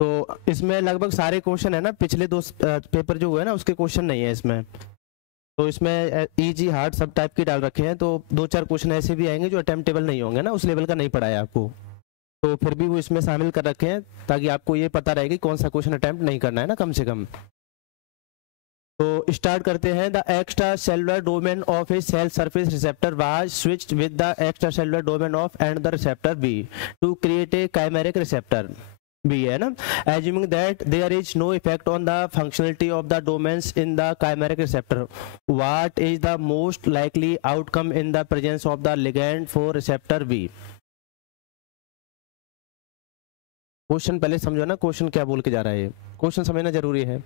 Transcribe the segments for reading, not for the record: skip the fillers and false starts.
तो इसमें लगभग सारे क्वेश्चन है ना, पिछले दो पेपर जो हुए ना उसके क्वेश्चन नहीं है इसमें। तो इसमें इजी हार्ड सब टाइप के डाल रखे हैं, तो 2-4 क्वेश्चन ऐसे भी आएंगे जो अटेम्प्टेबल नहीं होंगे ना, उस लेवल का नहीं पढ़ा है आपको, तो फिर भी वो इसमें शामिल कर रखे हैं ताकि आपको ये पता रहे कि कौन सा क्वेश्चन अटेम्प्ट नहीं करना है ना कम से कम। तो स्टार्ट करते हैं। The extra cellular domain of a cell surface receptor was switched with the extra cellular domain of and the receptor B to create a chimeric receptor B है ना। Assuming that there is no effect on the functionality of the domains in the chimeric receptor, what is the most likely outcome in the presence of the ligand for receptor B? Question पहले समझो ना, question क्या बोल के जा रहा है, question समझना जरूरी है।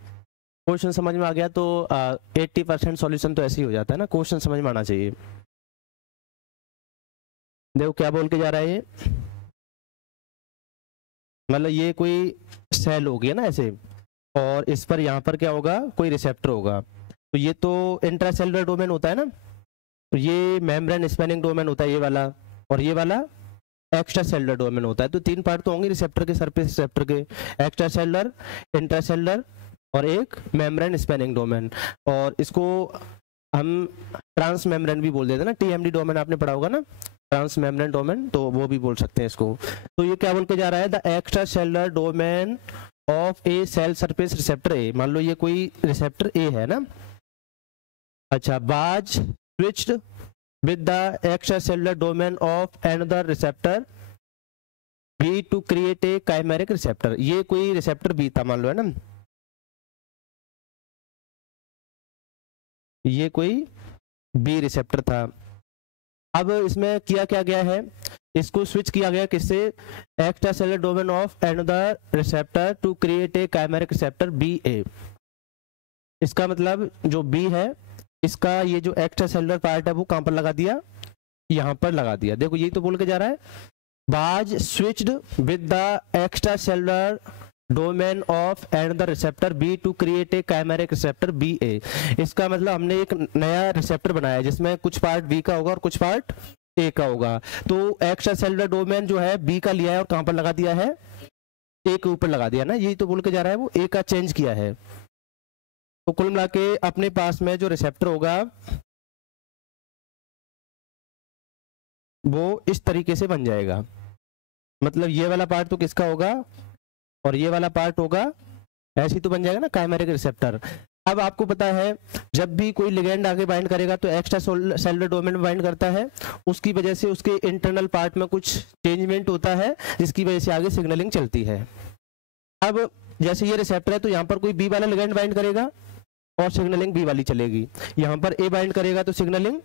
क्वेश्चन समझ में आ गया तो 80% सॉल्यूशन तो ऐसे ही हो जाता है ना, क्वेश्चन समझ में आना चाहिए। देखो क्या बोल के जा रहा है ये, मतलब ये कोई सेल होगी ना ऐसे, और इस पर यहाँ पर क्या होगा, कोई रिसेप्टर होगा। तो ये तो इंट्रासेलुलर डोमेन होता है ना, तो ये मेम्ब्रेन स्पैनिंग डोमेन होता है ये वाला, और ये वाला एक्स्ट्रा सेलुलर डोमेन होता है। तो 3 पार्ट तो होंगे रिसेप्टर के, सरफेस रिसेप्टर के, एक्स्ट्रा सेलुलर, इंट्रासेलुलर और एक मेम्ब्रेन स्पैनिंग डोमेन। और इसको हम ट्रांस मेम्ब्रेन भी बोल देते हैं ना, TMD डोमेन आपने पढ़ा होगा ना, ट्रांस मेम्ब्रेन डोमेन, तो वो भी बोल सकते हैं इसको। तो ये क्या बोल के जा रहा है, the extra cellular domain of a cell surface receptor A, मान लो ये कोई रिसेप्टर ए है ना, अच्छा, was switched with the extra cellular domain of another receptor B to create a chimeric receptor. ये कोई रिसेप्टर बी था मान लो है ना, ये कोई बी रिसेप्टर था। अब इसमें किया क्या गया है, इसको स्विच किया गया किससे, extra cellular domain of another receptor to create a chimeric receptor B A. इसका मतलब जो बी है इसका ये जो एक्स्ट्रा सेलुलर पार्ट है वो कहां पर लगा दिया, यहां पर लगा दिया। देखो यही तो बोल के जा रहा है, was switched with the extra cellular domain of and the receptor B to create a chimeric receptor B A. इसका मतलब हमने एक नया रिसेप्टर बनाया जिसमें कुछ पार्ट बी का होगा और कुछ पार्ट ए का होगा। तो एक्स्ट्रा सेलुलर डोमेन जो है बी का लिया है और कहां पर लगा दिया है, ए के ऊपर लगा दिया ना, यही तो बोल के जा रहा है, वो ए का चेंज किया है। तो कुल मिला के अपने पास में जो रिसेप्टर होगा वो इस तरीके से बन जाएगा, मतलब ये वाला पार्ट तो किसका होगा और ये वाला पार्ट होगा, ऐसे ही तो बन जाएगा ना काइमेरिक रिसेप्टर। अब आपको पता है जब भी कोई लिगेंड आगे बाइंड करेगा तो एक्स्ट्रा सेलुलर डोमेन में बाइंड करता है, उसकी वजह से उसके इंटरनल पार्ट में कुछ चेंजमेंट होता है जिसकी वजह से आगे सिग्नलिंग चलती है। अब जैसे ये रिसेप्टर है तो यहाँ पर कोई बी वाला लिगेंड बाइंड करेगा और सिग्नलिंग बी वाली चलेगी, यहाँ पर ए बाइंड करेगा तो सिग्नलिंग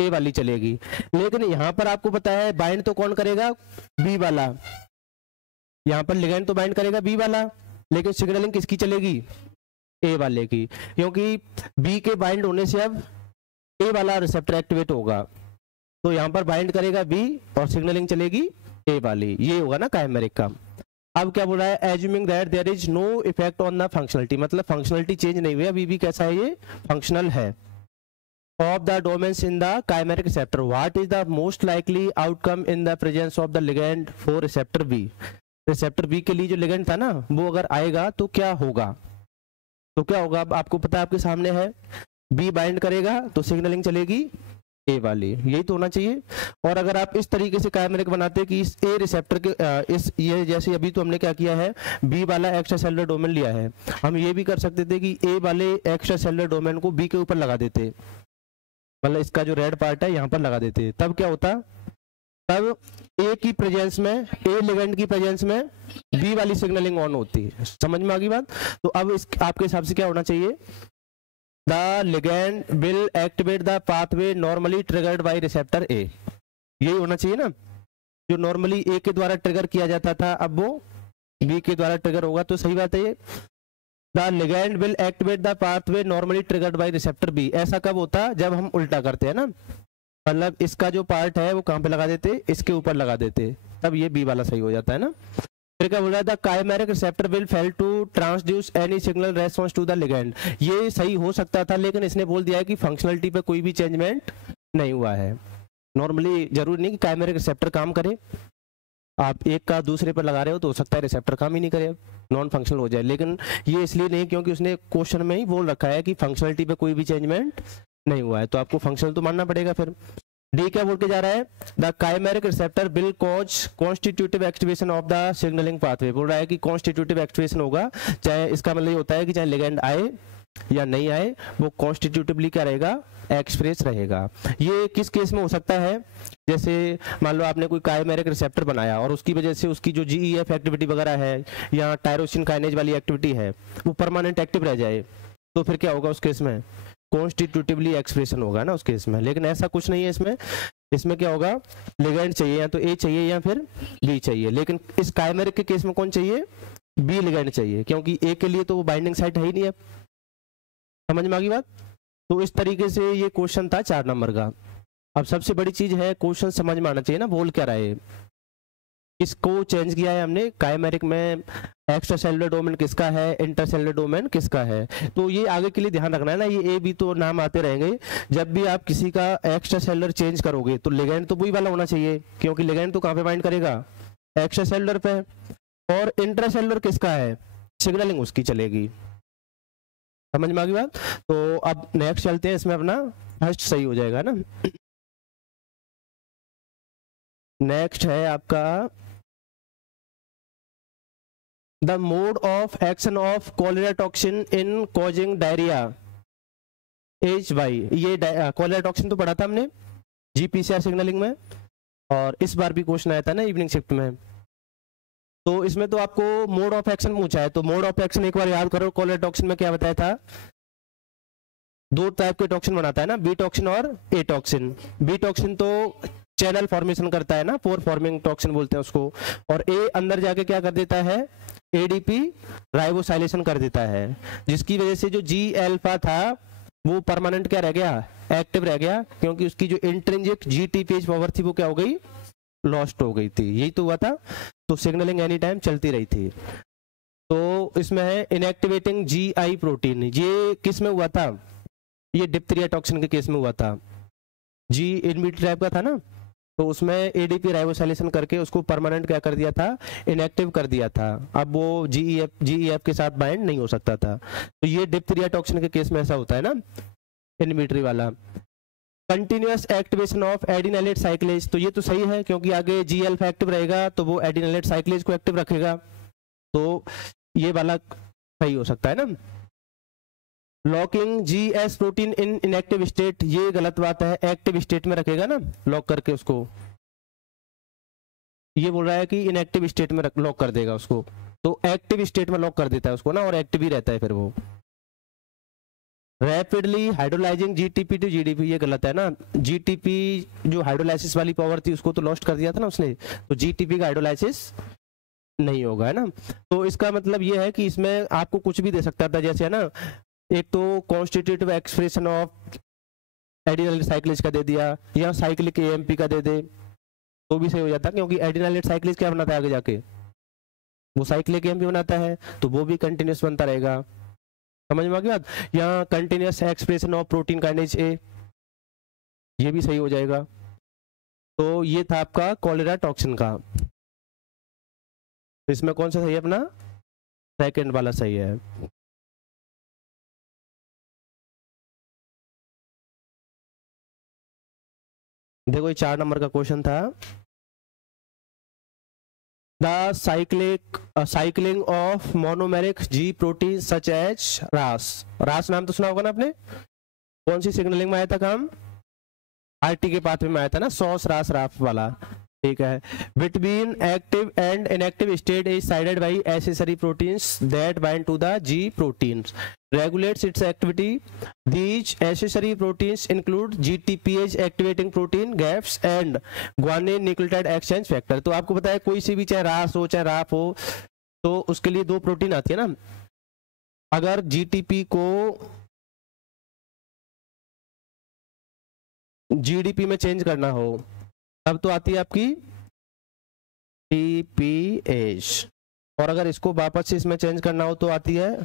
ए वाली चलेगी। लेकिन यहाँ पर आपको पता है बाइंड तो कौन करेगा, बी वाला, यहाँ पर लिगेंड तो बाइंड करेगा बी वाला, लेकिन सिग्नलिंग किसकी चलेगी, ए वाले की, क्योंकि बी के बाइंड होने से अब ए वाला रिसेप्टर एक्टिवेट होगा, तो यहाँ पर बाइंड करेगा बी और सिग्नलिंग चलेगी ए वाली, ये होगा ना काइमेरिक का। अब क्या बोल रहा है, assuming that there is no effect on the functionality, मतलब फंक्शनलिटी चेंज नहीं हुई, अभी भी कैसा है ये फंक्शनल है, of the domains in the chimeric receptor, what is the most likely outcome in the presence of the ligand for receptor B. Receptor B के लिए जो लिगेंड था ना वो अगर आएगा तो क्या होगा, तो क्या होगा, अब आपको पता है आपके सामने है, बी बाइंड करेगा तो सिग्नलिंग चलेगी ए वाली, यही तो होना चाहिए। और अगर आप इस तरीके से काइमेरिक बनाते कि इस ए रिसेप्टर के इस ये जैसे अभी तो हमने क्या किया है, बी वाला एक्स्ट्रा सेलुलर डोमेन लिया है, हम ये भी कर सकते थे कि ए वाले एक्स्ट्रा सेलुलर डोमेन को बी के ऊपर लगा देते, मतलब इसका जो रेड पार्ट है यहाँ पर लगा देते, तब क्या होता, तब ए की प्रेजेंस में, ए लिगेंड की प्रेजेंस में बी वाली सिग्नलिंग ऑन होती। समझ में आ गई बात। तो अब इस आपके हिसाब से क्या होना चाहिए, the ligand will activate the pathway normally triggered by receptor A, यही होना चाहिए ना, जो नॉर्मली ए के द्वारा ट्रिगर किया जाता था अब वो बी के द्वारा ट्रिगर होगा, तो सही बात है ये, the ligand will activate the pathway normally triggered by receptor B. ऐसा कब होता, जब हम उल्टा करते हैं ना, मतलब इसका जो पार्ट है वो कहां पे लगा देते, इसके ऊपर लगा देते, तब ये बी वाला सही हो जाता है ना। फिर क्या बोल रहा है, the chimeric receptor will fail to transduce any signal response to the ligand. ये सही हो सकता था लेकिन इसने बोल दिया है कि फंक्शनलिटी पे कोई भी चेंजमेंट नहीं हुआ है। नॉर्मली जरूरी नहीं कि काइमेरिक रिसेप्टर काम करे, आप एक का दूसरे पर लगा रहे हो तो हो सकता है रिसेप्टर काम ही नहीं करे। नॉन फंक्शनल हो जाए, लेकिन ये इसलिए नहीं क्योंकि उसने क्वेश्चन में ही बोल रखा है कि फंक्शनलिटी पे कोई भी चेंजमेंट नहीं हुआ है, तो आपको फंक्शनल तो मानना पड़ेगा। फिर डी क्या बोल के जा रहा है, the chimeric receptor will cause constitutive activation of the signalling pathway. बोल रहा है कि कॉन्स्टिट्यूटिव एक्टिवेशन होगा, चाहे इसका मतलब ये होता है कि चाहे लिगेंड आए या नहीं आए, वो कॉन्स्टिट्यूटिवली क्या रहेगा, एक्सप्रेस रहेगा। ये किस केस में हो सकता है, जैसे मान लो आपने कोई काइमेरिक रिसेप्टर बनाया और उसकी वजह से उसकी जो जीईएफ एक्टिविटी वगैरह है या टायरोसिन काइनेज वाली एक्टिविटी है वो परमानेंट एक्टिव रह जाए, तो फिर क्या होगा उस केस में, कॉन्स्टिट्यूटिवली एक्सप्रेशन होगा ना उस केस में। लेकिन ऐसा कुछ नहीं है इसमें, इसमें क्या होगा, लिगेंड चाहिए, या तो ए चाहिए या फिर बी चाहिए। लेकिन इस काइमेरिक के केस में कौन चाहिए, बी लिगेंड चाहिए, क्योंकि ए के लिए तो वो बाइंडिंग साइट है ही नहीं है। समझ में आ गई बात। तो इस तरीके से ये क्वेश्चन था 4 नंबर का। अब सबसे बड़ी चीज है क्वेश्चन समझ में आना चाहिए ना, बोल क्या रहा है। इसको चेंज किया है हमने, काइमेरिक में एक्स्ट्रा सेलुलर डोमेन किसका है, इंटर सेलुलर डोमेन किसका है। तो ये आगे के लिए ध्यान रखना है ना, ये ए बी तो नाम आते रहेंगे। जब भी आप किसी का एक्स्ट्रा सेलुलर चेंज करोगे तो लिगेंड तो वही वाला होना चाहिए, क्योंकि लिगेंड तो कहाँ पे बाइंड करेगा, एक्स्ट्रा सेलुलर पे। और इंट्रा सेलुलर किसका है, सिग्नलिंग उसकी चलेगी। समझ में आ गई बात। तो अब नेक्स्ट चलते हैं, इसमें अपना फर्स्ट सही हो जाएगा ना। नेक्स्ट है आपका the mode of action of cholera toxin in causing diarrhoea as by. ये कॉलेरा टॉक्सिन तो पढ़ा था हमने जीपीसीआर सिग्नलिंग में, और इस बार भी क्वेश्चन आया था ना इवनिंग शिफ्ट में। तो इसमें तो आपको मोड ऑफ एक्शन पूछा है, तो मोड ऑफ एक्शन एक बार याद करो। कॉलेरा टॉक्सिन में क्या बताया था, 2 टाइप के टॉक्सिन बनाता है ना, बी टॉक्सिन और ए टॉक्सिन। बी टॉक्सिन तो चैनल फॉर्मेशन करता है ना, पोर फॉर्मिंग टॉक्सिन बोलते हैं उसको। और ए अंदर जाके क्या कर देता है, एडीपी राइबोसाइलेशन कर देता है, जिसकी वजह से जो जी अल्फा था वो परमानेंट क्या रह गया, एक्टिव रह गया, क्योंकि उसकी जो इंट्रिंसिक जीटीपीएच पावर थी वो क्या हो गई, लॉस्ट हो गई थी। यही तो हुआ था। तो सिग्नलिंग एनी टाइम चलती रही थी। तो इसमें है इनएक्टिवेटिंग जीआई प्रोटीन, ये किस में हुआ था, ये डिप्थीरिया टॉक्सिन के केस में हुआ था। जी इनविट्रो टाइप का था ना, तो उसमें एडीपी राइबोसाइलेशन करके उसको परमानेंट क्या कर दिया था, इनएक्टिव कर दिया था। अब वो जीईएफ के साथ बाइंड नहीं हो सकता था। तो ये डिप्थीरिया टॉक्सिन के केस में ऐसा होता है ना, इनविट्रो वाला। कंटिन्यूअस एक्टिवेशन ऑफ एडिनाइलेट साइक्लेज, तो ये तो सही है, क्योंकि आगे जी अल्फा एक्टिव रहेगा तो वो एडिनाइलेट साइक्लेज को एक्टिव रखेगा, तो ये वाला सही हो सकता है ना। लॉकिंग जीएस प्रोटीन इन इनएक्टिव स्टेट, ये गलत बात है, एक्टिव स्टेट में रखेगा ना लॉक करके उसको। ये बोल रहा है कि इनएक्टिव स्टेट में लॉक कर देगा उसको, तो एक्टिव स्टेट में लॉक कर देता है उसको ना, और एक्टिव ही रहता है फिर वो। Rapidly hydrolysing GTP to GDP, ये गलत है ना। जीटीपी जो हाइड्रोलाइसिस वाली पावर थी उसको तो लॉस्ट कर दिया था ना उसने, तो जीटीपी का हाइड्रोलाइसिस नहीं होगा, है ना। तो इसका मतलब ये है कि इसमें आपको कुछ भी दे सकता था, जैसे है ना, एक तो कॉन्स्टिट्यूटिव एक्सप्रेशन ऑफ एडिनाइलेट साइक्लेज का दे दिया, या साइक्लिक एएमपी का दे दे तो भी सही हो जाता, क्योंकि एडिनाइलेट साइक्लेज क्या बनाता है आगे जाके, वो साइक्लिक एएमपी बनाता है, तो वो भी कंटिन्यूस बनता रहेगा। समझ में आ गया। यहाँ continuous expression of protein kinase A, ये भी सही हो जाएगा। तो ये था आपका कॉलेरा टॉक्सिन का। तो इसमें कौन सा सही है, अपना सेकंड वाला सही है। देखो ये 4 नंबर का क्वेश्चन था, the cycling of monomeric G protein such as Ras. Ras नाम तो सुना होगा ना आपने, कौन सी सिग्नलिंग में आया था काम, आरटी के पाथवे में आया था ना, सॉस रास राफ वाला, ठीक है। Between active and inactive state is aided by accessory proteins that bind to the G proteins, regulates its activity. These accessory proteins include GTPase activating protein, GAPs and guanine nucleotide exchange factor। तो आपको पता है कोई सी भी चाहे रास हो चाहे राफ हो, तो उसके लिए 2 प्रोटीन आती है ना। अगर GTP को GDP में चेंज करना हो तब तो आती है आपकी TPase, और अगर इसको वापस से इसमें चेंज करना हो तो आती है,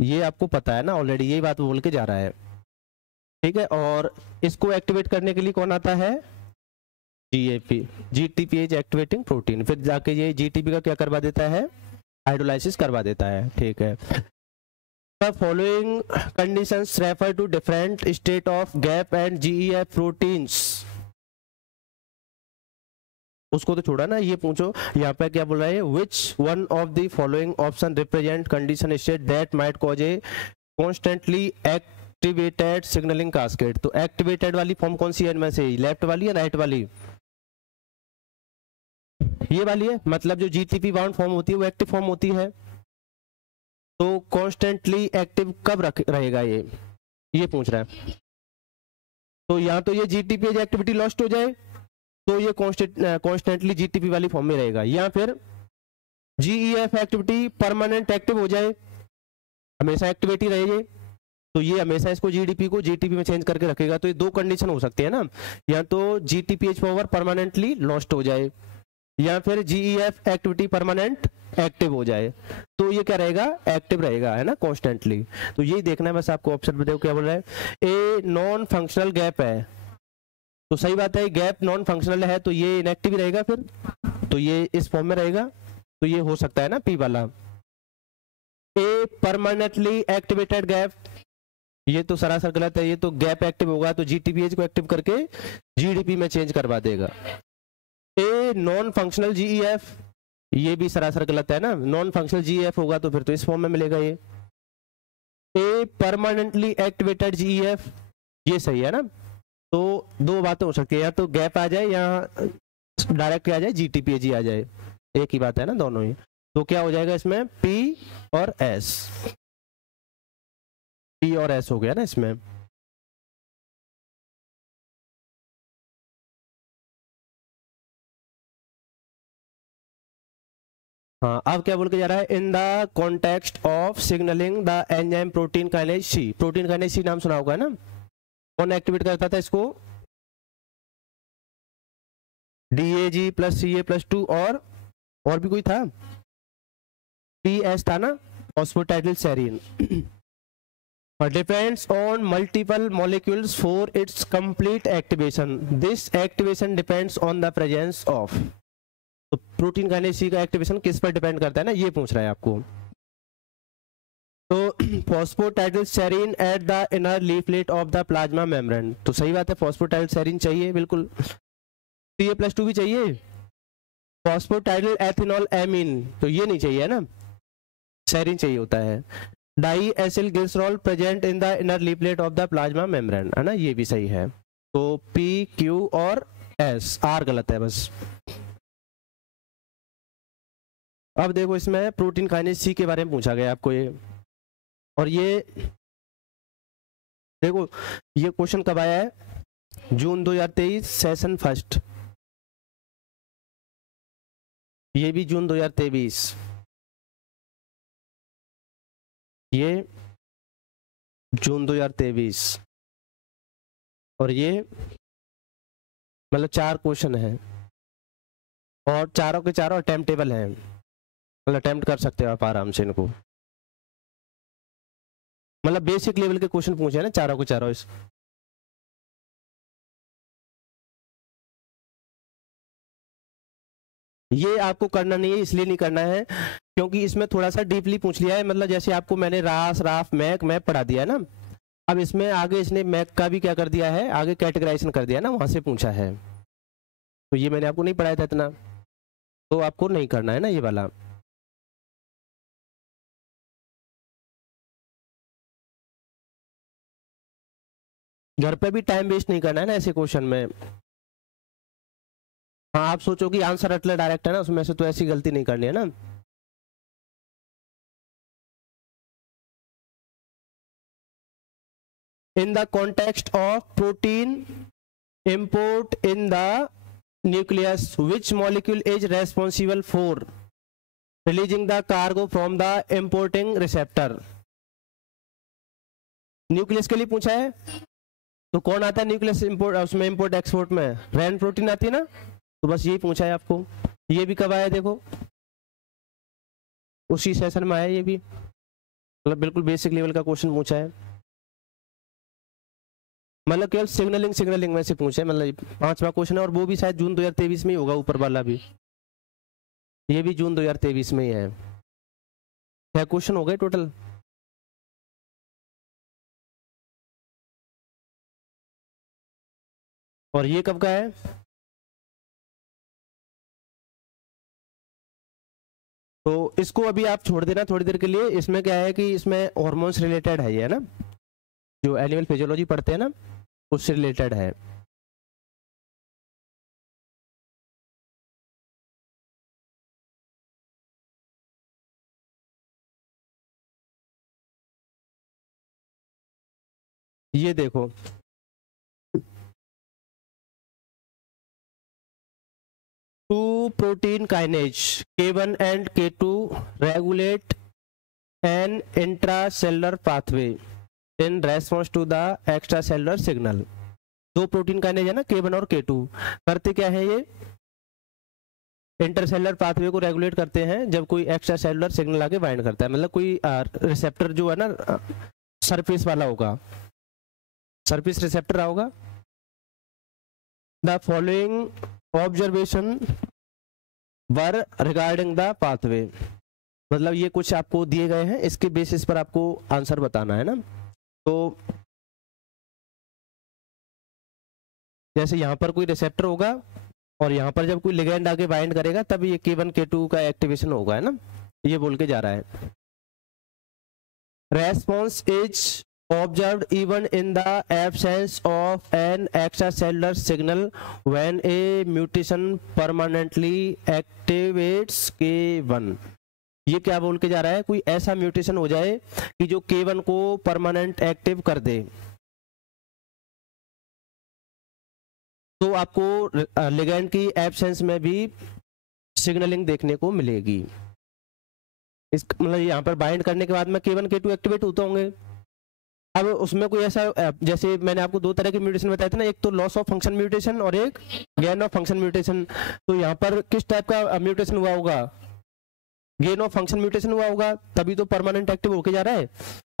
ये आपको पता है ना ऑलरेडी, यही बात बोल के जा रहा है, ठीक है। और इसको एक्टिवेट करने के लिए कौन आता है, GTPase एक्टिवेटिंग प्रोटीन। फिर जाके ये GTP का क्या करवा देता है, हाइड्रोलाइसिस करवा देता है, ठीक है। The following conditions refer to different state of GAP and GEF proteins। उसको तो छोड़ा ना, ये पूछो यहाँ पे क्या बोल रहा है, which one of the following option represent condition state that might cause a constantly activated signaling cascade। तो activated वाली फॉर्म कौन सी है इनमें से, लेफ्ट वाली या राइट वाली, ये वाली है। मतलब जो जीटीपी बाउंड फॉर्म होती है वो एक्टिव फॉर्म होती है, तो कॉन्स्टेंटली एक्टिव कब रहेगा ये पूछ रहा है। तो यहाँ तो ये जीटीपी एक्टिविटी लॉस्ट हो जाए तो ये कॉन्स्टेंटली जीटीपी वाली फॉर्म में रहेगा, या फिर जीईएफ एक्टिविटी परमानेंट एक्टिव हो जाए, हमेशा एक्टिविटी रहे, तो ये हमेशा इसको जीडीपी को जीटीपी में चेंज करके रखेगा। तो ये दो कंडीशन हो सकती है ना, या तो जीटीपीएच पावर परमानेंटली लॉस्ट हो जाए या फिर जीईएफ एक्टिविटी परमानेंट एक्टिव हो जाए, तो ये क्या रहेगा, एक्टिव रहेगा, है ना, कॉन्स्टेंटली। तो यही देखना है बस आपको। ऑप्शन में देखो क्या बोल रहा है, ए नॉन फंक्शनल गैप है, तो सही बात है, गैप नॉन फंक्शनल है तो ये इनएक्टिव ही रहेगा फिर, तो ये इस फॉर्म में रहेगा, तो ये हो सकता है ना पी वाला। ए परमानेंटली एक्टिवेटेड गैप, ये तो सरासर गलत है, ये तो गैप एक्टिव होगा तो जीटीपीएच को एक्टिव करके जीडीपी में चेंज करवा देगा। ए नॉन फंक्शनल जीईएफ, ये भी सरासर गलत है ना, नॉन फंक्शनल जीईएफ होगा तो फिर तो इस फॉर्म में मिलेगा ये। ए परमानेंटली एक्टिवेटेड जीईएफ, ये सही है ना। तो दो बातें हो सकती है, या तो गैप आ जाए या डायरेक्ट आ जाए जीटीपीएच आ जाए, एक ही बात है ना दोनों ही। तो क्या हो जाएगा इसमें, पी और एस, पी और एस हो गया ना इसमें। हाँ, अब क्या बोल के जा रहा है, in the context of signalling the enzyme protein kinase C. Protein kinase C नाम सुना होगा ना, कौन एक्टिवेट करता था इसको, DAG प्लस CA+2 और भी कोई था, PS था ना, phosphatidyl serine. Depends on multiple molecules for its complete activation. This activation depends on the presence of। तो प्रोटीन काइनेज सी का एक्टिवेशन किस पर डिपेंड करता है ना, ये पूछ रहा है आपको। तो phosphatidyl serine at the inner leaflet of the plasma membrane, तो सही बात है, फॉस्फोटाइडिल सेरीन चाहिए बिल्कुल। CA+2 भी चाहिए, फॉस्फोटाइडिल एथिनॉल एमीन, तो ये नहीं चाहिए ना, सेरीन चाहिए होता है। Diacylglycerol present in the inner leaflet of the plasma membrane, है ना, ये भी सही है। तो P, Q और S, R गलत है बस। अब देखो इसमें प्रोटीन काइनेज सी के बारे में पूछा गया आपको ये, और ये देखो ये क्वेश्चन कब आया है, जून 2023 सेशन फर्स्ट, ये भी जून 2023, ये जून 2023, और ये मतलब 4 क्वेश्चन है और चारों के चारों अटेम्प्टेबल हैं, मतलब अटेम्प्ट कर सकते हो आप आराम से इनको, मतलब बेसिक लेवल के क्वेश्चन पूछे हैं ना चारों के चारों। इस ये आपको करना नहीं है, इसलिए नहीं करना है क्योंकि इसमें थोड़ा सा डीपली पूछ लिया है, मतलब जैसे आपको मैंने रास राफ मैक मैप पढ़ा दिया है ना, अब इसमें आगे इसने मैक का भी क्या कर दिया है, आगे कैटेगराइजेशन कर दिया ना, वहां से पूछा है, तो ये मैंने आपको नहीं पढ़ाया था इतना, तो आपको नहीं करना है ना ये वाला। घर पे भी टाइम वेस्ट नहीं करना है ना ऐसे क्वेश्चन में। हाँ, आप सोचो कि आंसर रटले डायरेक्ट है ना, उसमें से तो ऐसी गलती नहीं करनी है ना। इन the context of protein import in the nucleus, which molecule is responsible for releasing the cargo from the importing receptor? Nucleus के लिए पूछा है, तो कौन आता है न्यूक्लियस इंपोर्ट, उसमें इंपोर्ट एक्सपोर्ट में रैन प्रोटीन आती है ना, तो बस यही पूछा है आपको। ये भी कब आया देखो, उसी सेशन में आया ये भी, मतलब बिल्कुल बेसिक लेवल का क्वेश्चन पूछा है, मतलब केवल सिग्नलिंग में से पूछे, मतलब 5वां क्वेश्चन है, और वो भी शायद जून 2023 में ही होगा, ऊपर वाला भी, ये भी जून 2023 में ही है। 6 क्वेश्चन हो गए टोटल। और ये कब का है? तो इसको अभी आप छोड़ देना थोड़ी देर के लिए। इसमें क्या है कि इसमें हॉर्मोन्स रिलेटेड है, ये है ना, जो एनिमल फिजियोलॉजी पढ़ते हैं ना, उससे रिलेटेड है। ये देखो, two protein kinase K1 and K2 regulate an intracellular pathway in response to the extracellular signal. दो प्रोटीन काइनेज है ना, K1 और K2, करते क्या है ये? इंटरसेलुलर पाथवे को रेगुलेट करते हैं जब कोई एक्स्ट्रा सेलुलर सिग्नल आके बाइंड करता है। मतलब कोई रिसेप्टर जो है ना सरफेस वाला होगा, सरफेस रिसेप्टर होगा। The following observation were regarding the pathway, मतलब ये कुछ आपको दिए गए हैं, इसके बेसिस पर आपको आंसर बताना है ना। तो जैसे यहाँ पर कोई रिसेप्टर होगा और यहाँ पर जब कोई लिगेंड आके बाइंड करेगा तब ये K1 K2 का एक्टिवेशन होगा, है ना, ये बोल के जा रहा है। Response is observed even in the absence of an extracellular signal when a mutation permanently activates K1। ये क्या बोल के जा रहा है? कोई ऐसा म्यूटेशन हो जाए कि जो K1 को परमानेंट एक्टिव कर दे, तो आपको लिगेंड की एब्सेंस में भी सिग्नलिंग देखने को मिलेगी। इस मतलब यहाँ पर बाइंड करने के बाद में K1 K2 एक्टिवेट होते होंगे। अब उसमें कोई ऐसा, जैसे मैंने आपको दो तरह के म्यूटेशन बताए थे ना, एक तो लॉस ऑफ फंक्शन म्यूटेशन और एक गेन ऑफ फंक्शन म्यूटेशन। तो यहाँ पर किस टाइप का म्यूटेशन हुआ होगा? गेन ऑफ फंक्शन म्यूटेशन हुआ होगा, तभी तो परमानेंट एक्टिव होके जा रहा है।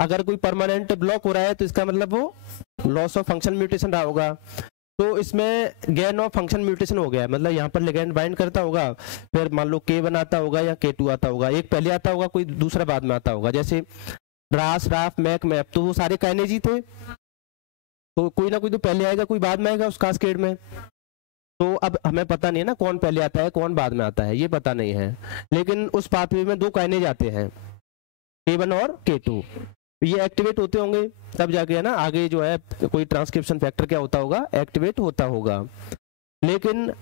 अगर कोई परमानेंट ब्लॉक हो रहा है तो इसका मतलब वो लॉस ऑफ फंक्शन म्यूटेशन रहा होगा। तो इसमें गेन ऑफ फंक्शन म्यूटेशन हो गया, मतलब यहाँ पर लिगेंड बाइंड करता होगा, फिर मान लो K1 आता होगा या K2 आता होगा, एक पहले आता होगा, कोई दूसरा बाद में आता होगा। जैसे रास, राफ, मैक, मैप, तो वो सारे काइनेज ही थे, तो कोई ना कोई तो पहले आएगा, कोई बाद में आएगा उस कास्केड में। तो अब हमें पता नहीं है ना कौन पहले आता है कौन बाद में आता है, ये पता नहीं है। लेकिन उस पाथवे में दो काइनेज आते हैं, K1 और K2, ये एक्टिवेट होते होंगे तब जाके, है ना, आगे जो है कोई ट्रांसक्रिप्शन फैक्टर क्या होता होगा, एक्टिवेट होता होगा। लेकिन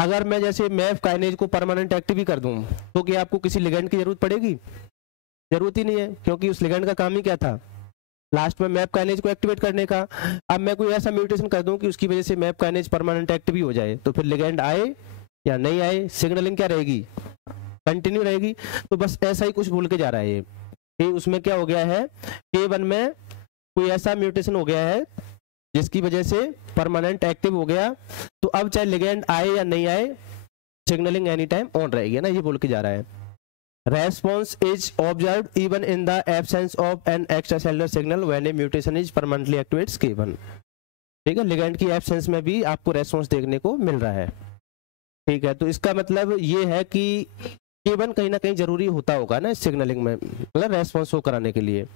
अगर मैं जैसे मैप काइनेज को परमानेंट एक्टिव ही कर दूं तो क्या आपको किसी लिगेंड की जरूरत पड़ेगी? जरूरत ही नहीं है, क्योंकि उस लिगेंड का काम ही क्या था, लास्ट में मैप काइनेज को एक्टिवेट करने का। अब मैं कोई ऐसा म्यूटेशन कर दूं कि उसकी वजह से मैप काइनेज परमानेंट एक्टिव ही हो जाए, तो फिर लिगेंड आए या नहीं आए, सिग्नलिंग क्या रहेगी? कंटिन्यू रहेगी। तो बस ऐसा ही कुछ भूल के जा रहा है ये, कि उसमें क्या हो गया है, K1 में कोई ऐसा म्यूटेशन हो गया है जिसकी वजह से परमानेंट एक्टिव हो गया, तो अब चाहे लिगेंड आए या नहीं आए, सिग्नलिंग एनी टाइम ऑन रहेगी, ना, ये बोल के जा रहा है। Response is observed even in the absence of an extracellular signal when a mutation is permanently activates K1। ठीक है, लिगेंड की एब्सेंस में भी आपको रेस्पॉन्स देखने को मिल रहा है। ठीक है, तो इसका मतलब ये है कि K1 कहीं ना कहीं जरूरी होता होगा ना इस सिग्नलिंग में, मतलब रेस्पॉन्स को कराने के लिए।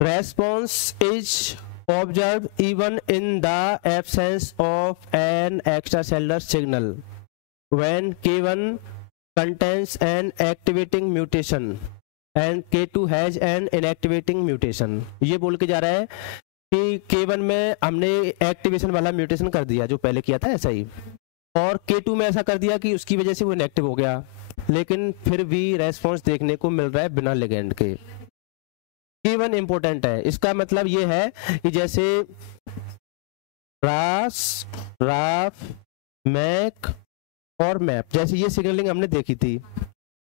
Response is observed even in the absence of an extracellular signal when K1 contains an activating mutation and K2 has an inactivating mutation। ये बोल के जा रहा है कि K1 में हमने एक्टिवेशन वाला म्यूटेशन कर दिया जो पहले किया था ऐसा ही, और K2 में ऐसा कर दिया कि उसकी वजह से वो इनएक्टिव हो गया, लेकिन फिर भी रेस्पॉन्स देखने को मिल रहा है बिना लिगेंड के। K1 इंपॉर्टेंट है, इसका मतलब ये है कि जैसे रास, राफ, मैक और मैप, जैसे ये सिग्नलिंग हमने देखी थी,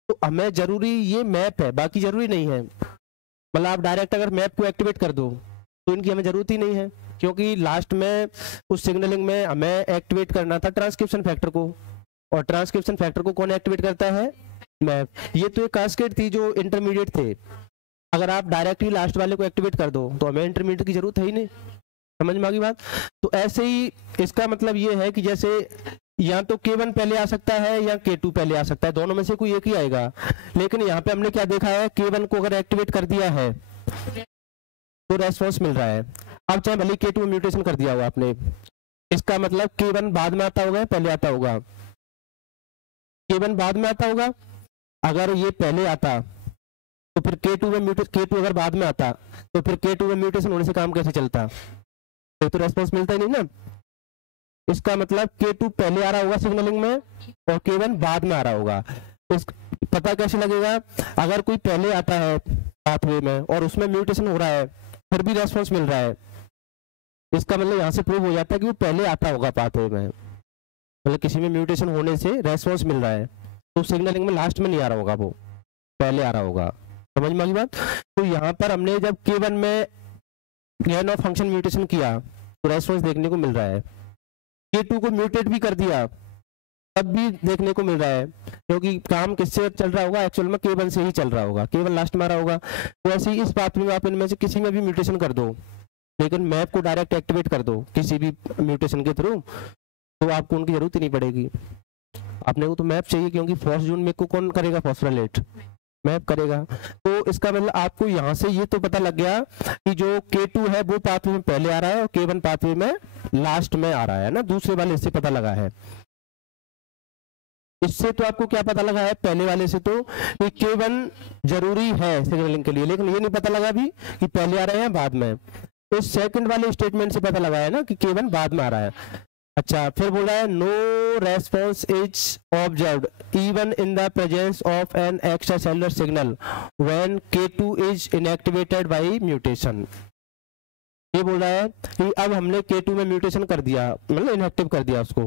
तो हमें जरूरी ये मैप है, बाकी जरूरी नहीं है। मतलब आप डायरेक्ट अगर मैप को एक्टिवेट कर दो तो इनकी हमें जरूरत ही नहीं है, क्योंकि लास्ट में उस सिग्नलिंग में हमें एक्टिवेट करना था ट्रांसक्रिप्शन फैक्टर को, और ट्रांसक्रिप्शन फैक्टर को कौन एक्टिवेट करता है? मैप। ये तो एक कास्केड थी जो इंटरमीडिएट थे, अगर आप डायरेक्ट ही लास्ट वाले को एक्टिवेट कर दो तो हमें इंटरमीडिएट की जरूरत है ही नहीं। समझ में आ गई बात? तो ऐसे ही इसका मतलब ये है कि जैसे या तो K1 पहले आ सकता है या K2 पहले आ सकता है, दोनों में से कोई एक ही आएगा। लेकिन यहाँ पे हमने क्या देखा है, K1 को अगर एक्टिवेट कर दिया है तो रेस्पॉन्स मिल रहा है। अब चाहे भले K2 में म्यूटेशन कर दिया होगा आपने, इसका मतलब K1 बाद में आता होगा, पहले आता होगा? K1 बाद में आता होगा। अगर ये पहले आता तो फिर K2 में K2 अगर बाद में आता तो फिर K2 में म्यूटेशन होने से काम कैसे चलता? तो रेस्पॉन्स मिलता ही नहीं ना। इसका मतलब K2 पहले आ रहा होगा सिग्नलिंग में और K1 बाद में आ रहा होगा। इस पता कैसे लगेगा? अगर कोई पहले आता है पाथवे में और उसमें म्यूटेशन हो रहा है फिर भी रेस्पॉन्स मिल रहा है, इसका मतलब यहाँ से प्रूव हो जाता है कि वो पहले आता होगा पाथवे में, मतलब किसी में म्यूटेशन होने से रेस्पॉन्स मिल रहा है तो सिग्नलिंग में लास्ट में नहीं आ रहा होगा, वो पहले आ रहा होगा। समझ में आ गई बात? तो यहाँ पर हमने जब K1 में गेन ऑफ फंक्शन म्यूटेशन किया तो रेस्पॉन्स देखने को मिल रहा है। K2 को म्यूटेट भी कर दिया तब भी देखने को मिल रहा है, क्योंकि काम किससे चल रहा होगा? एक्चुअल में K1 से ही चल रहा होगा, K1 लास्ट में आ रहा होगा। तो ऐसे ही इस बात में आप इनमें से किसी में भी म्यूटेशन कर दो, लेकिन मैप को डायरेक्ट एक्टिवेट कर दो किसी भी म्यूटेशन के थ्रू, तो आपको उनकी जरूरत ही नहीं पड़ेगी। आपने को तो मैप चाहिए, क्योंकि फॉस्फोजोन में को कौन करेगा? फॉस्फोराइलेट मैप करेगा। तो इसका मतलब आपको यहाँ से ये तो पता लग गया कि जो K2 है वो पाथवे में पहले आ रहा है और K1 पाथवे में लास्ट में आ रहा है ना, दूसरे वाले से पता लगा है। इससे तो आपको क्या पता लगा है? पहले वाले से तो कि K1 जरूरी है सिग्नलिंग के लिए, लेकिन ये नहीं पता लगा भी कि पहले आ रहे हैं बाद में। तो सेकंड वाले स्टेटमेंट से पता लगा है ना कि K1 बाद में आ रहा है। अच्छा, फिर बोला है no response is observed even in the presence of an extra cellular signal when K2 is inactivated by mutation. ये बोल रहा है कि अब हमने K2 में म्यूटेशन कर दिया, मतलब इनएक्टिव कर दिया उसको,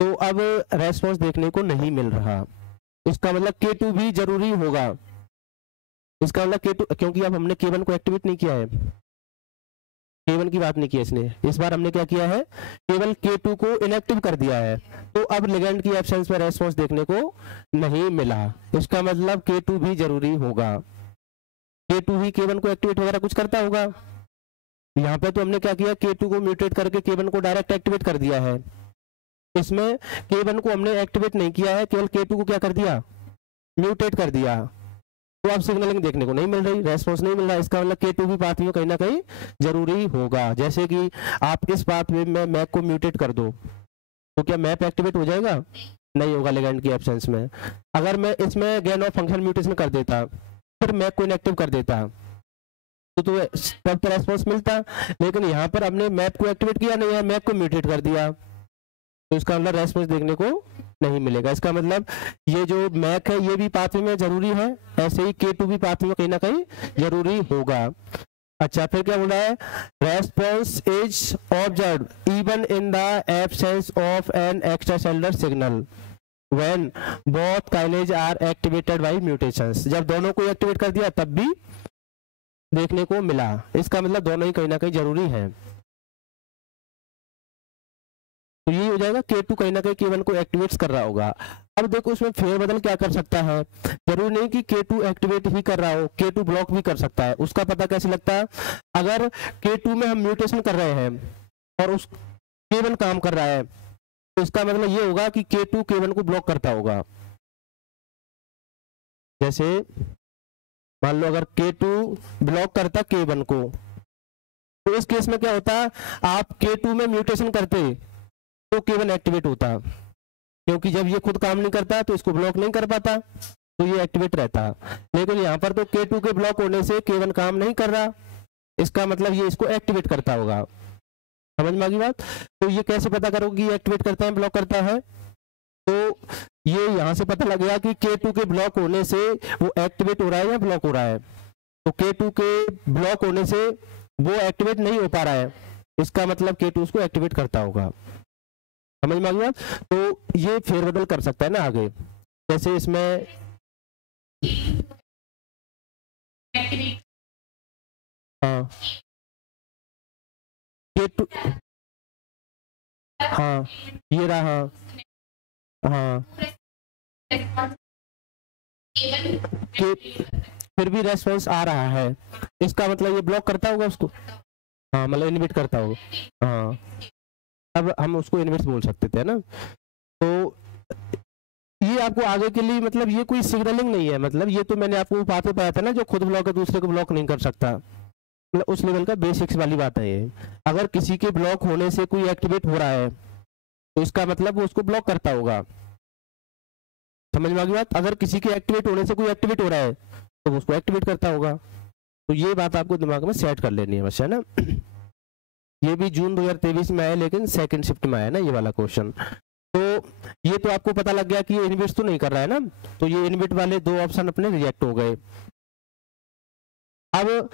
तो अब रेस्पॉन्स देखने को नहीं मिल रहा। इसका मतलब K2 भी जरूरी होगा। इसका मतलब K2, क्योंकि अब हमने K1 को एक्टिवेट नहीं किया है, K1 की बात नहीं किया इसने, इस बार हमने क्या किया है? केवल K2 को इनएक्टिव कर दिया है, तो अब लिगेंड की एब्सेंस में रेस्पॉन्स देखने को नहीं मिला। इसका मतलब K2 भी जरूरी होगा। K2 ही K1 को एक्टिवेट वगैरह कुछ करता होगा। यहाँ पे तो हमने क्या किया? K2 को म्यूटेट करके K1 को डायरेक्ट एक्टिवेट कर दिया है। इसमें K1 को हमने एक्टिवेट नहीं किया है, केवल K2 को क्या कर दिया? म्यूटेट कर दिया। तो अब सिग्नलिंग देखने को नहीं मिल रही, रेस्पॉन्स नहीं मिल रहा। इसका मतलब K2 भी पाथवे में कहीं ना कहीं जरूरी होगा। जैसे कि आप इस पाथवे में मैप को म्यूटेट कर दो तो क्या मैप एक्टिवेट हो जाएगा? नहीं होगा लिगेंड की एब्सेंस में। अगर मैं इसमें गेन ऑफ फंक्शन म्यूटेशन कर देता फिर मैप को इनएक्टिव कर देता तो तब तो रेस्पॉन्स मिलता, लेकिन यहाँ पर हमने मैप को एक्टिवेट किया नहीं है, मैप को म्यूटेट कर दिया, तो इसका मतलब रेस्पॉन्स देखने को नहीं मिलेगा। इसका मतलब ये जो मैक है ये भी पाथवे में जरूरी है, ऐसे ही K2 भी पाथवे में कहीं ना कहीं जरूरी होगा। अच्छा, फिर क्या बोल रहा है? Response is observed even in the absence of an extra cellular signal when both kinase are activated by mutations. जब दोनों को एक्टिवेट कर दिया तब भी देखने को मिला। इसका मतलब दोनों ही कहीं ना कहीं जरूरी है। तो ये हो जाएगा K2 कहीं ना कहीं K1 को एक्टिवेट कर रहा होगा। अब देखो इसमें फेरबदल क्या कर सकता है, जरूरी नहीं कि K2 एक्टिवेट ही कर रहा हो, K2 ब्लॉक भी कर सकता है। उसका पता कैसे लगता है? अगर K2 में हम म्यूटेशन कर रहे हैं और उस K1 काम कर रहा है तो इसका मतलब ये होगा कि K2 K1 को ब्लॉक करता होगा। जैसे मान लो अगर K2 ब्लॉक करता K1 को, तो इस केस में क्या होता? आप K2 में म्यूटेशन करते तो K1 एक्टिवेट होता, क्योंकि जब ये खुद काम नहीं करता तो इसको ब्लॉक नहीं कर पाता, तो ये एक्टिवेट रहता। लेकिन यहाँ पर तो K2 के ब्लॉक होने से K1 काम नहीं कर रहा, इसका मतलब ये इसको एक्टिवेट करता होगा। समझ में आ गई बात? तो ये कैसे पता करोगे ये एक्टिवेट करता है ब्लॉक करता है? तो ये यहाँ से पता लगेगा कि K2 के ब्लॉक होने से वो एक्टिवेट हो रहा है या ब्लॉक हो रहा है। तो K2 के ब्लॉक होने से वो एक्टिवेट नहीं हो पा रहा है, इसका मतलब K2 उसको एक्टिवेट करता होगा। समझ में आ गया? तो ये फेरबदल कर सकता है ना आगे, जैसे इसमें हाँ K2 हाँ ये रहा हाँ फिर भी रेस्पॉन्स आ रहा है, इसका मतलब ये ब्लॉक करता होगा उसको। हाँ मतलब इनहिबिट करता होगा। हाँ अब हम उसको इनवर्स बोल सकते थे ना। तो ये आपको आगे के लिए मतलब ये कोई सिग्नलिंग नहीं है, मतलब ये तो मैंने आपको बात में बताया था ना, जो खुद ब्लॉक है दूसरे को ब्लॉक नहीं कर सकता, मतलब उस लेवल का बेसिक्स वाली बात है ये। अगर किसी के ब्लॉक होने से कोई एक्टिवेट हो रहा है तो इसका मतलब वो उसको ब्लॉक करता होगा, समझ में आ गई बात। अगर किसी के एक्टिवेट होने से कोई एक्टिवेट हो रहा है तो उसको एक्टिवेट करता होगा। तो ये बात आपको दिमाग में सेट कर लेनी है बस, है ना। ये भी जून 2023 में आया, लेकिन सेकंड शिफ्ट में आया ना ये वाला क्वेश्चन। तो ये तो आपको पता लग गया कि ये इनविट तो नहीं कर रहा है ना, तो ये इनविट वाले 2 ऑप्शन अपने रिजेक्ट हो गए। अब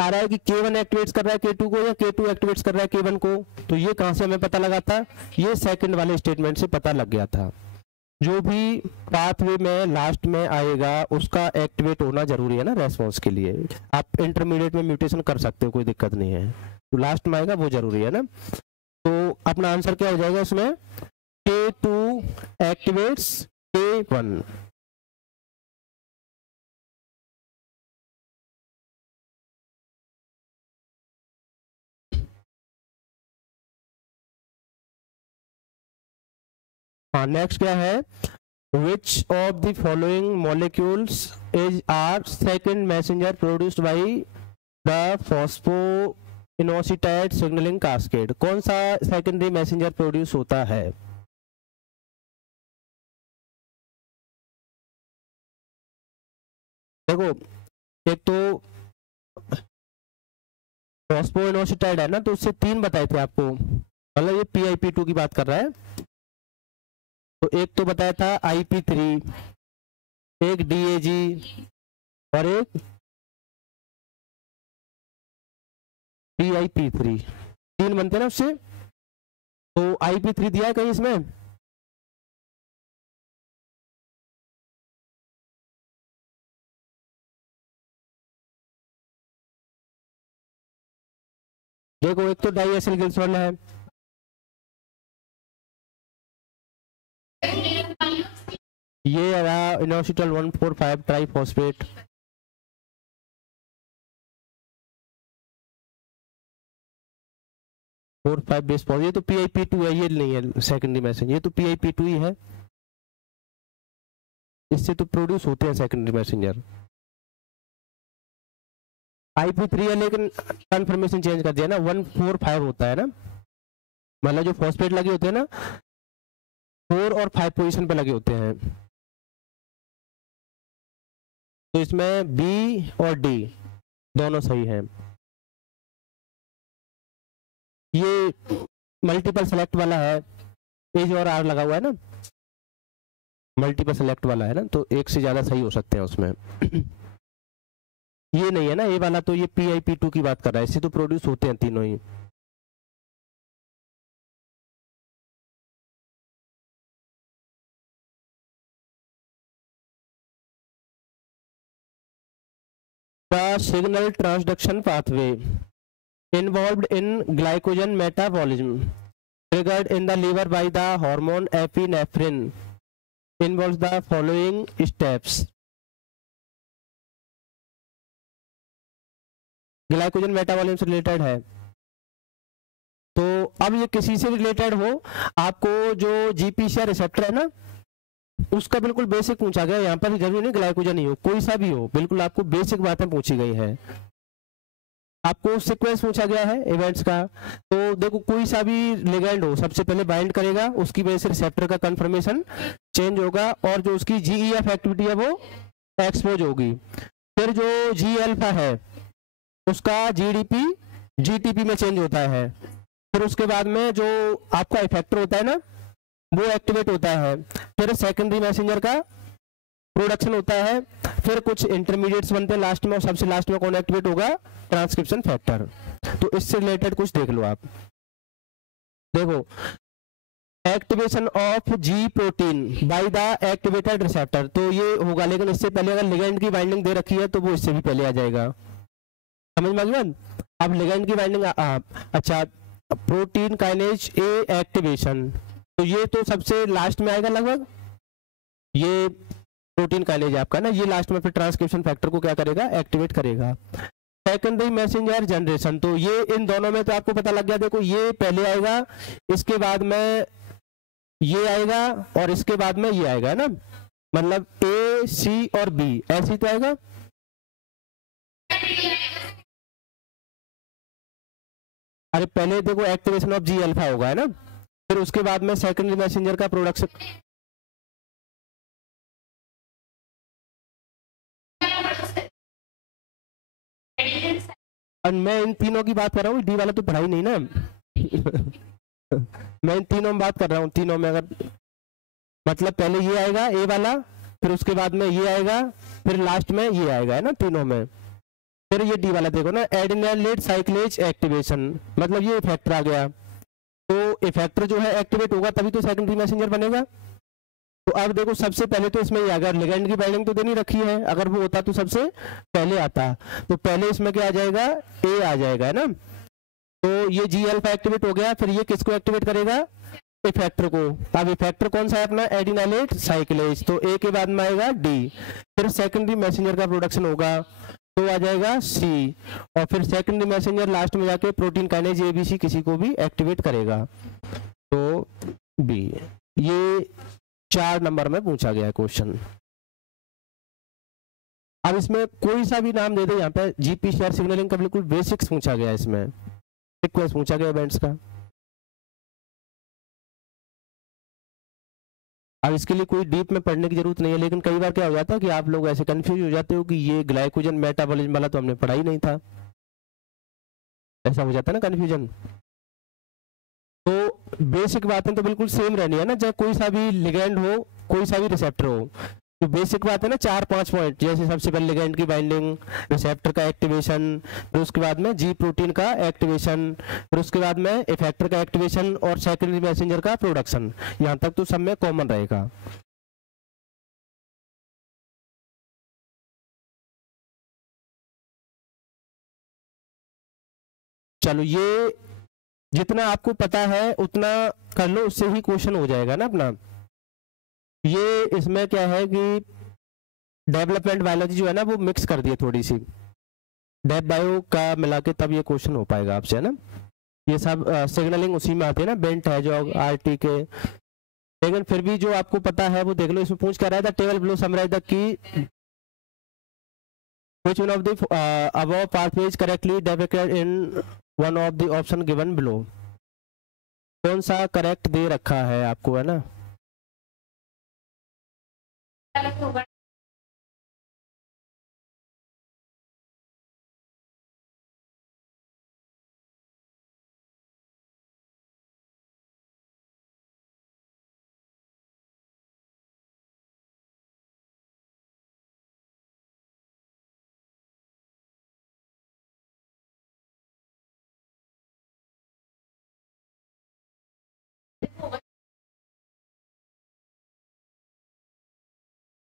आ रहा है कि K1 एक्टिवेट्स कर रहा है K2 को या K2 एक्टिवेट्स कर रहा है K1 को। तो ये कहां से हमें पता लगा था, ये सेकंड वाले स्टेटमेंट से पता लग गया था। जो भी पाथवे में लास्ट में आएगा उसका एक्टिवेट होना जरूरी है ना रेस्पॉन्स के लिए। आप इंटरमीडिएट में म्यूटेशन कर सकते हो, कोई दिक्कत नहीं है, तो लास्ट में आएगा वो जरूरी है ना। तो अपना आंसर क्या हो जाएगा इसमें, K2 एक्टिवेट्स K1। हाँ, नेक्स्ट क्या है, which of the following molecules are second messenger produced by the phosphoinositide signaling cascade। कौन सा सेकेंडरी मैसेंजर प्रोड्यूस होता है। देखो, एक तो फॉस्फोइनोसिटाइड है ना, तो उससे 3 बताए थे आपको, मतलब ये PIP2 की बात कर रहा है। तो एक तो बताया था IP3, एक DAG और एक PIP3, 3 बनते हैं ना उससे। तो IP3 दिया है कहीं इसमें, देखो एक तो डाइएसिल ग्लिसरॉल है, ये रहा इनोसिटल 145 ट्राइफॉस्फेट, फोर 5 बेस पॉज, ये तो PIP2 है, ये नहीं है सेकेंडरी मैसेंजर, ये तो PIP2 ही है, इससे तो प्रोड्यूस होते हैं सेकेंडरी मैसेंजर। IP3 है लेकिन कन्फर्मेशन चेंज कर दिया ना, 145 होता है ना, मतलब जो फॉस्फेट लगे होते हैं ना 4 और 5 पोजीशन पे लगे होते हैं। तो इसमें B और D दोनों सही हैं। ये मल्टीपल सेलेक्ट वाला है, एज और R लगा हुआ है ना, मल्टीपल सेलेक्ट वाला है ना, तो एक से ज्यादा सही हो सकते हैं उसमें। ये नहीं है ना, ये वाला तो ये PIP2 की बात कर रहा है, इससे तो प्रोड्यूस होते हैं तीनों ही। The signal transduction pathway involved in glycogen metabolism triggered in the liver by the hormone epinephrine involves the following steps। Glycogen metabolism से रिलेटेड है, तो अब ये किसी से रिलेटेड हो, आपको जो GPCR रिसेप्टर है ना उसका बिल्कुल बेसिक पूछा गया, यहाँ पर जरूरी नहीं ग्लाइकोजन ही हो, कोई सा भी हो, बिल्कुल आपको बेसिक बातें पूछी गई है। आपको सीक्वेंस पूछा गया है इवेंट्स का, तो देखो कोई सा भी लिगेंड हो सबसे पहले बाइंड करेगा, उसकी वजह से रिसेप्टर का कंफर्मेशन चेंज होगा और जो उसकी GEF एक्टिविटी है वो एक्सपोज होगी। फिर जो G अल्फा है उसका GDP GTP में चेंज होता है। फिर उसके बाद में जो आपका इफेक्टर होता है ना वो एक्टिवेट होता है। फिर सेकेंडरी मैसेंजर का प्रोडक्शन होता है, फिर कुछ इंटरमीडिएट्स बनते हैं लास्ट में, और सबसे लास्ट में कौन एक्टिवेट होगा, ट्रांसक्रिप्शन फैक्टर। तो इससे रिलेटेड कुछ देख लो आप। देखो, activation of G protein by the activated receptor, तो ये होगा, लेकिन इससे पहले अगर लिगेंड की बाइंडिंग दे रखी है तो वो इससे भी पहले आ जाएगा, समझ में आ गया। अब लिगेंड की बाइंडिंग अच्छा, प्रोटीन काइनेज A एक्टिवेशन, तो ये तो सबसे लास्ट में आएगा लगभग, ये प्रोटीन काइनेज आपका ना, ये लास्ट में फिर ट्रांसक्रिप्शन फैक्टर को क्या करेगा, एक्टिवेट करेगा। सेकेंडरी मैसेंजर जनरेशन, तो ये इन दोनों में तो आपको पता लग गया, देखो ये पहले आएगा, इसके बाद में ये आएगा और इसके बाद में ये आएगा ना, मतलब ए सी और बी ऐसे तो आएगा। अरे पहले देखो एक्टिवेशन ऑफ जी अल्फा होगा है ना, फिर उसके बाद में सेकेंडरी मैसेंजर का प्रोडक्शन। और मैं इन तीनों की बात कर रहा हूँ, डी वाला तो पढ़ाई नहीं ना मैं इन तीनों में बात कर रहा हूँ, तीनों में अगर मतलब पहले ये आएगा ए वाला, फिर उसके बाद में ये आएगा, फिर लास्ट में ये आएगा है ना तीनों में। फिर ये डी वाला देखो ना, एडिनिलेट साइक्लेज एक्टिवेशन, मतलब ये इफेक्टर आ गया, तो इफेक्टर जो है एक्टिवेट होगा तभी तो सेकेंडरी मैसेंजर बनेगा। तो अब देखो सबसे पहले तो इसमें अगर लिगेंड की बाइंडिंग तो देनी रखी है, अगर वो होता तो सबसे पहले आता, तो पहले इसमें क्या आ जाएगा, ए आ जाएगा है ना। तो ये जी अल्फा एक्टिवेट हो गया, फिर ये किसको एक्टिवेट करेगा, इफेक्टर को। अब इफेक्टर कौन सा है अपना, एडिनिलेट साइक्लेज, तो ए के बाद में आएगा डी, फिर सेकेंडरी मैसेंजर का प्रोडक्शन होगा तो आ जाएगा सी, और फिर सेकेंडरी मैसेंजर लास्ट में जाके प्रोटीन काइनेज एबीसी किसी को भी एक्टिवेट करेगा, तो बी। ये 4 नंबर में पूछा गया है क्वेश्चन। अब इसमें कोई सा भी नाम दे दे, यहाँ पे जीपीसीआर सिग्नलिंग का बिल्कुल बेसिक्स पूछा गया है, इसमें सीक्वेंस पूछा गया इवेंट्स का। अब इसके लिए कोई डीप में पढ़ने की जरूरत नहीं है, लेकिन कई बार क्या हो जाता है कि आप लोग ऐसे कंफ्यूज हो जाते हो कि ये ग्लाइकोजन मेटाबॉलिज्म वाला तो हमने पढ़ा ही नहीं था, ऐसा हो जाता है ना कंफ्यूजन। तो बेसिक बातें तो बिल्कुल सेम रहनी है ना, चाहे कोई सा भी लिगेंड हो, कोई सा भी रिसेप्टर हो, तो बेसिक बात है ना 4-5 पॉइंट, जैसे सबसे पहले लिगेंड की बाइंडिंग, रिसेप्टर का एक्टिवेशन, फिर उसके बाद में जी प्रोटीन का एक्टिवेशन, फिर उसके बाद में इफेक्टर का एक्टिवेशन और सेकेंडरी मैसेंजर का प्रोडक्शन। यहाँ तक तो सब में कॉमन रहेगा। चलो ये जितना आपको पता है उतना कर लो, उससे ही क्वेश्चन हो जाएगा ना अपना। ये इसमें क्या है कि डेवलपमेंट बायोलॉजी जो है ना वो मिक्स कर दी है थोड़ी सी, डेव बायो का मिला के, तब ये क्वेश्चन हो पाएगा आपसे है ना। ये सब सिग्नलिंग उसी में आती है ना, बेंट है जो आरटी के, लेकिन फिर भी जो आपको पता है वो देख लो। इसमें पूछ कर रहा था table below summarise the key which one of the above pathways correctly depicted in one of the option given below। कौन सा करेक्ट दे रखा है आपको है ना।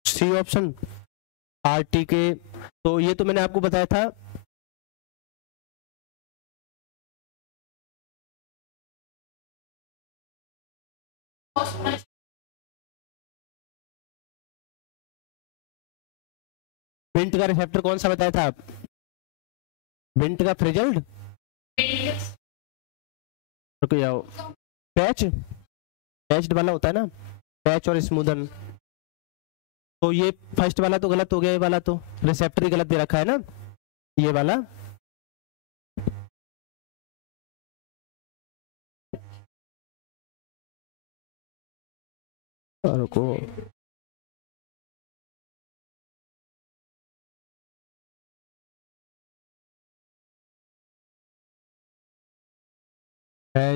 सी ऑप्शन आरटी के, तो ये तो मैंने आपको बताया था। बिंट का रिसेप्टर कौन सा बताया था आप, बिंट का फ्रिजल्ड, रुको जाओ, पैच, पैच्ड वाला होता है ना, पैच और स्मूदन। तो ये फर्स्ट वाला तो गलत हो गया, ये वाला तो रिसेप्टर ही गलत दे रखा है ना, ये वाला। रुको,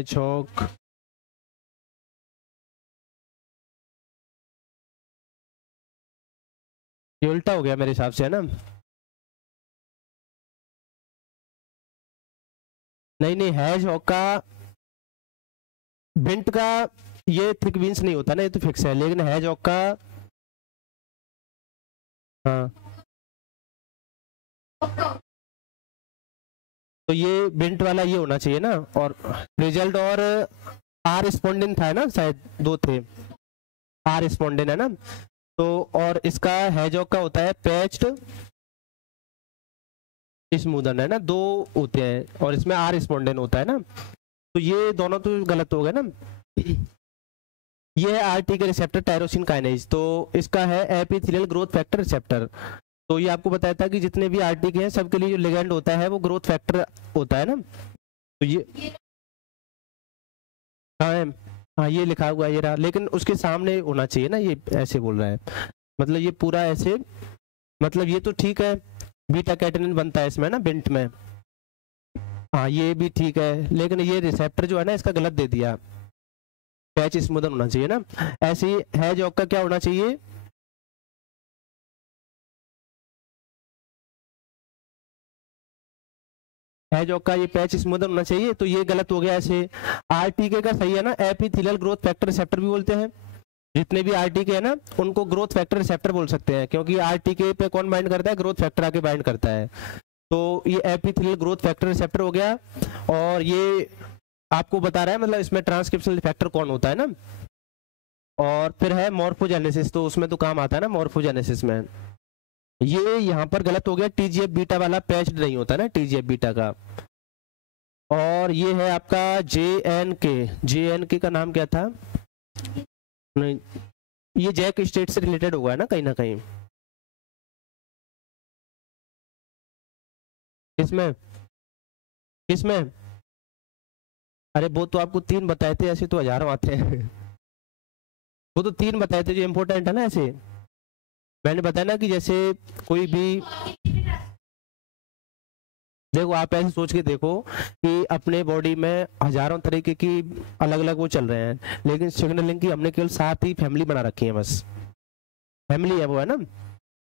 चौक, ये उल्टा हो गया मेरे हिसाब से है ना। नहीं नहीं, हैज हॉक का, बिंट का ये थिक बीन्स नहीं होता ना, ये तो फिक्स है, लेकिन हैज हॉक का हाँ, तो ये बिंट वाला ये होना चाहिए ना। और रिजल्ट और आर रिस्पोंडेंट था ना, शायद 2 थे, आर रिस्पोंडेंट है ना। तो और इसका हैजॉक का होता है पैच्ड स्मूदन है ना, 2 होते हैं, और इसमें आर रिस्पोंडेंट होता है ना। तो ये दोनों तो गलत हो गए ना। ये है आरटी के रिसेप्टर टायरोसिन काइनेज, तो इसका है एपिथेलियल ग्रोथ फैक्टर रिसेप्टर। तो ये आपको बताया था कि जितने भी आरटी के हैं सबके लिए जो लिगेंड होता है वो ग्रोथ फैक्टर होता है ना। तो ये हाँ, हाँ ये लिखा हुआ है ये रहा, लेकिन उसके सामने होना चाहिए ना, ये ऐसे बोल रहा है, मतलब ये पूरा ऐसे, मतलब ये तो ठीक है, बीटा कैटेनिन बनता है इसमें ना बिंट में, हाँ ये भी ठीक है, लेकिन ये रिसेप्टर जो है ना इसका गलत दे दिया, पैच स्मूदन होना चाहिए ना। ऐसे ही है जो का क्या होना चाहिए, है जो का ये पैच स्मूदन होना चाहिए, तो ये गलत हो गया ऐसे। आरटीके का सही है ना, एपिथेलियल ग्रोथ फैक्टर रिसेप्टर भी बोलते हैं, जितने भी आरटीके है ना उनको ग्रोथ फैक्टर रिसेप्टर बोल सकते हैं, क्योंकि आरटीके पे कौन बाइंड करता है, ग्रोथ फैक्टर आके बाइंड करता है। तो ये एपिथेलियल ग्रोथ फैक्टर रिसेप्टर हो गया, और ये आपको बता रहा है मतलब इसमें ट्रांसक्रिप्शनल फैक्टर कौन होता है ना। और फिर है मॉर्फोजेनेसिस, तो उसमें तो काम आता है ना मॉर्फोजेनेसिस में। ये यहाँ पर गलत हो गया, टीजीएफ बीटा वाला पैच नहीं होता ना टीजीएफ बीटा का। और ये है आपका जेएनके, जेएनके का नाम क्या था, नहीं ये जैक स्टेट से रिलेटेड होगा ना कहीं ना कहीं, किसमें किसमें, अरे वो तो आपको 3 बताए थे, ऐसे तो हजारों आते हैं वो तो 3 बताए थे जो इम्पोर्टेंट है ना, ऐसे मैंने बताया ना कि जैसे कोई भी, देखो आप ऐसे सोच के देखो कि अपने बॉडी में हजारों तरीके की अलग अलग वो चल रहे हैं, लेकिन सिग्नलिंग की हमने केवल 7 ही फैमिली बना रखी है, बस फैमिली है वो है ना,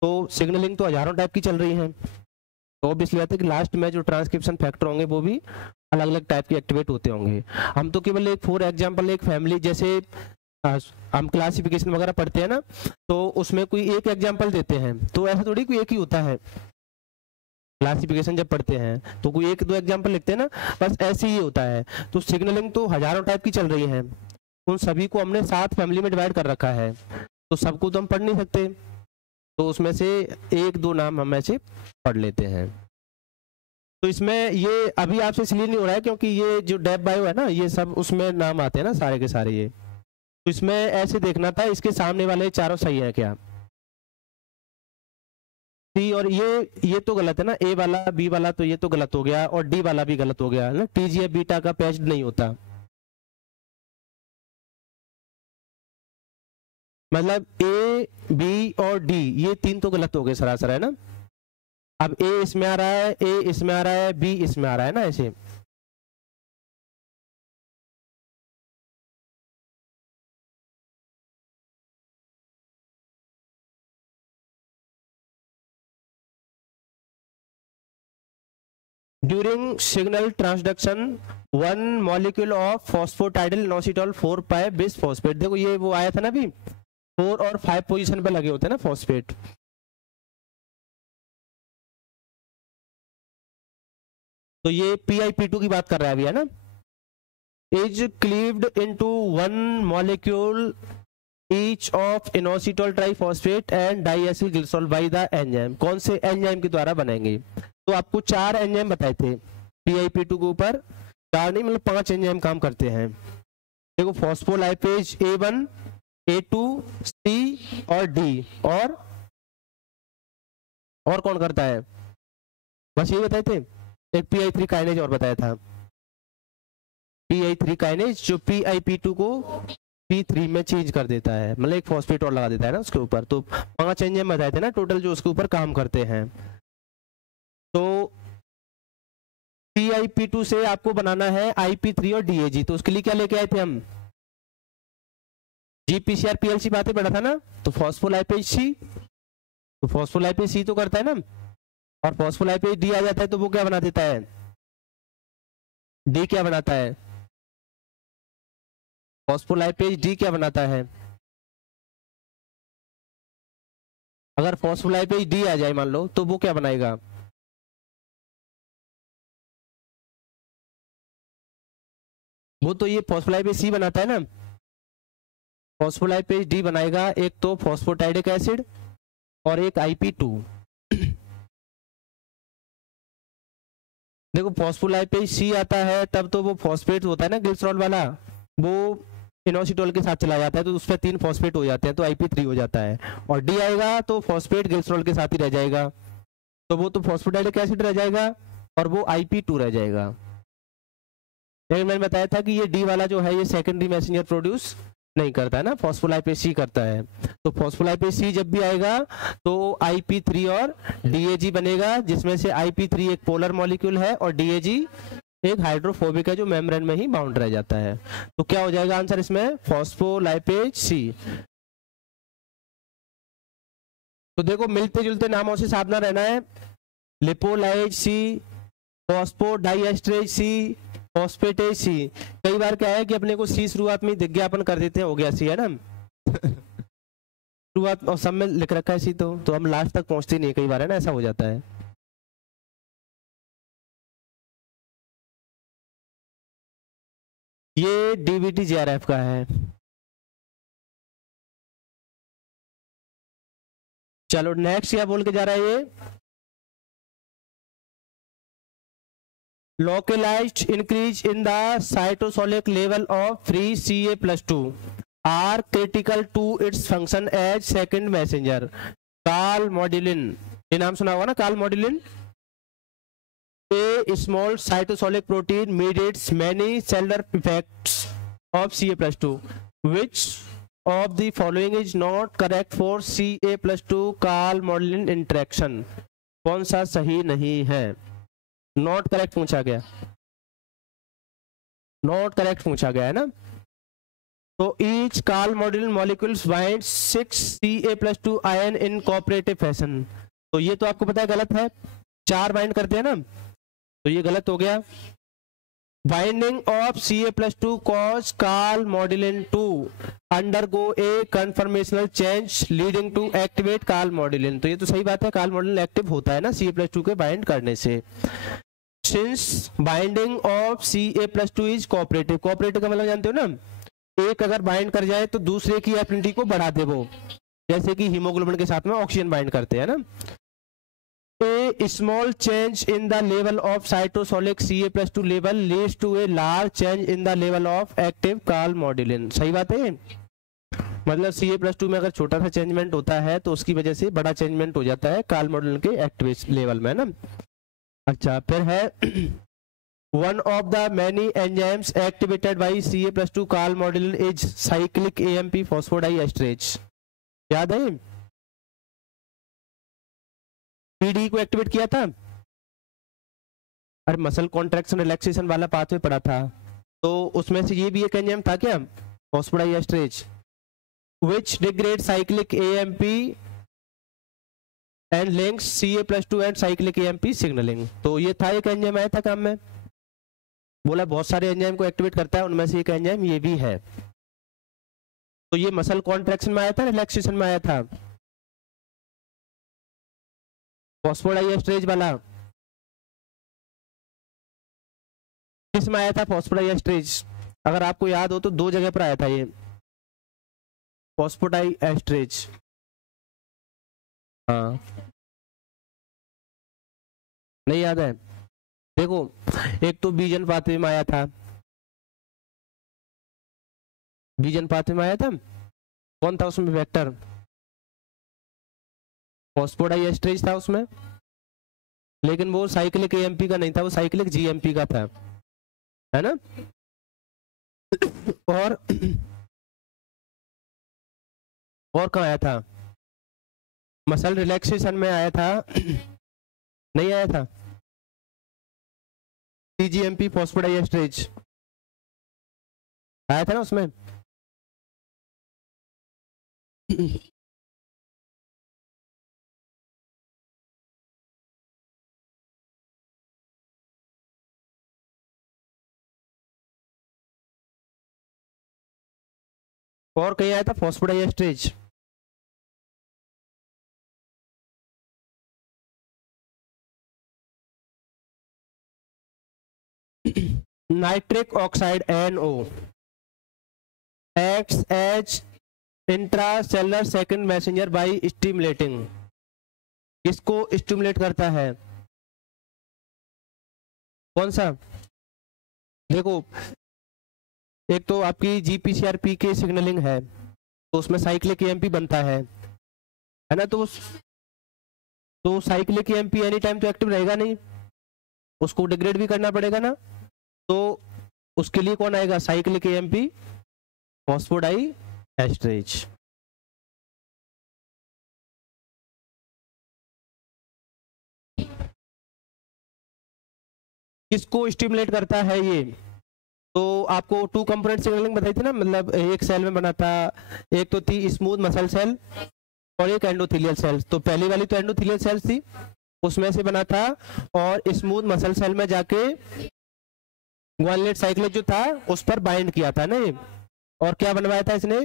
तो सिग्नलिंग तो हजारों टाइप की चल रही है, तो ऑब्वियसली बात है कि लास्ट में जो ट्रांसक्रिप्शन फैक्टर होंगे वो भी अलग अलग टाइप के एक्टिवेट होते होंगे। हम तो केवल एक फॉर एग्जांपल एक फैमिली, जैसे हम क्लासिफिकेशन वगैरह पढ़ते हैं ना, तो उसमें कोई एक एग्जांपल देते हैं, तो ऐसा थोड़ी कोई एक ही होता है, क्लासिफिकेशन जब पढ़ते हैं तो कोई 1-2 एग्जांपल लिखते हैं ना, बस ऐसे ही होता है। तो सिग्नलिंग तो हजारों टाइप की चल रही है, उन सभी को हमने 7 फैमिली में डिवाइड कर रखा है, तो सबको तो हम पढ़ नहीं सकते, तो उसमें से 1-2 नाम हम ऐसे पढ़ लेते हैं। तो इसमें ये अभी आपसे इसलिए नहीं हो रहा है क्योंकि ये जो डेप बायो है ना ये सब उसमें नाम आते हैं ना सारे के सारे, ये तो इसमें ऐसे देखना था इसके सामने वाले चारों सही है क्या, सी, और ये तो गलत है ना, ए वाला बी वाला तो ये तो गलत हो गया, और डी वाला भी गलत हो गया ना, टीजीएफ बीटा का पैच नहीं होता, मतलब ए बी और डी ये 3 तो गलत हो गए सरासर है ना। अब ए इसमें आ रहा है, ए इसमें आ रहा है, बी इसमें आ रहा है ना ऐसे, during signal transduction 1 molecule of phosphatidyl inositol 4 bis phosphate, देखो ये वो आया था ना अभी 4 और 5 पोजीशन पे लगे होते हैं ना फॉस्फेट, तो ये PiP2 की बात कर रहा है अभी है ना, is cleaved into 1 molecule each of inositol triphosphate and diacyl glycerol by the enzyme, कौन से एंजाइम के द्वारा बनेंगे, तो आपको 4 एंजाइम बताए थे PiP2 के ऊपर, 4 नहीं मतलब 5 एंजाइम काम करते हैं, देखो फॉस्फोलाइपेज A1 A2 C और D, और कौन करता है, बस ये बताए थे, एक PI3 काइनेज और बताया था, PI3 काइनेज जो PiP2 को P3 में चेंज कर देता है, मतलब एक फॉस्फेट और लगा देता है ना उसके ऊपर, तो 5 एंजाइम बताए थे ना टोटल जो उसके ऊपर काम करते हैं। तो PiP2 से आपको बनाना है IP3 और DAG, तो उसके लिए क्या लेके आए थे हम, GPCR PLC बातें पढ़ा था ना, तो फॉस्फोलाइपेज C, तो फॉस्फोलाइपेज C तो करता है ना, और फॉस्फोलाइपेज D आ जाता है, तो वो क्या बना देता है, D क्या बनाता है, फॉस्फोलाइपेज D क्या बनाता है, अगर फॉस्फोलाइपेज D आ जाए मान लो तो वो क्या बनाएगा, वो तो ये फॉस्फोलाइपेज C बनाता है ना, फॉस्फोलाइपेज D बनाएगा एक तो फॉस्फोटाइडिक एसिड और एक IP2, देखो फॉस्फोलाइपेज C आता है तब तो वो फॉस्फेट होता है ना ग्लिसरॉल वाला, वो इनोसिटोल के साथ चला जाता है तो उस पर 3 फॉस्फेट हो जाते हैं तो IP3 हो जाता है, और डी आएगा तो फॉस्फेट ग्लिसरॉल के साथ ही रह जाएगा, तो वो तो फॉस्फेटाइलिक एसिड रह जाएगा और वो IP2 रह जाएगा। लेकिन मैंने बताया था कि ये डी वाला जो है ये सेकेंडरी मैसेंजर प्रोड्यूस नहीं करता है ना, फॉस्फोलाइपेज सी करता है। तो फॉस्फोलाइपेज सी जब भी आएगा तो IP3 और DAG बनेगा, जिसमें से IP3 एक पोलर मॉलिक्यूल है और DAG एक हाइड्रोफोबिक है जो मेम्ब्रेन में ही बाउंड रह जाता है। तो क्या हो जाएगा आंसर इसमें, फॉस्फोलाइपेज सी। तो देखो मिलते जुलते नामों से सावधान रहना है, लिपोलाइज सी, फॉस्फोडाइएस्ट्रेज सी, फॉस्फेटेज सी। कई बार क्या है कि अपने को सी शुरुआत में दिख गया, अपन कर देते हैं हो गया सी, है ना शुरुआत और सब में लिख रखा है सी, तो हम लास्ट तक पहुंचते नहीं, कई बार है ना ऐसा हो जाता है। ये DBT-JRF का है। चलो नेक्स्ट क्या बोल के जा रहा है ये, localized increase in the cytosolic level of free Ca+2 are critical to its function as second messenger. कालमोडिलिन, ये नाम सुना होगा ना, कालमोडिलिन। A small cytosolic protein mediates many cellular effects of Ca+2. Which of the following is not correct for Ca+2 calmodulin interaction? कौन सा सही नहीं है? नॉट करेक्ट पूछा गया, नॉट करेक्ट पूछा गया है ना। तो each calmodulin molecules bind 6 Ca+2 ion in cooperative fashion. तो ये तो आपको पता है गलत है, 4 बाइंड करते हैं ना, तो ये गलत हो गया। Binding of Ca+2 cause calmodulin to undergo a conformational change leading to activate calmodulin. तो ये तो सही बात है, कालमोडिलिन एक्टिव होता है ना Ca+2 के बाइंड करने से। Since binding of Ca+2 is cooperative, cooperative का मतलब जानते हो ना, एक अगर बाइंड कर जाए तो दूसरे की एफिनिटी को बढ़ा दे वो, जैसे कि हीमोग्लोबिन के साथ में ऑक्सीजन बाइंड करते हैं ना। A small change in the level of cytosolic Ca+2 level leads to a large change in the level of active कालमोडिलिन। सही बात है, मतलब Ca+2 में अगर छोटा सा चेंजमेंट होता है तो उसकी वजह से बड़ा चेंजमेंट हो जाता है कालमोडिलिन के एक्टिव लेवल में, है ना। अच्छा फिर है one of the many enzymes activated by Ca+2 calmodulin is cyclic AMP phosphodiesterase. याद है, PD को एक्टिवेट किया था, अरे मसल कॉन्ट्रैक्शन रिलैक्सेशन वाला पाथवे पढ़ा था, तो उसमें से ये भी एक एंजाइम था क्या, phosphodiesterase, which degrade cyclic AMP and links Ca+2 and cyclic AMP signalling. तो ये था एक एंजाइम आया था काम में, बोला बहुत सारे एंजाइम को एक्टिवेट करता है, उनमें से एक एंजाइम ये भी है। तो ये मसल कॉन्ट्रैक्शन में आया था, रिलैक्सेशन में आया था, फॉस्फोडाइएस्ट्रेज वाला किस में आया था, फॉस्फोडाइएस्ट्रेज। अगर आपको याद हो तो 2 जगह पर आया था ये फॉस्फोडाइएस्ट्रेज। हाँ नहीं याद है, देखो एक तो बीजन पाथवे में आया था, बीजन पाथवे में आया था, कौन था उसमें वेक्टर, फॉस्फोडाइएस्ट्रेज था उसमें, लेकिन वो साइक्लिक AMP का नहीं था, वो साइक्लिक GMP का था, है ना। और कहाँ आया था, मसल रिलैक्सेशन में आया था, नहीं आया था, CGMP फॉस्फोडाइएस्ट्रेज आया था ना उसमें। और कहीं आया था phosphodiesterase, nitric oxide NO acts as intracellular second messenger by stimulating। किसको स्टिमुलेट करता है, कौन सा, देखो एक तो आपकी जीपीसीआरपी के सिग्नलिंग है, तो उसमें साइक्लिक एएमपी बनता है ना, तो साइक्लिक एएमपी एनी टाइम तो एक्टिव रहेगा नहीं, उसको डिग्रेड भी करना पड़ेगा ना, तो उसके लिए कौन आएगा, साइक्लिक एएमपी फॉस्फोडाई एस्ट्रेज। किसको स्टिमुलेट करता है ये, तो आपको टू कंपोनेंट सिग्नलिंग बताई थी ना, मतलब एक सेल में बना था, एक तो थी स्मूथ मसल सेल और एक एंडोथेलियल सेल। तो पहली वाली तो एंडोथेलियल सेल थी, उसमें से बना था, और स्मूथ मसल सेल में जाके ग्वानिलेट साइक्लेज जो था उस पर बाइंड किया था ना ये, और क्या बनवाया था इसने,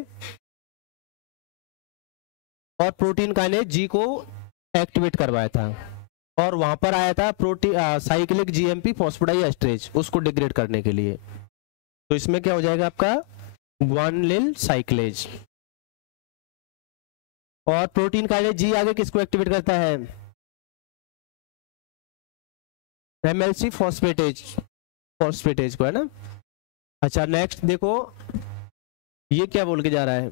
और प्रोटीन काइनेज जी को एक्टिवेट करवाया था, और वहां पर आया था प्रोटीन साइक्लिक जीएमपी फॉस्फोडाई एस्ट्रेज, उसको डिग्रेड करने के लिए। तो इसमें क्या हो जाएगा आपका ग्वानिलिन साइक्लेज। और प्रोटीन काइनेज जी आगे किसको एक्टिवेट करता है, एमएलसी फॉस्फेटेज को, है ना। अच्छा नेक्स्ट देखो, ये क्या बोल के जा रहा है,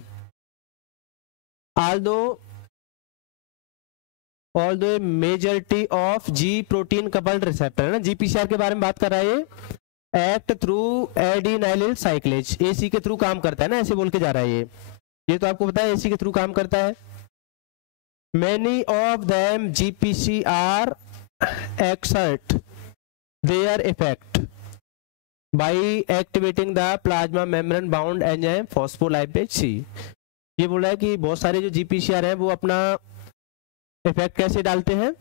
although majority of ji protein coupled receptor, है ना, जीपीसीआर के बारे में बात कर रहा है ये, एक्ट थ्रू एडिनाइलिल साइक्लेज, एसी के थ्रू काम करता है ना, ऐसे बोल के जा रहा है ये तो आपको पता है एसी के थ्रू काम करता है। Many of them GPCR exert their effect by activating the plasma membrane bound enzyme phospholipase C. ये बोल रहा है कि बहुत सारे जो जीपीसीआर है वो अपना इफेक्ट कैसे डालते हैं,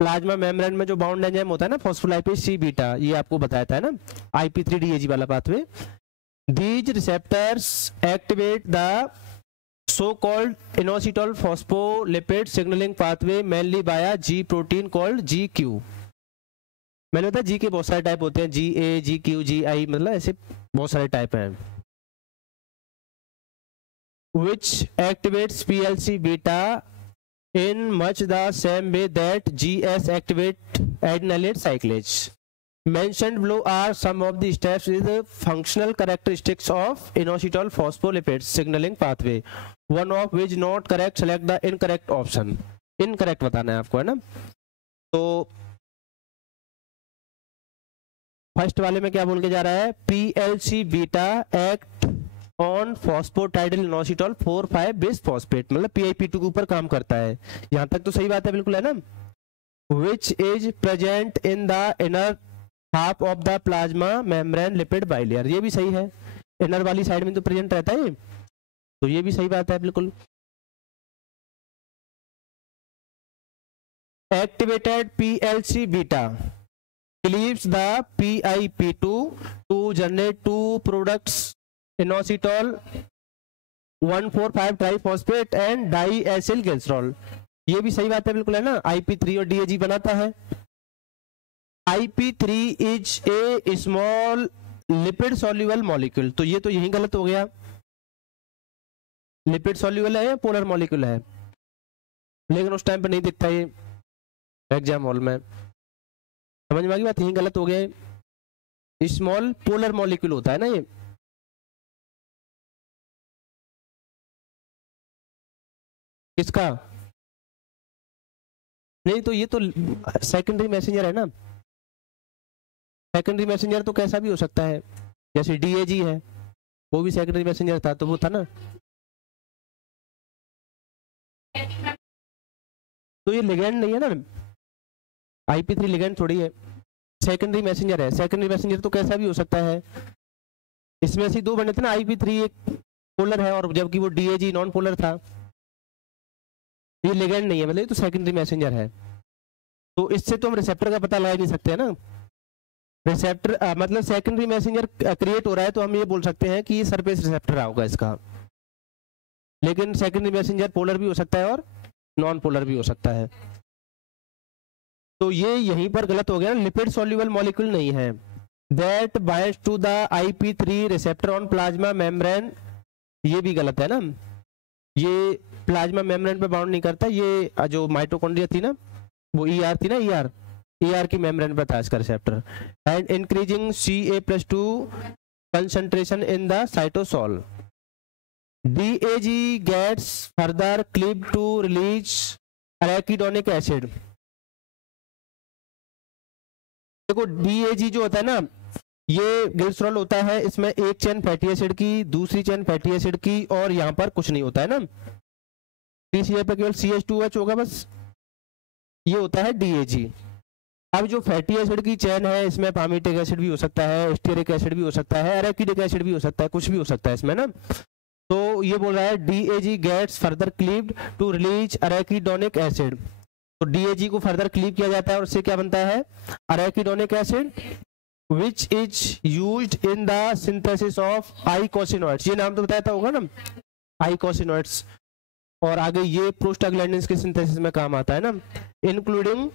प्लाज्मा मेम्ब्रेन में जो बाउंड एंजाइम होता है ना फॉस्फोलाइपेज सी बीटा, ये आपको बताया था ना, IP3DAG वाला pathway. These receptors activate the so called inositol phospholipid signalling pathway mainly बाया जी प्रोटीन कॉल्ड GQ। मैंने बताया जी के बहुत सारे टाइप होते हैं, GA, GQ, GI, मतलब ऐसे बहुत सारे टाइप हैं। which activates PLC beta in much the same way that GS activate adenylate cyclase. Mentioned below are some of the steps with the functional characteristics of inositol phospholipids signaling pathway. One of which not correct, select the incorrect option. Incorrect बताना है आपको, है ना। तो first वाले में क्या बोल के जा रहा है, PLC beta act on phosphatidyl inositol 4,5 bis phosphate, मतलब PIP2 के ऊपर काम करता है। यहां तक तो सही बात है, बिल्कुल, है ना। Which is present in the inner half of the plasma membrane lipid bilayer, ये भी सही है, इनर वाली साइड में तो प्रेजेंट रहता है, तो ये भी सही बात है बिल्कुल। Activated PLC beta cleaves the PIP2 to generate two products, inositol 1,4,5 triphosphate and diacyl glycerol, ये भी सही बात है बिल्कुल, है ना। IP3 और DAG बनाता है। IP3 is a small lipid soluble molecule, तो ये तो यही गलत हो गया, लिपिड सॉल्युबल है या पोलर मॉलिक्यूल है, लेकिन उस टाइम पे नहीं दिखता ये एग्जाम हॉल में, समझ में आ गई बात, यही गलत हो गया, स्मॉल पोलर मॉलिक्यूल होता है ना ये। किसका, नहीं तो ये तो सेकेंडरी मैसेंजर है ना, सेकेंडरी मैसेंजर तो कैसा भी हो सकता है, जैसे DAG है वो भी सेकेंडरी मैसेंजर था, तो वो था ना, तो ये लिगेंड नहीं है ना, IP3 लिगेंड थोड़ी है, सेकेंडरी मैसेंजर है। सेकेंडरी मैसेंजर तो कैसा भी हो सकता है, इसमें से दो बने थे ना, IP3 एक पोलर है और जबकि वो DAG नॉन पोलर था, ये लिगेंड नहीं है, मतलब ये तो सेकेंडरी मैसेंजर है। तो इससे तो हम रिसेप्टर का पता लगा नहीं सकते हैं ना, रिसेप्टर मतलब सेकेंडरी मैसेंजर क्रिएट हो रहा है तो हम ये बोल सकते हैं कि ये सरफेस रिसेप्टर होगा इसका, लेकिन सेकेंडरी मैसेंजर पोलर भी हो सकता है और नॉन पोलर भी हो सकता है। तो ये यहीं पर गलत हो गया, लिपिड सॉल्युबल मॉलिक्यूल नहीं है। That binds to the IP3 receptor on plasma membrane, ये भी गलत है ना, ये प्लाज्मा मेम्ब्रेन पे बाउंड नहीं करता, ये जो माइटोकॉन्ड्रिया थी ना वो ER थी ना, ER की मेम्ब्रेन पे था इसका receptor. And increasing CA+2 concentration in the cytosol. DAG gets further cleaved to release arachidonic acid. देखो DAG जो होता है ना, ये ग्लिसरॉल होता है, इसमें एक चेन फैटी एसिड की, दूसरी चेन फैटी एसिड की, और यहाँ पर कुछ नहीं होता है ना, TCA पे केवल CH2H होगा बस, ये होता है DAG। अब जो फैटी एसिड की चेन है, इसमें पामिटिक एसिड भी हो सकता है, स्टीयरिक एसिड भी हो सकता है, अरेकिडिक एसिड भी हो सकता है, कुछ भी हो सकता है इसमें ना। तो ये बोल रहा है DAG gets further cleaved to release arachidonic acid. तो DAG को फर्दर क्लीव किया जाता है और उससे क्या बनता है, arachidonic acid, which is used in the synthesis of eicosanoids. ये नाम तो बताया था होगा ना, आइकोसिनोइड्स। और आगे ये प्रोस्टाग्लैंडिन्स के सिंथेसिस में काम आता है ना, इंक्लूडिंग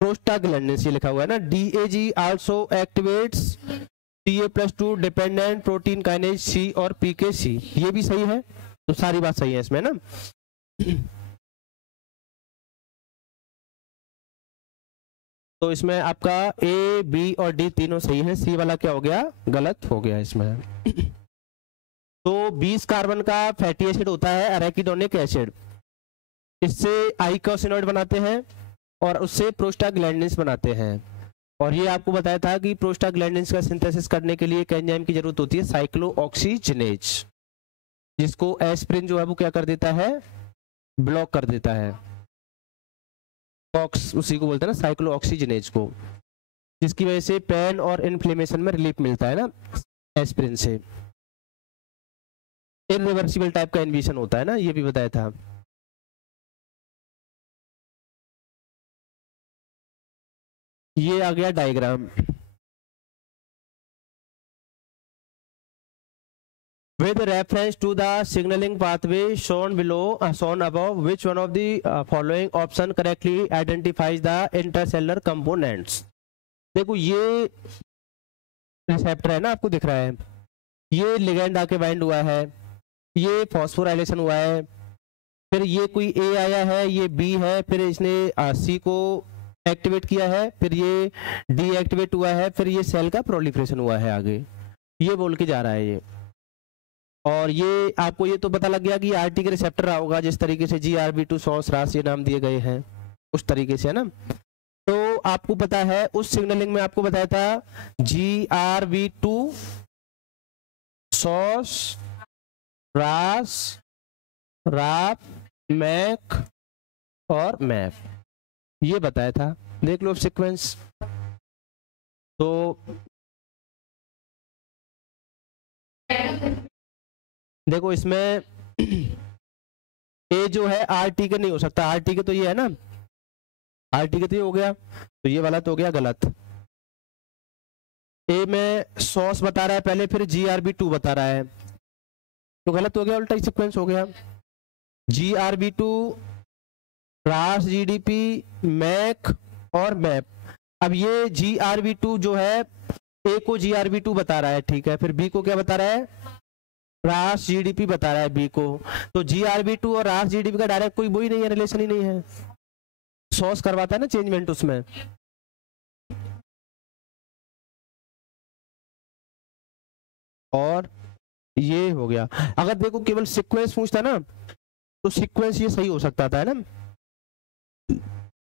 प्रोस्टाग्लैंडिन्स, ये लिखा हुआ है ना। DAG also activates CA+2 dependent protein kinase C और PKC। ये भी सही है, तो सारी बात सही है इसमें ना। तो इसमें आपका A, B और D तीनों सही है, C वाला क्या हो गया, गलत हो गया इसमें। तो 20 कार्बन का फैटी एसिड होता है अरेकिडोनिक एसिड, इससे आइकोसिनोइड बनाते हैं और उससे प्रोस्टाग्लैंडिन्स बनाते हैं। और ये आपको बताया था कि प्रोस्टाग्लैंडिन्स का सिंथेसिस करने के लिए एक एंजाइम की जरूरत होती है, साइक्लोऑक्सीजिनेज, जिसको एस्पिरिन जो है वो क्या कर देता है, ब्लॉक कर देता है। ऑक्स उसी को बोलते हैं ना, साइक्लोऑक्सीजिनेज को, जिसकी वजह से पेन और इन्फ्लेमेशन में रिलीफ मिलता है ना एस्पिरिन से। इरिवर्सिबल टाइप का इन्विशन होता है ना, ये भी बताया था। ये आ गया diagram. With reference to the signaling pathway shown above, which one of the following option correctly identifies the intercellular components? देखो ये रिसेप्टर है ना, आपको दिख रहा है, ये लिगैंड आके बाइंड हुआ है, ये फॉस्फोराइलेशन हुआ है, फिर ये कोई A आया है, ये B है, फिर इसने C को एक्टिवेट किया है, फिर ये डीएक्टिवेट हुआ है, फिर ये सेल का प्रोलिफरेशन हुआ है आगे, ये बोल के जा रहा है ये। और ये आपको ये तो पता लग गया कि RT के रिसेप्टर होगा, जिस तरीके से GRB2 सॉस रास ये नाम दिए गए हैं उस तरीके से है ना। तो आपको पता है उस सिग्नलिंग में आपको बताया था GRB2 सॉस रास राप मैक और मैप, ये बताया था। देख लो सीक्वेंस। तो देखो इसमें ए जो है RT के नहीं हो सकता, RT के तो ये है ना, RT के तो ये हो गया, तो ये वाला तो हो गया गलत। ए में सॉस बता रहा है पहले, फिर GRB2 बता रहा है, तो गलत हो गया, उल्टा ही सीक्वेंस हो गया। GRB2 रास GDP मैक और मैप। अब ये GRB2 जो है ए को GRB2 बता रहा है, ठीक है, फिर बी को क्या बता रहा है, रास GDP बता रहा है बी को। तो GRB2 और रास GDP का डायरेक्ट कोई वही नहीं है, रिलेशन ही नहीं है, सॉस करवाता है ना चेंजमेंट उसमें। और ये हो गया। अगर देखो केवल सीक्वेंस पूछता ना, तो सीक्वेंस ये सही हो सकता था है ना,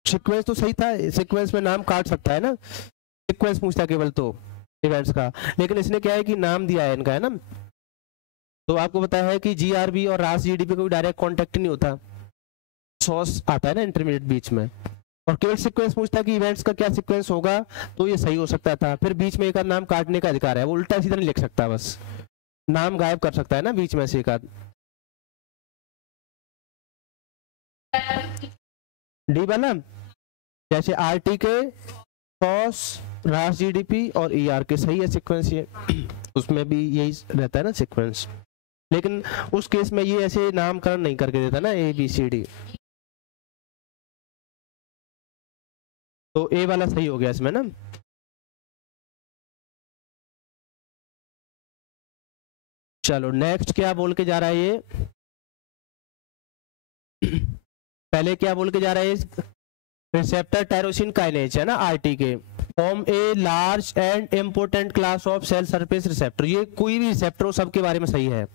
सीक्वेंस तो सही था, सीक्वेंस में नाम काट सकता है ना, सीक्वेंस पूछता केवल तो इवेंट्स का, लेकिन इसने क्या है कि नाम दिया है इनका है ना। तो आपको पता है कि GRB और रास GDP कोई डायरेक्ट कांटेक्ट नहीं होता, सॉस आता है ना इंटरमीडिएट बीच में, और केवल सीक्वेंस पूछता है कि इवेंट्स का क्या सीक्वेंस होगा, तो ये सही हो सकता था। फिर बीच में एक आध नाम काटने का अधिकार है, वो उल्टा सीधा नहीं लिख सकता, बस नाम गायब कर सकता है ना बीच में से एक आध। डी वाला जैसे RT के सॉस रास GDP और ER के सही है सीक्वेंस, ये उसमें भी यही रहता है ना सीक्वेंस, लेकिन उस केस में ये ऐसे नामकरण नहीं करके देता ना ABCD। तो ए वाला सही हो गया इसमें ना। चलो नेक्स्ट क्या बोल के जा रहा है ये, पहले क्या बोल के जा रहा है, रिसेप्टर टायरोसिन काइनेज है ना RT के, form a large and important class of cell surface receptor. ये कोई भी रिसेप्टर हो सबके बारे में सही है,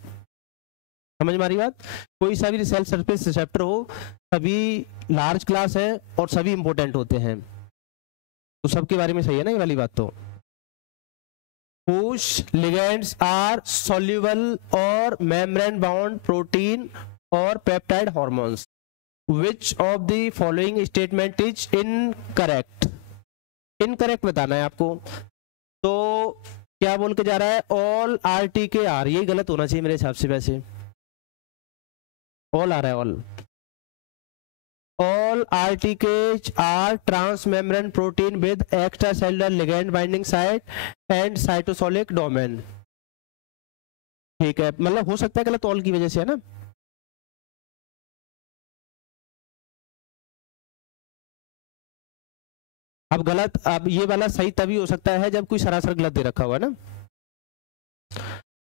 समझ में आ रही बात। कोई सा भी सेल सरफेस रिसेप्टर हो सभी लार्ज क्लास है और सभी इंपॉर्टेंट होते हैं, तो सबके बारे में सही है ना ये वाली बात। तो whose ligands are soluble or membrane bound protein or peptide hormones, which of the following statement is incorrect। Incorrect बताना है आपको। तो क्या बोल के जा रहा है, ऑल RTKR, ये गलत होना चाहिए मेरे हिसाब से, वैसे ऑल आ रहा है all. All RTKs are transmembrane protein with extracellular ligand binding site and cytosolic domain। ठीक है, मतलब हो सकता है गलत ऑल की वजह से, है ना। अब गलत, अब ये वाला सही तभी हो सकता है जब कोई सरासर गलत दे रखा हुआ है ना।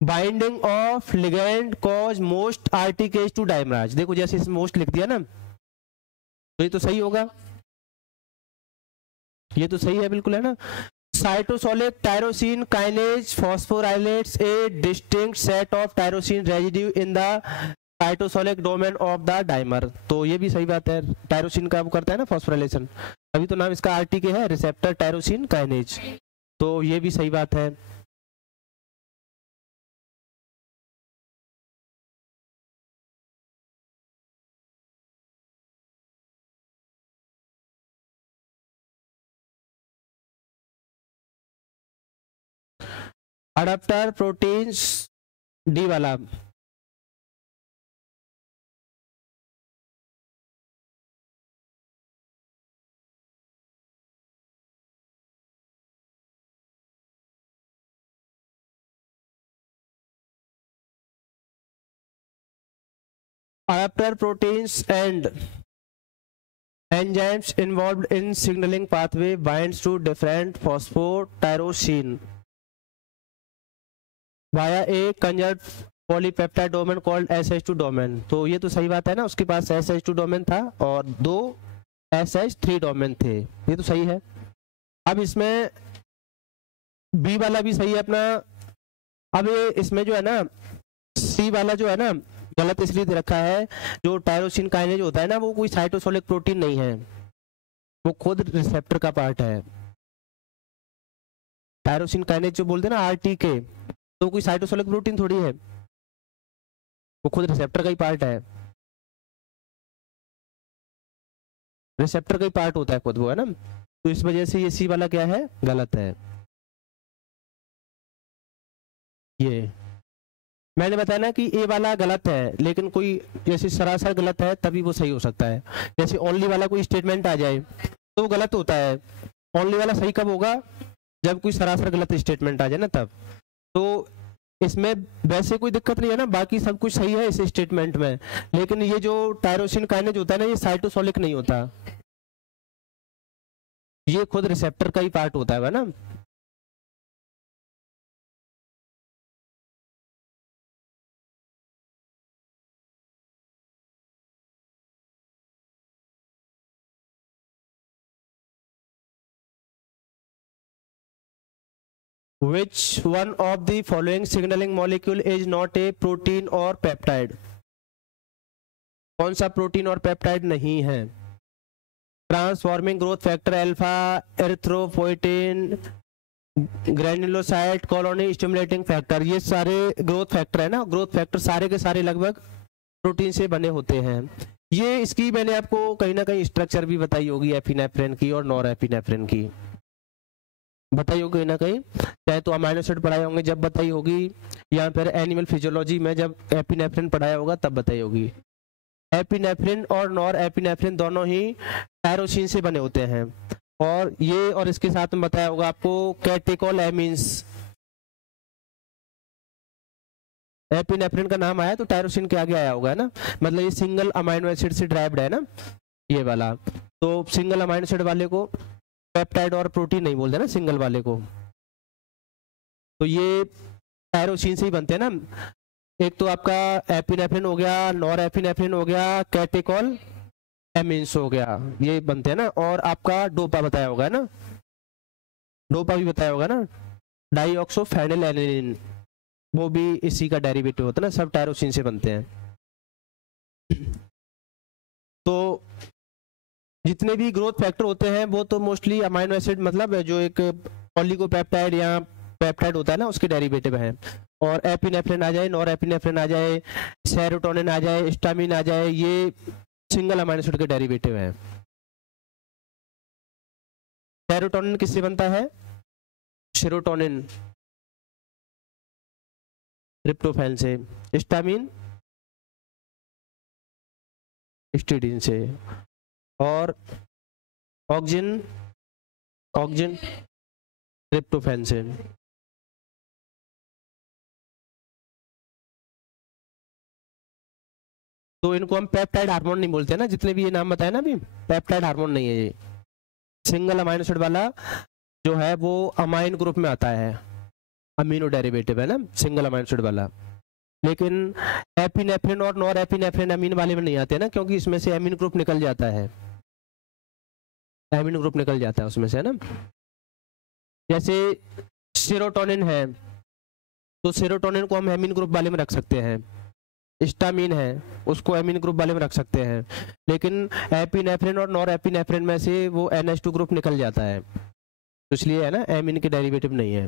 Binding of ligand cause most RTKs to dimerise, देखो जैसे इसमें मोस्ट लिख दिया ना, तो ये तो सही होगा, ये तो सही है बिल्कुल, है ना। Cytosolic tyrosine kinase phosphorylates a distinct set of tyrosine residue in the cytosolic domain of the dimer, तो ये भी सही बात है। टायरोसिन का वो करता है ना फॉस्फोराइलेशन, अभी तो नाम इसका RTK है, रिसेप्टर टायरोसिन काइनेज, तो ये भी सही बात है। अडाप्टर प्रोटीन्स डी वाला, adapter proteins and enzymes involved in signaling pathway binds to different phosphotyrosine via a conjugate polypeptide domain called SH2 domain, तो ये तो सही बात है ना, उसके पास SH2 डोमेन था और 2 SH3 डोमेन थे, ये तो सही है। अब इसमें बी वाला भी सही है अपना। अब ये इसमें जो है ना, सी वाला जो है ना गलत इसलिए दे रखा है, जो टायरोसिन काइनेज होता है ना वो कोई साइटोसोलिक प्रोटीन नहीं है, वो खुद रिसेप्टर का पार्ट है। टायरोसिन काइनेज जो बोलते हैं ना RTK, तो कोई साइटोसोलिक प्रोटीन थोड़ी है, वो खुद रिसेप्टर का ही पार्ट है, रिसेप्टर का ही पार्ट होता है खुद वो, है ना। तो इस वजह से ये सी वाला क्या है, गलत है। ये मैंने बताया ना कि ए वाला गलत है, लेकिन कोई जैसे सरासर गलत है तभी वो सही हो सकता है। जैसे ओनली वाला कोई स्टेटमेंट आ जाए तो वो गलत होता है। ओनली वाला सही कब होगा, जब कोई सरासर गलत स्टेटमेंट आ जाए ना तब। तो इसमें वैसे कोई दिक्कत नहीं है ना, बाकी सब कुछ सही है इस स्टेटमेंट में, लेकिन ये जो टायरोसिन काइनेज होता है ना, ये साइटोसोलिक नहीं होता, ये खुद रिसेप्टर का ही पार्ट होता है ना। Which one of the following signaling molecule is not a protein or peptide? कौन सा प्रोटीन और पेप्टाइड नहीं है? Transforming growth factor alpha, erythropoietin, granulocyte colony stimulating factor, ये सारे ग्रोथ फैक्टर है ना। ग्रोथ फैक्टर सारे के सारे लगभग प्रोटीन से बने होते हैं। ये इसकी मैंने आपको कहीं ना कहीं स्ट्रक्चर भी बताई होगी, एपिनेफ्रिन की और नॉर एपिनेफ्रिन की बताई होगी कहीं ना कहीं, चाहे तो अमाइनो एसिड पढ़ाए होंगे जब बताई होगी, या फिर एनिमल फिजियोलॉजी में जब एपिनेफ्रिन पढ़ाया होगा तब बताई होगी। एपिनेफ्रिन और नॉर एपिनेफ्रिन दोनों ही टायरोसिन से बने होते हैं, और ये और इसके साथ में बताया होगा आपको कैटेकोलैमिन्स। एपिनेफ्रिन का नाम आया तो टायरोसिन के आगे आया होगा ना, मतलब ये सिंगल अमाइनो एसिड से ड्राइव्ड है ना ये वाला। तो सिंगल अमाइनो एसिड वाले को पेप्टाइड और प्रोटीन नहीं बोलते ना, सिंगल वाले को। तो ये टायरोसिन से ही बनते हैं ना। एक तो आपका एपिनेफ्रिन हो गया, नॉर एपिनेफ्रिन हो गया, कैटेकोल एमिन्स हो गया, ये बनते हैं ना। और आपका डोपा बताया होगा ना, डोपा भी बताया होगा ना, डाईऑक्सोफेनिल एलानिन, वो भी इसी का डेरिवेटिव होता है ना, सब टायरोसिन से बनते हैं। तो जितने भी ग्रोथ फैक्टर होते हैं वो तो मोस्टली अमाइनो एसिड, मतलब जो एक ऑलिगोपेप्टाइड या पेप्टाइड होता है ना, उसके डेरिवेटिव हैं। और एपिनेफ्रिन आ जाए, नॉर एपिनेफ्रिन आ जाए, सेरोटोनिन आ जाए, हिस्टामिन आ जाए, ये सिंगल अमाइनो एसिड के डेरिवेटिव हैं। सेरोटोनिन किससे बनता है? सेरोटोनिन ट्रिप्टोफैन से, हिस्टामिन हिस्टिडीन से, और ऑक्सिन ट्रिप्टोफैन से। तो इनको हम पेप्टाइड हार्मोन नहीं बोलते ना, जितने भी ये नाम बताए ना अभी, पेप्टाइड हार्मोन नहीं है ये। सिंगल अमाइनो एसिड वाला जो है वो अमाइन ग्रुप में आता है, अमीनो डेरिवेटिव है ना सिंगल अमाइनो एसिड वाला। लेकिन एपिनेफ्रिन और नॉर एपिनेफ्रिन अमीन वाले में नहीं आते ना, क्योंकि इसमें से अमीन ग्रुप निकल जाता है, अमीनो ग्रुप निकल जाता है उसमें से, है ना। जैसे सेरोटोनिन है, तो सेरोटोनिन को हम एमीन ग्रुप वाले में रख सकते हैं। हिस्टामिन है, उसको एमीन ग्रुप वाले में रख सकते हैं। लेकिन एपिनेफ्रिन और नॉर एपिनेफ्रिन में से वो NH2 ग्रुप निकल जाता है, तो इसलिए है ना एमीन के डेरिवेटिव नहीं है।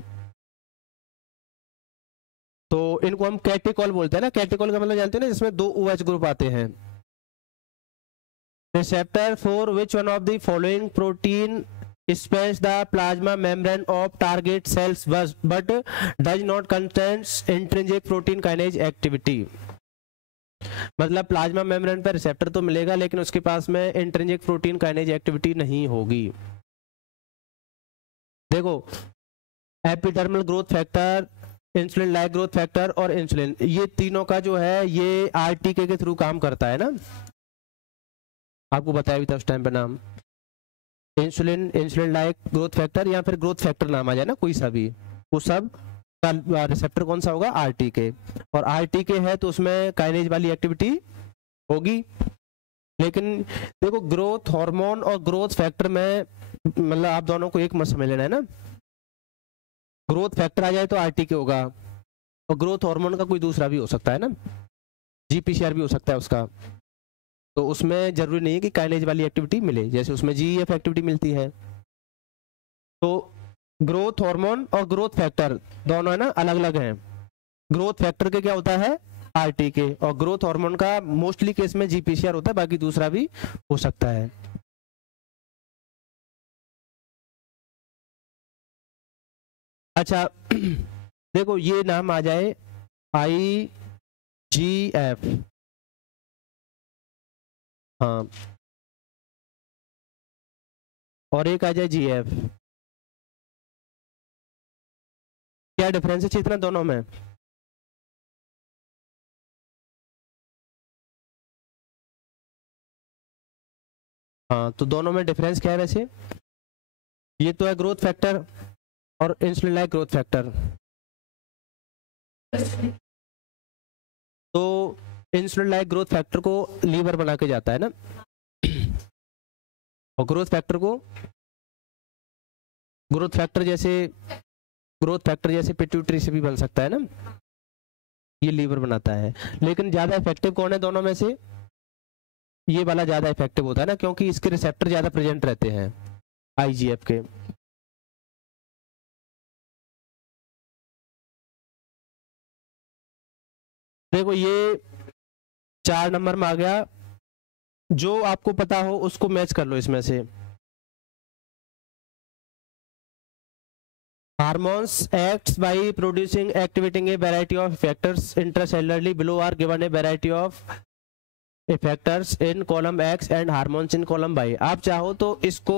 तो इनको हम कैटेकॉल बोलते हैं ना। कैटेकॉल का मतलब जानते हैं ना, जिसमें 2 OH ग्रुप आते हैं। Receptor for which one of the following protein spans the plasma membrane of target cells but does not contain intrinsic protein kinase activity। मतलब प्लाज्मा मेम्ब्रेन पर रिसेप्टर तो मिलेगा, लेकिन उसके पास में इंट्रिंसिक प्रोटीन काइनेज एक्टिविटी नहीं होगी। देखो, epidermal growth factor, insulin like growth factor और इंसुलिन, ये तीनों का जो है ये RTK के थ्रू काम करता है ना। आपको बताया भी था उस टाइम पे नाम, insulin, insulin like growth factor, या फिर ग्रोथ फैक्टर नाम आ जाए ना कोई सा भी, वो सब का रिसेप्टर कौन सा होगा? RTK। और RTK है तो उसमें काइनेज वाली एक्टिविटी होगी। लेकिन देखो, ग्रोथ हार्मोन और ग्रोथ फैक्टर में मतलब आप दोनों को एक मत समझ लेना है ना। ग्रोथ फैक्टर आ जाए तो RTK होगा, और ग्रोथ हार्मोन का कोई दूसरा भी हो सकता है ना, GPCR भी हो सकता है उसका। तो उसमें जरूरी नहीं है कि काइनेज वाली एक्टिविटी मिले, जैसे उसमें GEF एक्टिविटी मिलती है। तो ग्रोथ हार्मोन और ग्रोथ फैक्टर दोनों है ना अलग अलग हैं। ग्रोथ फैक्टर के क्या होता है? RTK, और ग्रोथ हार्मोन का मोस्टली केस में GPCR होता है, बाकी दूसरा भी हो सकता है। अच्छा देखो, ये नाम आ जाए IGF, हाँ, और एक आ जाए GF। क्या डिफरेंस है चेतना दोनों में? हाँ, तो दोनों में डिफरेंस क्या है वैसे? ये तो है ग्रोथ फैक्टर और इंसुलिन लाइक ग्रोथ फैक्टर। तो इंसुलिन लाइक ग्रोथ फैक्टर को लीवर बना के जाता है ना, और ग्रोथ फैक्टर को ग्रोथ फैक्टर जैसे पिट्यूटरी से भी बन सकता है ना, ये लीवर बनाता है। लेकिन ज्यादा इफेक्टिव कौन है दोनों में से? ये वाला ज्यादा इफेक्टिव होता है ना, क्योंकि इसके रिसेप्टर ज्यादा प्रेजेंट रहते हैं IGF के। देखो, ये 4 नंबर में आ गया। जो आपको पता हो उसको मैच कर लो इसमें से। Hormones acts by producing activating a variety of effectors intracellularly. Below are given a variety of effectors in column X and hormones in column Y। आप चाहो तो इसको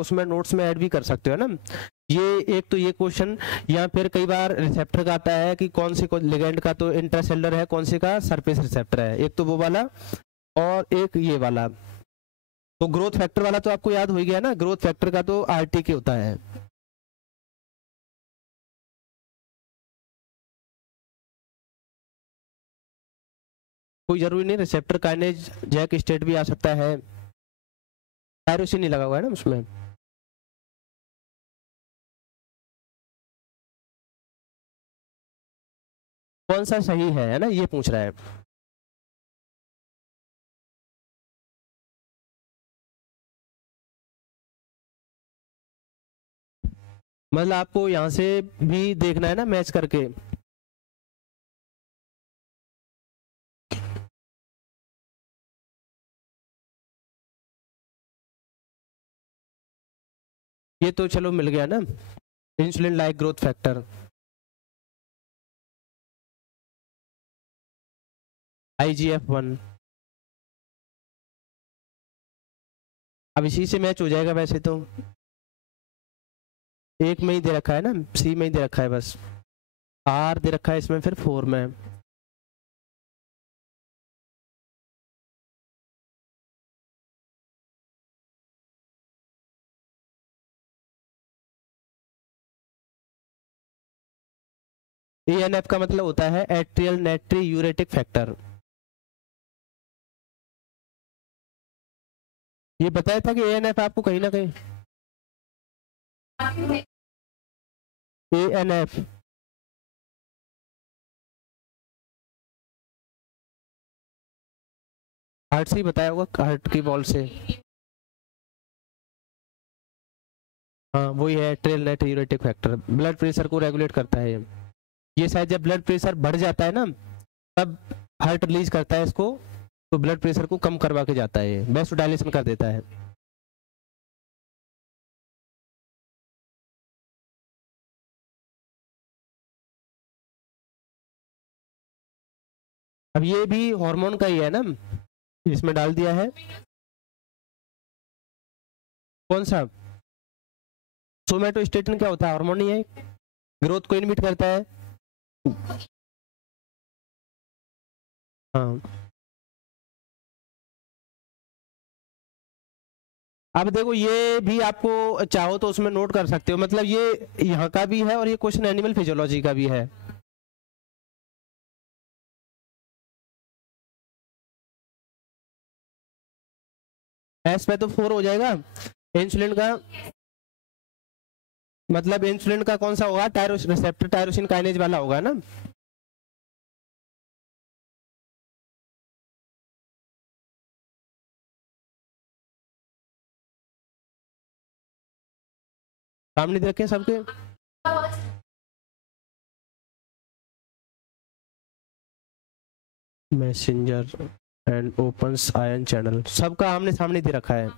उसमें नोट्स में ऐड भी कर सकते हो ना। ये एक तो ये क्वेश्चन, या फिर कई बार रिसेप्टर का आता है कि कौन से लिगेंड का तो इंट्रासेलुलर है, कौन से का सरफेस रिसेप्टर है, एक तो वो वाला और एक ये वाला। तो ग्रोथ फैक्टर वाला तो आपको याद हो गया ना, ग्रोथ फैक्टर का तो RTK होता है। कोई जरूरी नहीं, रिसेप्टर काइनेज जैक स्टेट भी आ सकता है। टायरोसिन नहीं लगा हुआ है ना उसमें। कौन सा सही है ना, ये पूछ रहा है। मतलब आपको यहाँ से भी देखना है ना मैच करके। ये तो चलो मिल गया ना, insulin like growth factor, IGF-1। अब इसी से मैच हो जाएगा वैसे तो, एक में ही दे रखा है ना, सी में ही दे रखा है बस, आर दे रखा है इसमें फिर 4 में। ANF का मतलब होता है एट्रियल नाइट्री यूरेटिक फैक्टर। ये बताया था कि ANF आपको कहीं ना कहीं, ANF हार्ट से ही बताया होगा, हार्ट की बॉल से। हाँ वही है एट्रियल नाइट्री यूरेटिक फैक्टर, ब्लड प्रेशर को रेगुलेट करता है ये शायद जब ब्लड प्रेशर बढ़ जाता है ना, तब हार्ट रिलीज करता है इसको, तो ब्लड प्रेशर को कम करवा के जाता है, वेसोडाइलेशन कर देता है। अब ये भी हार्मोन का ही है ना, इसमें डाल दिया है। कौन सा? सोमेटोस्टेटिन क्या होता है? हार्मोन ही है, ग्रोथ को इनहिबिट करता है। हाँ अब देखो ये भी आपको चाहो तो उसमें नोट कर सकते हो, मतलब ये यहाँ का भी है और ये क्वेश्चन एनिमल फिजियोलॉजी का भी है। एस पे तो 4 हो जाएगा। इंसुलिन का मतलब इंसुलिन का कौन सा होगा? टायरोसिन रिसेप्टर, टायरोसिन काइनेज वाला होगा ना। सामने देख के सबके, messenger and opens ion channel, सबका आमने सामने दे रखा है।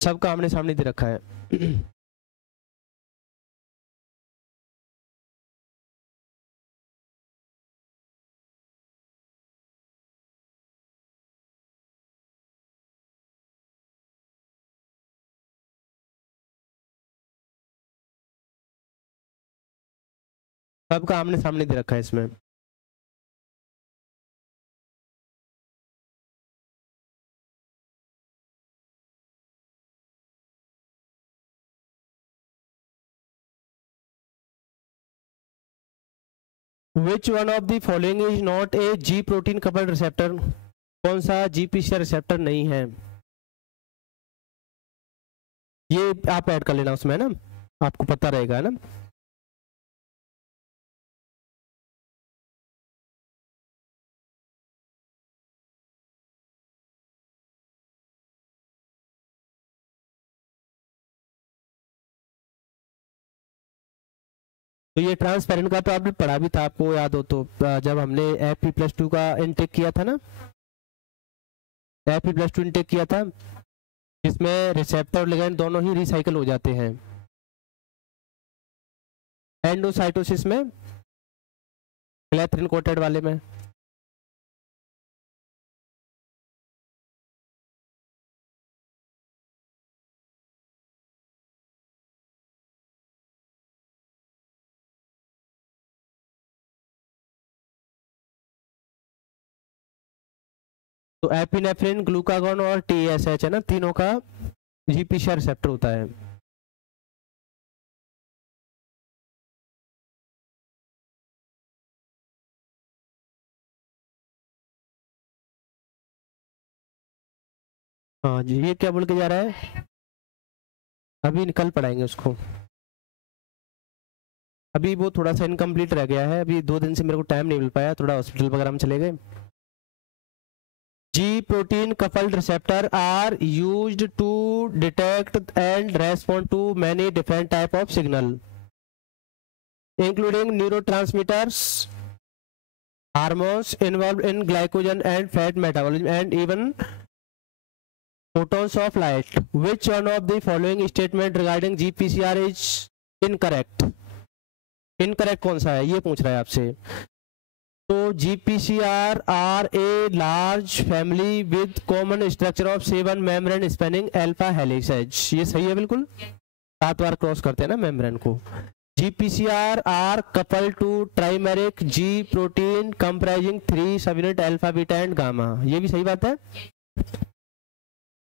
सबका आमने सामने दे रखा है। सबका आमने सामने दे रखा है इसमें। Which one of the following is not a ji protein coupled receptor? कौन सा GPCR रिसेप्टर नहीं है? ये आप ऐड कर लेना उसमें ना, आपको पता रहेगा ना। तो ये ट्रांसपेरेंट का तो आपने पढ़ा भी था, आपको याद हो तो, जब हमने FP+2 का इनटेक किया था ना, FP+2 इनटेक किया था, जिसमें रिसेप्टर और लिगैंड दोनों ही रिसाइकल हो जाते हैं एंडोसाइटोसिस में, क्लैथरिन कोटेड वाले में। तो एपिनेफ्रिन, ग्लूकागॉन और TSH है ना, तीनों का GPCR रिसेप्टर होता है। हाँ जी, ये क्या बोल के जा रहा है? अभी कल पढ़ाएंगे उसको, अभी वो थोड़ा सा इनकम्प्लीट रह गया है, अभी 2 दिन से मेरे को टाइम नहीं मिल पाया, थोड़ा हॉस्पिटल वगैरह में चले गए। G protein coupled receptor are used to detect and respond to many different type of signal, including neurotransmitters, hormones involved in glycogen and fat metabolism, and even photons of light. Which one of the following statement regarding GPCR is incorrect? Incorrect कौन सा है ये पूछ रहा है आपसे। तो GPCR are a large family with common structure of 7 membrane spanning alpha helices, ये सही है बिल्कुल, 7 बार क्रॉस करते हैं ना मेम्ब्रेन को। GPCR are couple to trimeric G protein comprising 3 subunit alpha beta and gamma, ये भी सही बात है।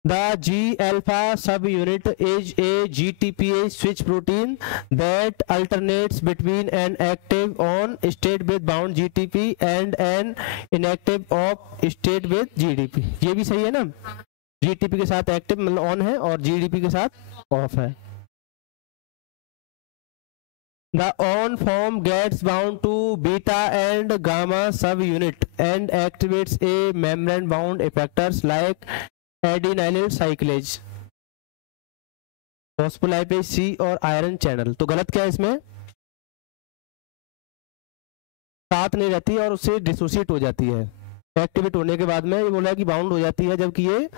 The G alpha subunit is a GTPase switch protein that alternates between an active on state with bound GTP and an inactive off state with GDP, ये भी सही है ना। GTP के साथ एक्टिव मतलब ऑन है और GDP के साथ ऑफ है। The on form gets bound to beta and gamma subunit and activates a membrane bound effectors like adenylyl cyclase, phospholipase C और आयरन चैनल। तो गलत क्या है इसमें, साथ नहीं रहती और उससे डिसोसिएट हो जाती है। एक्टिवेट होने के बाद में ये बोला कि बाउंड हो जाती है, जबकि ये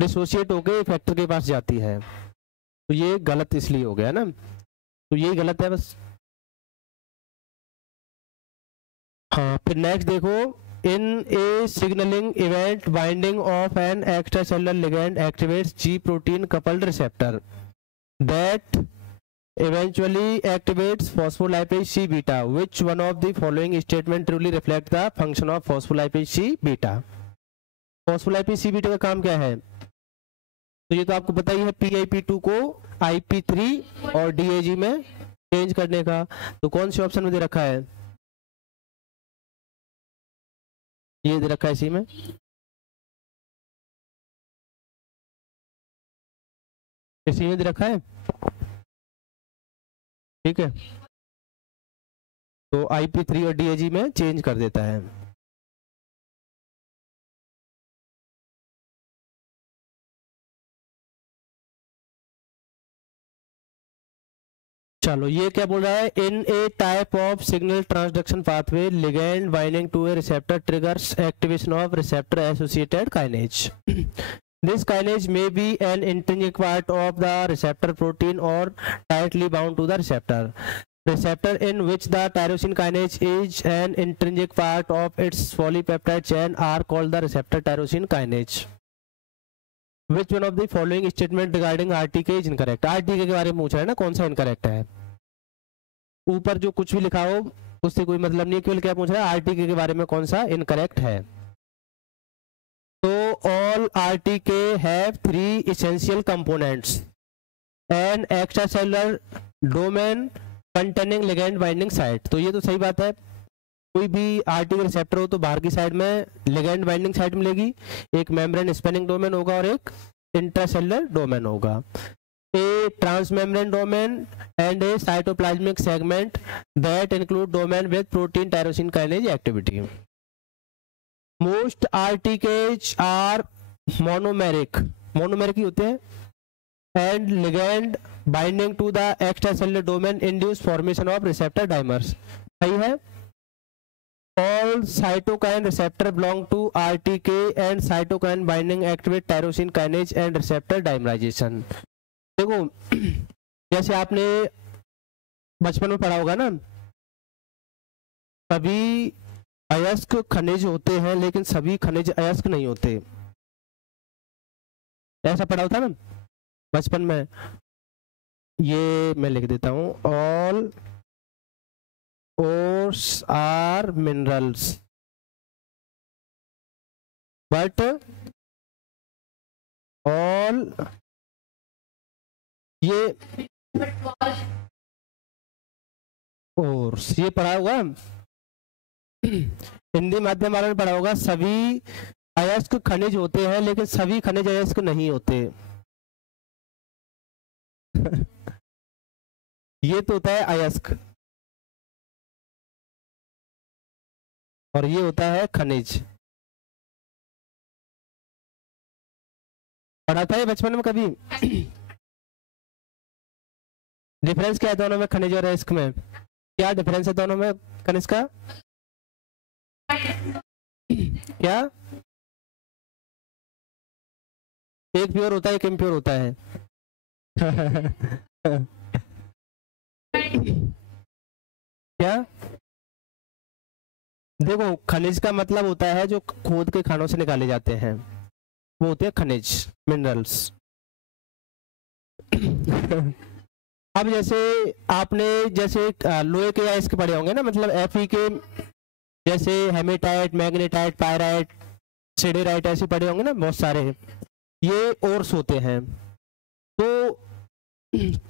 डिसोसिएट होकर इफेक्टर के पास जाती है। तो ये गलत इसलिए हो गया ना, तो ये गलत है बस। हाँ फिर नेक्स्ट देखो, in a signaling event binding of an extracellular ligand activates G protein coupled receptor that eventually activates phospholipase C beta. Which one of the following statement truly reflect the function of phospholipase C beta? phospholipase C beta का काम क्या है, तो ये तो आपको पता ही है, PIP2 को IP3 और DAG में चेंज करने का। तो कौन से ऑप्शन में दे रखा है, ये दे रखा है इसी में, इसी में दे रखा है, ठीक है। तो IP3 और DAG में चेंज कर देता है। चलो ये क्या बोल रहा है, in a type of signal transduction pathway ligand binding to a receptor triggers activation of receptor associated kinase. This kinase may be an intrinsic part of the receptor protein और tightly bound to the receptor. Receptor in which the tyrosine kinase is an intrinsic part of its polypeptide chain are called the receptor tyrosine kinase. Which one of the following statement regarding RTK is incorrect? RTK के बारे में पूछ रहा है ना, कौन सा incorrect है। ऊपर जो कुछ भी लिखा हो उससे कोई मतलब नहीं, केवल क्या पूछ रहा है, RTK के बारे में कौन सा इनकरेक्ट है। तो all RTK have 3 essential components: an extracellular domain containing ligand binding site। तो ये तो सही बात है, कोई भी RTK रिसेप्टर हो तो बाहर की साइड में लिगैंड बाइंडिंग साइट मिलेगी, एक मेम्ब्रेन स्पेनिंग डोमेन होगा और एक इंट्रासेलुलर डोमेन होगा। A transmembrane domain and a cytoplasmic segment that include domain with protein tyrosine kinase activity. Most RTKs are monomeric, monomeric ही होते हैं, and ligand binding to the extracellular domain induce formation of receptor dimers. सही है। All cytokine receptor belong to RTK and cytokine binding activate tyrosine kinase and receptor dimerization। देखो जैसे आपने बचपन में पढ़ा होगा ना, सभी अयस्क खनिज होते हैं लेकिन सभी खनिज अयस्क नहीं होते, ऐसा पढ़ा होता ना बचपन में। ये मैं लिख देता हूं, all ores are minerals but all, ये ores ये पढ़ा होगा हिंदी माध्यम वालों ने पढ़ा होगा, सभी अयस्क खनिज होते हैं लेकिन सभी खनिज अयस्क नहीं होते। ये तो होता है अयस्क और ये होता है खनिज। पढ़ा था ये बचपन में कभी? डिफरेंस क्या है दोनों में, खनिज और अयस्क में? क्या डिफरेंस है दोनों में खनिज का? क्या? एक प्योर होता है, एक इम्प्योर होता है। क्या? देखो, खनिज का मतलब होता है जो खोद के खानों से निकाले जाते हैं, वो होते हैं खनिज, मिनरल्स। अब जैसे आपने जैसे लोहे के या इसके पढ़े होंगे ना, मतलब Fe के, जैसे हेमेटाइट, मैग्नेटाइट, पायराइट, सिडेराइट, ऐसे पढ़े होंगे ना बहुत सारे, ये ओर्स होते हैं। तो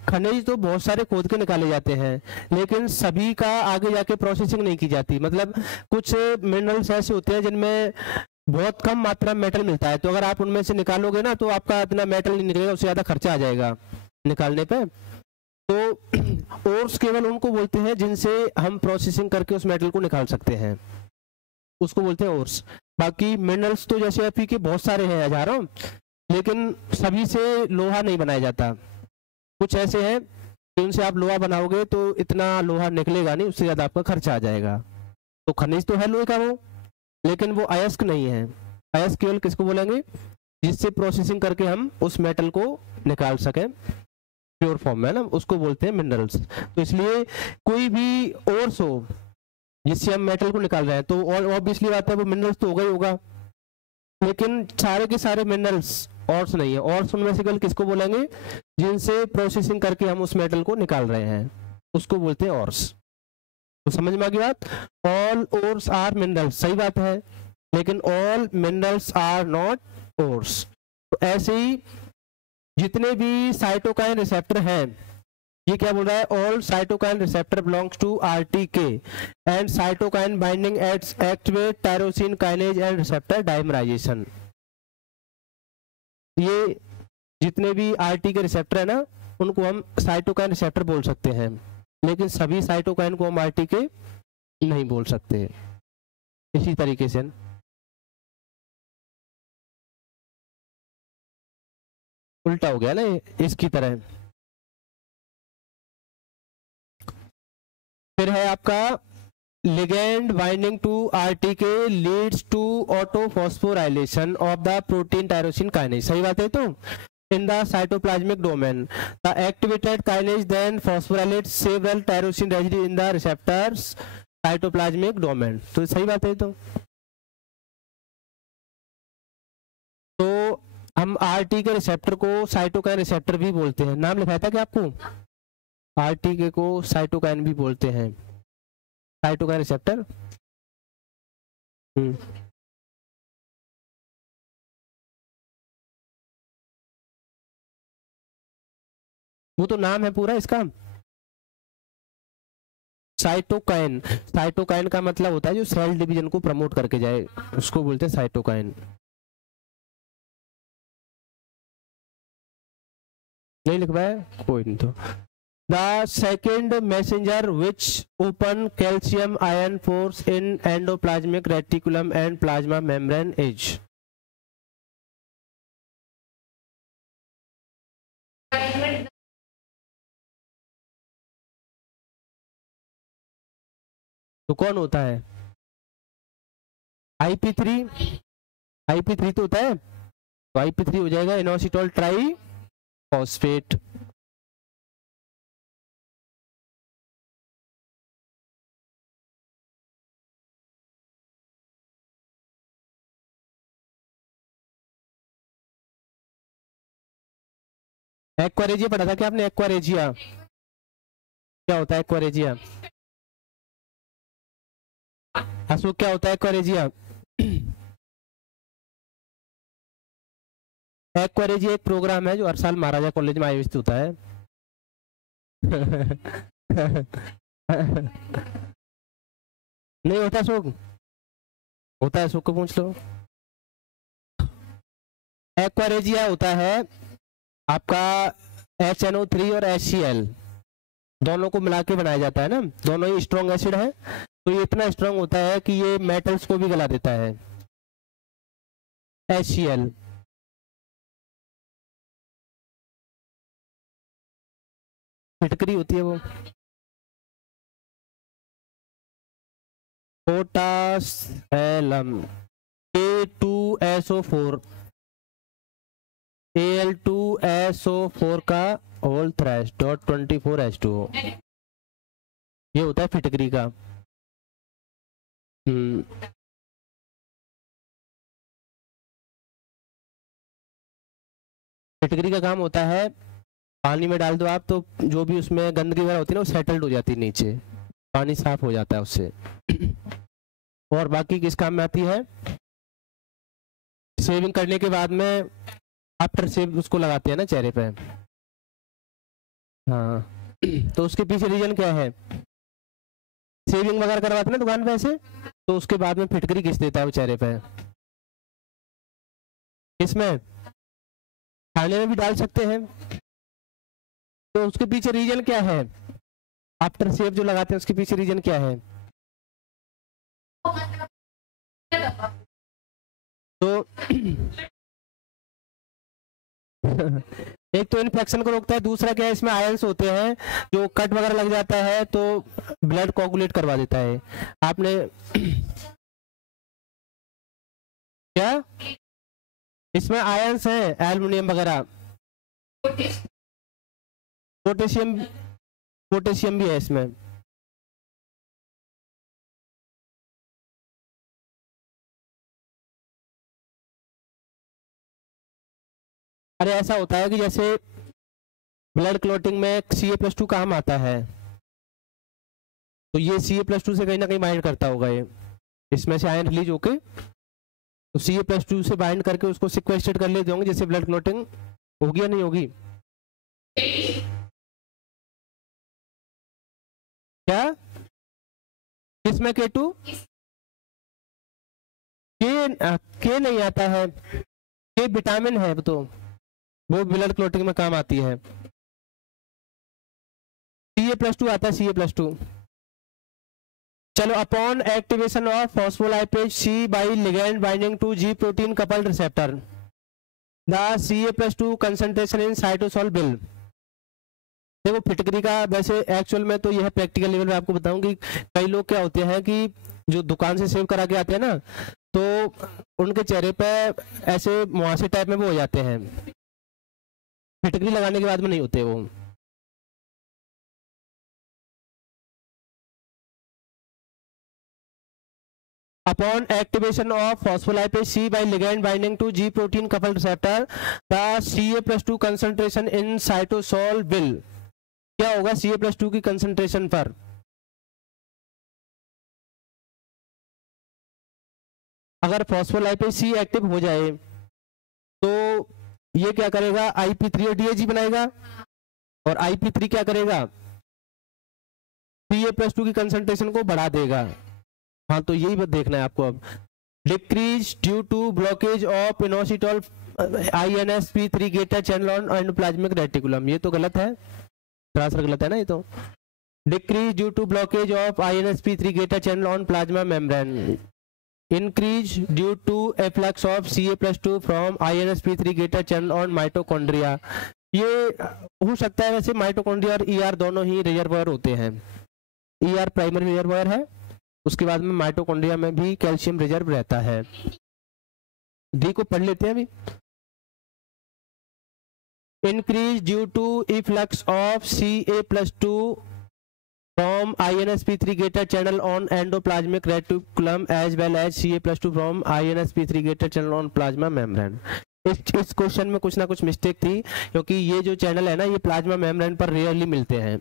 खनिज तो बहुत सारे खोद के निकाले जाते हैं, लेकिन सभी का आगे जाके प्रोसेसिंग नहीं की जाती। मतलब कुछ मिनरल्स ऐसे होते हैं जिनमें बहुत कम मात्रा में मेटल मिलता है, तो अगर आप उनमें से निकालोगे ना तो आपका इतना मेटल नहीं निकलेगा, उससे ज़्यादा खर्चा आ जाएगा निकालने पे। तो ओर्स केवल उनको बोलते हैं जिनसे हम प्रोसेसिंग करके उस मेटल को निकाल सकते हैं, उसको बोलते हैं ओर्स। बाकी मिनरल्स तो जैसे Fe के बहुत सारे हैं, हजारों, लेकिन सभी से लोहा नहीं बनाया जाता। कुछ ऐसे हैं कि उनसे आप लोहा बनाओगे तो इतना लोहा निकलेगा नहीं, उससे ज़्यादा आपका खर्चा आ जाएगा। तो खनिज तो है लोहे का वो, लेकिन वो अयस्क नहीं है। अयस्क केवल किसको बोलेंगे? जिससे प्रोसेसिंग करके हम उस मेटल को निकाल सकें प्योर फॉर्म में ना, उसको बोलते हैं मिनरल्स। तो इसलिए कोई भी ओर्स हो जिससे हम मेटल को निकाल रहे हैं, तो ऑब्वियसली बात है वो मिनरल्स तो होगा ही होगा, लेकिन सारे के सारे मिनरल्स ऑर्स नहीं है। ऑर्स उनमें से केवल किसको बोलेंगे? जिनसे प्रोसेसिंग करके हम उस मेटल को निकाल रहे हैं, उसको बोलते हैं ऑर्स। तो समझ में आ गई बात? ऑल ओर्स आर मिनरल्स, सही बात है, लेकिन all minerals are not ores. तो ऐसे ही जितने भी साइटोकाइन रिसेप्टर हैं, ये क्या बोल रहा है? All cytokine receptor belongs to RTK and cytokine binding act with tyrosine kinase and receptor dimerization. ये जितने भी RTK रिसेप्टर है ना, उनको हम साइटोकाइन रिसेप्टर बोल सकते हैं, लेकिन सभी साइटोकाइन को हम RTK नहीं बोल सकते। इसी तरीके से उल्टा हो गया ना इसकी तरह। फिर है आपका ligand binding to RTK leads to autophosphorylation of the protein tyrosine kinase. सही बात है। तो in the cytoplasmic domain the activated kinase then phosphorylates several tyrosine residue in the receptors cytoplasmic domain। तो सही बात है। तो हम RTK रिसेप्टर को साइटोकाइन रिसेप्टर भी बोलते हैं। नाम लिखाया था क्या आपको? RTK को साइटोकाइन भी बोलते हैं, साइटोकाइन रिसेप्टर। वो तो नाम है पूरा इसका, साइटोकाइन। साइटोकाइन का मतलब होता है जो सेल डिवीजन को प्रमोट करके जाए, उसको बोलते हैं साइटोकाइन। नहीं लिख पाया? कोई नहीं। तो the second messenger which open calcium ion force in endoplasmic reticulum and plasma membrane is. तो कौन होता है? IP3। IP3 तो होता है, तो IP3 हो जाएगा इनोसिटोल ट्राई फॉस्फेट। एक्वारेजिया पढ़ा था क्या आपने? एक्वारेजिया क्या होता है? एक्वारेजिया अशोक क्या होता है एक्वारेजिया? एक्वारेजिया एक प्रोग्राम है जो हर साल महाराजा कॉलेज में आयोजित होता है। नहीं होता अशोक? होता है, अशोक को पूछ लो। एक्वारेजिया होता है आपका HNO3 और HCl दोनों को मिला के बनाया जाता है ना, दोनों ही स्ट्रॉन्ग एसिड है, तो ये इतना स्ट्रॉन्ग होता है कि ये मेटल्स को भी गला देता है। HCl फिटकरी होती है वो। पोटासिलम K2SO4 Al2SO4 का होल थ्रेश .24H2O, ये होता है फिटकरी का। फिटकरी का काम होता है, पानी में डाल दो आप तो जो भी उसमें गंदगी वगैरह होती है ना वो सेटल्ड हो जाती है नीचे, पानी साफ हो जाता है उससे। और बाकी किस काम में आती है? शेविंग करने के बाद में आफ्टर शेव उसको लगाते हैं ना चेहरे पे। हाँ तो उसके पीछे रीजन क्या है? शेविंग वगैरह करवाते ना दुकान पे ऐसे, तो उसके बाद में फिटकरी घिस देता है वो चेहरे पे। इसमें खाने में भी डाल सकते हैं। तो उसके पीछे रीजन क्या है? आफ्टर शेव जो लगाते हैं उसके पीछे रीजन क्या है? तो एक तो इन्फेक्शन को रोकता है, दूसरा क्या है इसमें आयंस होते हैं, जो कट वगैरह लग जाता है तो ब्लड कोगुलेट करवा देता है। आपने क्या इसमें आयंस है एल्युमिनियम वगैरह, पोटेशियम, पोटेशियम भी है इसमें। अरे ऐसा होता है कि जैसे ब्लड क्लॉटिंग में Ca+2 काम आता है, तो ये Ca+2 से कहीं ना कहीं बाइंड करता होगा, ये इसमें से आयन रिलीज होके तो Ca+2 से बाइंड करके उसको सिक्वेस्ट्रेट कर लेते होंगे, जैसे ब्लड क्लॉटिंग होगी या नहीं होगी? क्या किसमें K2? के नहीं आता है, के विटामिन है तो वो ब्लड क्लॉटिंग में काम आती है। Ca+2 आता है, Ca+2। चलो, upon activation of phospholipase C by ligand binding to G protein coupled receptor, the Ca+2 concentration in cytosol will. देखो फिटकरी का वैसे एक्चुअल में तो यह प्रैक्टिकल लेवल में आपको बताऊं कि कई लोग क्या होते हैं कि जो दुकान से सेव करा के आते हैं ना, तो उनके चेहरे पे ऐसे मुहासे टाइप में वो हो जाते हैं, फिटकरी लगाने के बाद में नहीं होते वो। Upon activation of phospholipase C by ligand binding to G protein coupled receptor, the Ca+2 concentration in cytosol will, क्या होगा Ca+2 की कंसंट्रेशन पर? अगर फॉस्फोलाइपेज C एक्टिव हो जाए तो ये क्या करेगा, IP3 और DAG बनाएगा, और IP3 क्या करेगा, Ca+2 की कंसंट्रेशन को बढ़ा देगा। हाँ तो यही बात देखना है आपको। अब decrease due to blockage of inositol INSP3 gated channel on endoplasmic reticulum, ये तो गलत है, ट्रांसफर गलत है ना ये तो। Decrease due to blockage of INSP3 gated channel on plasma membrane, increase due to efflux of Ca+2 from INSP3 gated channel on mitochondria. ये हो सकता है वैसे माइटोकॉन्ड्रिया और ER दोनों ही रिजर्वायर होते हैं। ER प्राइमरी रिजर्वायर है, उसके बाद में माइटोकॉन्ड्रिया में भी कैल्शियम रिजर्व रहता है। डी को पढ़ लेते हैं अभी। Increase due to influx of Ca+2 from INSP3 gated channel on endoplasmic reticulum as well as Ca+2 from INSP3 gated channel on plasma membrane. इस क्वेश्चन में कुछ ना कुछ मिस्टेक थी, क्योंकि ये जो चैनल है ना ये प्लाज्मा मेम्ब्रेन पर रेयरली मिलते हैं,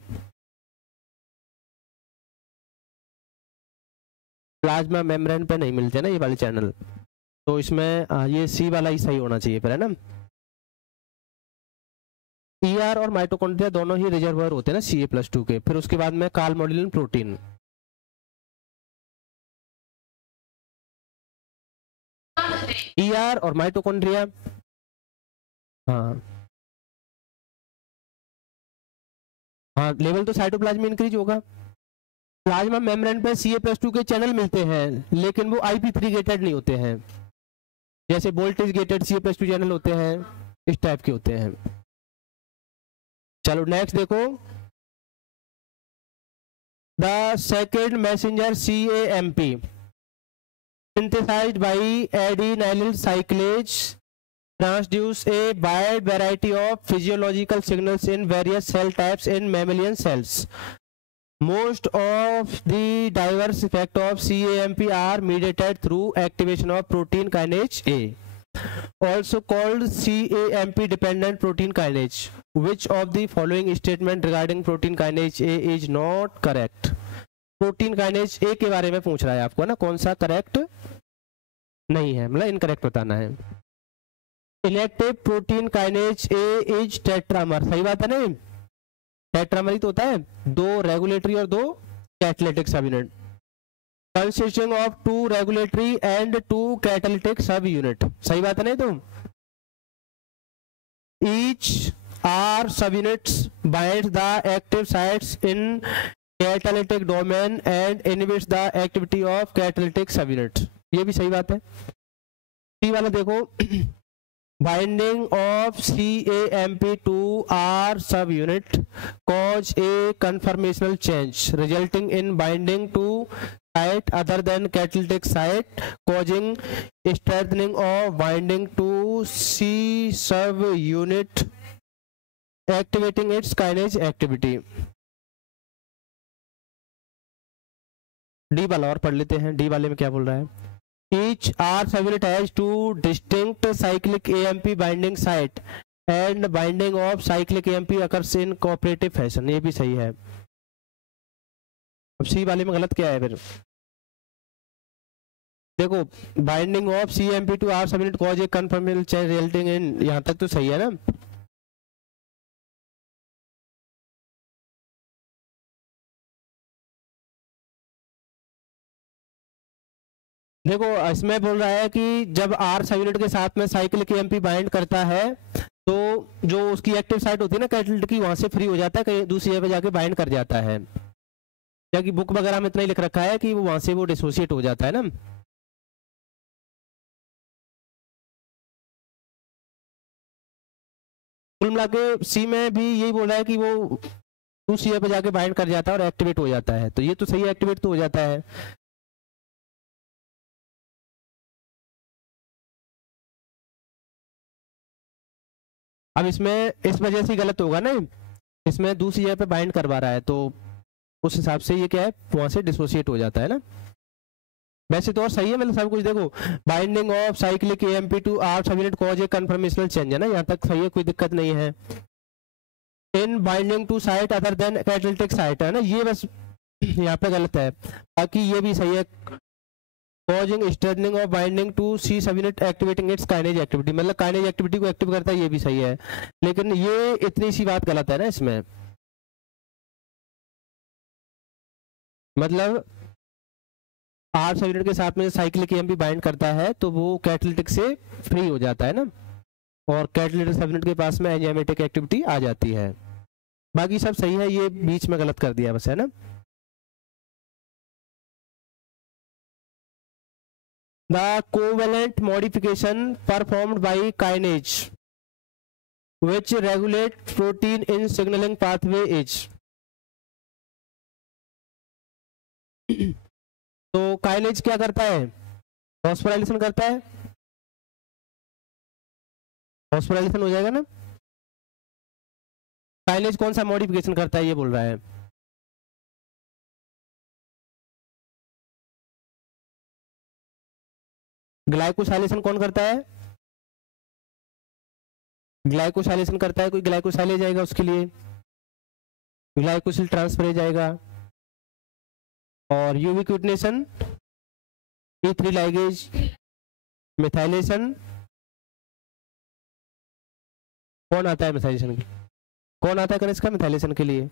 प्लाज्मा मेम्ब्रेन पे नहीं मिलते ना ये वाले चैनल, तो इसमें ये सी वाला ही सही होना चाहिए फिर, है ना। ER और माइटोकॉन्ड्रिया दोनों ही रिजर्वायर होते हैं ना Ca+2 के। फिर उसके बाद में कार्ल मॉड्यूलिन प्रोटीन, ER और माइटोकॉन्ड्रिया, हाँ हाँ, लेवल तो साइटोप्लाज्म में इंक्रीज होगा। प्लाज्मा मेम्ब्रेन पे Ca+2 के चैनल मिलते हैं, लेकिन वो IP3 गेटेड नहीं होते हैं, जैसे वोल्टेज गेटेड Ca+2 चैनल होते हैं, इस टाइप के होते हैं। चलो नेक्स्ट देखो, the second messenger CAMP synthesized by adenylyl cyclase transduce a wide variety of physiological signals in various cell types in mammalian cells. Most of the diverse effects of CAMP are mediated through activation of protein kinase A, also called CAMP dependent protein kinase. Which of the following statement regarding protein kinase A is not correct? Protein kinase A के बारे में पूछ रहा है आपको ना, कौन सा करेक्ट नहीं है, मतलब इनकरेक्ट बताना है। Elective protein kinase A is tetramer, सही बात है ना, टेट्रामर ही तो होता है, 2 रेगुलेटरी और 2 कैटालिटिक सब unit, consisting of 2 regulatory and 2 catalytic सब यूनिट, सही बात है ना। तो ईच आर सब units bind the active sites in catalytic domain and inhibits the activity of catalytic सब यूनिट, ये भी सही बात है। सी वाला देखो, binding of CAMP to R sub unit cause a conformational change resulting in binding to site other than catalytic site, causing strengthening of binding to C sub unit, activating its kinase activity। D वाला और पढ़ लेते हैं, D वाले में क्या बोल रहा है, each R subunit has 2 distinct cyclic AMP binding site and binding of cyclic AMP occurs in cooperative fashion, ये भी सही है। अब सी वाले में गलत क्या है फिर, देखो binding of CAMP to R subunit cause a conformational change resulting in, यहाँ तक तो सही है ना। देखो इसमें बोल रहा है कि जब R सब यूनिट के साथ में साइक्लिक AMP बाइंड करता है तो जो उसकी एक्टिव साइट होती है ना कैटालिटिक की, वहां से फ्री हो जाता है, कहीं दूसरी जगह जाके बाइंड कर जाता है, क्योंकि बुक वगैरह में इतना ही लिख रखा है कि वो वहां से वो डिसोसिएट हो जाता है ना। कुल मिला के सी में भी यही बोल रहा है कि वो दूसरी जगह पे जाके बाइंड कर जाता है और एक्टिवेट हो जाता है, तो ये तो सही है, एक्टिवेट तो हो जाता है। अब इसमें इस वजह से गलत होगा ना, इसमें दूसरी जगह पे बाइंड करवा रहा है, तो उस हिसाब से ये क्या है, वहां से डिसोसिएट हो जाता है ना। वैसे तो और सही है, मतलब सब कुछ देखो, binding of cyclic AMP to R सब यूनिट कॉज ए कन्फर्मेशनल चेंज है ना, यहाँ तक सही है, कोई दिक्कत नहीं है। In binding to site other than catalytic site है ना, ये बस यहाँ पे गलत है, बाकी ये भी सही है। causing strengthening of binding to C subunit activating its kinase activity, मतलब kinase activity को एक्टिव करता है, ये भी सही है, लेकिन ये इतनी सी बात गलत है ना इसमें, मतलब R सब यूनिट के साथ में साइक्लिक AMP बाइंड करता है तो वो कैटालिटिक से फ्री हो जाता है ना, और कैटालिटिक सब यूनिट के पास में एंजाइमेटिक एक्टिविटी आ जाती है, बाकी सब सही है, ये बीच में गलत कर दिया बस, है ना। The covalent modification performed by kinase which regulate protein in signaling pathway is, तो काइनेज क्या करता है, फॉस्फोराइलेशन करता है, फॉस्फोराइलेशन हो जाएगा ना। काइनेज कौन सा मॉडिफिकेशन करता है ये बोल रहा है, ग्लाइकोसाइलेशन कौन करता है, ग्लाइकोसाइलेशन करता है, कोई ग्लाइकोसाइलेज जाएगा उसके लिए ग्लाइकोसिल ट्रांसफर जाएगा, और यूबिक्विटिनेशन, E3 लाइगेज, मिथाइलेशन, कौन आता है मिथाइलेशन के, कौन आता है कनिष्क का मिथाइलेशन के लिए,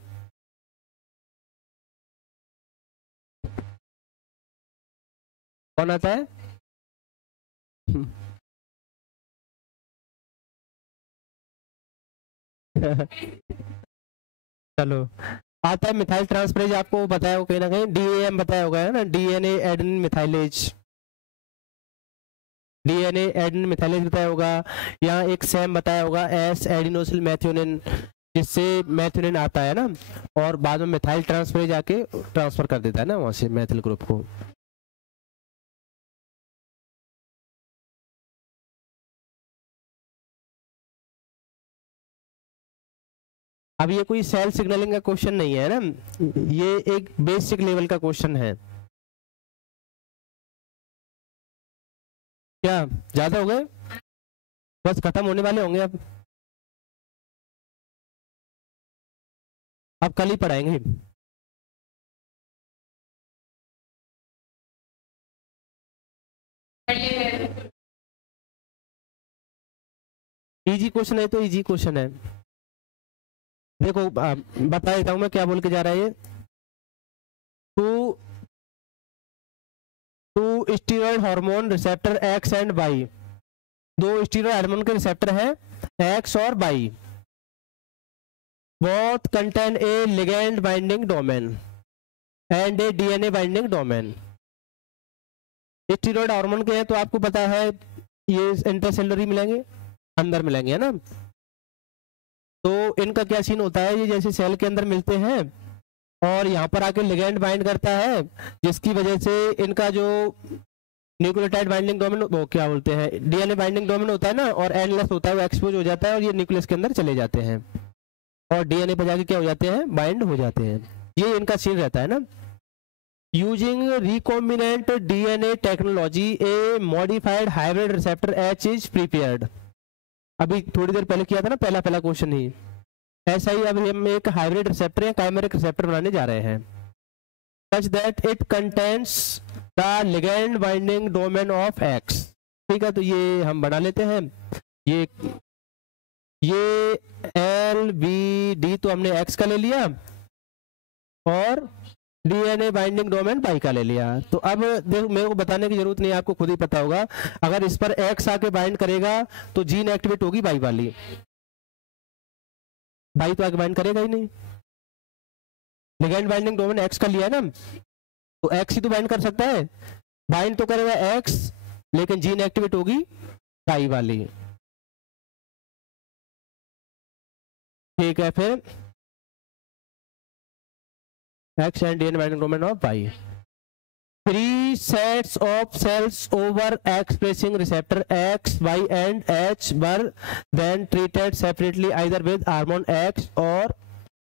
कौन आता है चलो, आता है मिथाइल ट्रांसफरेज, आपको बताया होगा कहीं ना कहीं, डीएएम बताया होगा है ना, DNA adenine methylase, DNA adenine methylase बताया होगा। यहाँ एक सैम बताया होगा, एस एडिनोसिल मैथ्योनिन, जिससे मैथ्योनिन आता है ना, और बाद में मिथाइल ट्रांसफरेज आके ट्रांसफर कर देता है ना वहां से मैथिल ग्रुप को। अब ये कोई सेल सिग्नलिंग का क्वेश्चन नहीं है ना, ये एक बेसिक लेवल का क्वेश्चन है। क्या ज्यादा हो गए? बस खत्म होने वाले होंगे अब कल ही पढ़ाएंगे। इजी क्वेश्चन है तो इजी क्वेश्चन है। देखो बता देता हूं मैं क्या बोल के जा रहा है ये। Two two steroid hormone receptor X and Y, दो स्टीरॉयड हार्मोन के रिसेप्टर हैं एक्स और Y, both contain a ligand binding domain and a DNA binding domain। Steroid hormone के हैं तो आपको पता है ये इंटरसेलुलरी मिलेंगे, अंदर मिलेंगे है ना। तो इनका क्या सीन होता है, ये जैसे सेल के अंदर मिलते हैं और यहाँ पर आके लिगेंड बाइंड करता है, जिसकी वजह से इनका जो न्यूक्लियोटाइड बाइंडिंग डोमेन, वो क्या बोलते हैं, डीएनए बाइंडिंग डोमेन होता है ना, और एनलेस होता है, वो एक्सपोज हो जाता है और ये न्यूक्लियस के अंदर चले जाते हैं और डीएनए पर जाके क्या हो जाते हैं, बाइंड हो जाते हैं। ये इनका सीन रहता है ना। Using recombinant DNA technology A modified hybrid receptor H is prepared. अभी थोड़ी देर पहले किया था ना, पहला क्वेश्चन ही ऐसा ही। अब हम एक हाइब्रिड रिसेप्टर या काइमेरिक रिसेप्टर बनाने जा रहे हैं, such that it contains the ligand binding domain of X। ठीक है, तो ये हम बना लेते हैं। ये एल बी डी तो हमने X का ले लिया और डीएनए बाइंडिंग डोमेन बाई का ले लिया। तो अब देखो, मेरे को बताने की जरूरत नहीं, आपको खुद ही पता होगा। अगर इस पर X आके बाइंड करेगा तो जीन एक्टिवेट होगी बाई वाली, बाई तो आके बाइंड करेगा ही नहीं। लिगैंड बाइंडिंग डोमेन एक्स का लिया है ना, तो एक्स ही तो बाइंड कर सकता है, बाइंड तो करेगा एक्स, लेकिन जीन एक्टिवेट होगी बाई वाली। ठीक है, फिर x and DNA binding domain of by. 3 sets of cells over expressing receptor X, Y and H were then treated separately either with hormone X or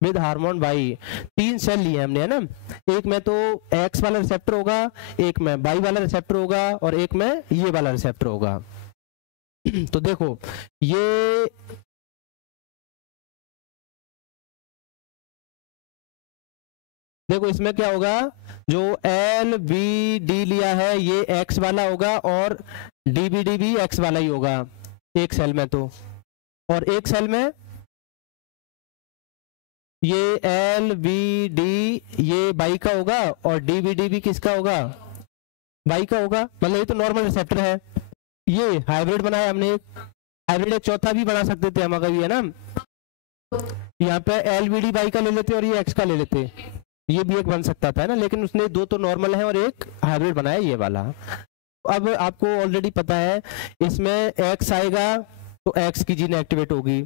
with hormone Y. 3 cell लिए हमने है ना, एक में तो एक्स वाला receptor होगा, एक में वाई वाला रिसेप्टर होगा और एक में ये वाला रिसेप्टर होगा। तो देखो ये देखो इसमें क्या होगा, जो एल बी डी लिया है ये एक्स वाला होगा और डी बी डी भी एक्स वाला ही होगा एक सेल में तो, और एक सेल में ये एल बी डी ये बाई का होगा और डी बी डी भी किसका होगा, बाई का होगा। मतलब ये तो नॉर्मल रिसेप्टर है, ये हाइब्रिड बनाया हमने, हाइब्रिड एक चौथा भी बना सकते थे हम अगर, ये है ना, यहाँ पे एल बी डी बाई का ले लेते और ये एक्स का ले लेते, ये भी एक बन सकता था ना, लेकिन उसने दो तो नॉर्मल है और एक हाइब्रिड बनाया ये वाला। अब आपको ऑलरेडी पता है इसमें एक्स आएगा तो एक्स की जीन एक्टिवेट होगी,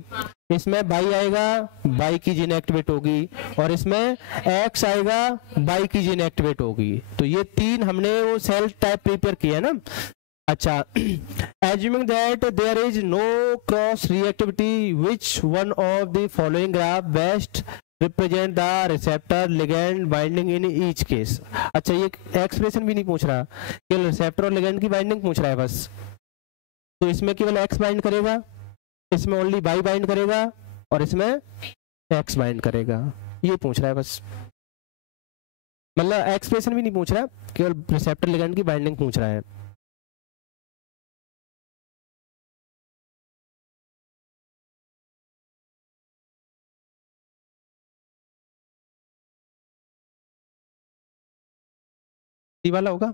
इसमें बाई आएगा बाई की जीन एक्टिवेट होगी, और इसमें एक्स आएगा बाई की जीन एक्टिवेट होगी। तो ये 3 हमने वो सेल टाइप प्रिपेयर किया है ना। अच्छा, assuming that there is no cross reactivity, which one of the following graph best represent the receptor ligand binding in each case। अच्छा, ये एक्सप्रेशन भी नहीं पूछ रहा, केवल रिसेप्टर और लिगैंड की बाइंडिंग पूछ रहा है बस। तो इसमें केवल एक्स बाइंड करेगा, इसमें ओनली बाई बाइंड करेगा और इसमें एक्स बाइंड करेगा, ये पूछ रहा है बस। मतलब एक्सप्रेशन भी नहीं पूछ रहा, केवल रिसेप्टर लिगैंड की बाइंडिंग पूछ रहा है। वाला होगा,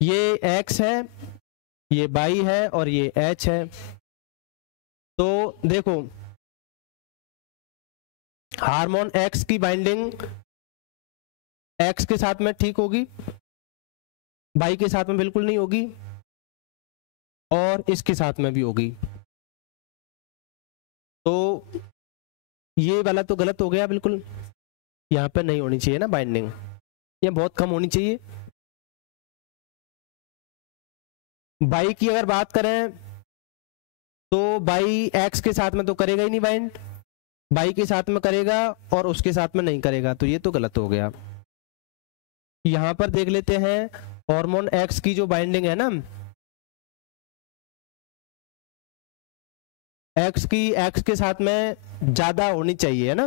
ये एक्स है, ये बाई है और ये एच है। तो देखो हार्मोन एक्स की बाइंडिंग एक्स के साथ में ठीक होगी, वाई के साथ में बिल्कुल नहीं होगी, और इसके साथ में भी होगी। तो ये वाला तो गलत हो गया बिल्कुल, यहाँ पे नहीं होनी चाहिए ना बाइंडिंग, ये बहुत कम होनी चाहिए। बाई की अगर बात करें तो बाई एक्स के साथ में तो करेगा ही नहीं बाइंड, बाई के साथ में करेगा और उसके साथ में नहीं करेगा, तो ये तो गलत हो गया। यहां पर देख लेते हैं हार्मोन एक्स की जो बाइंडिंग है ना, एक्स की एक्स के साथ में ज्यादा होनी चाहिए है ना,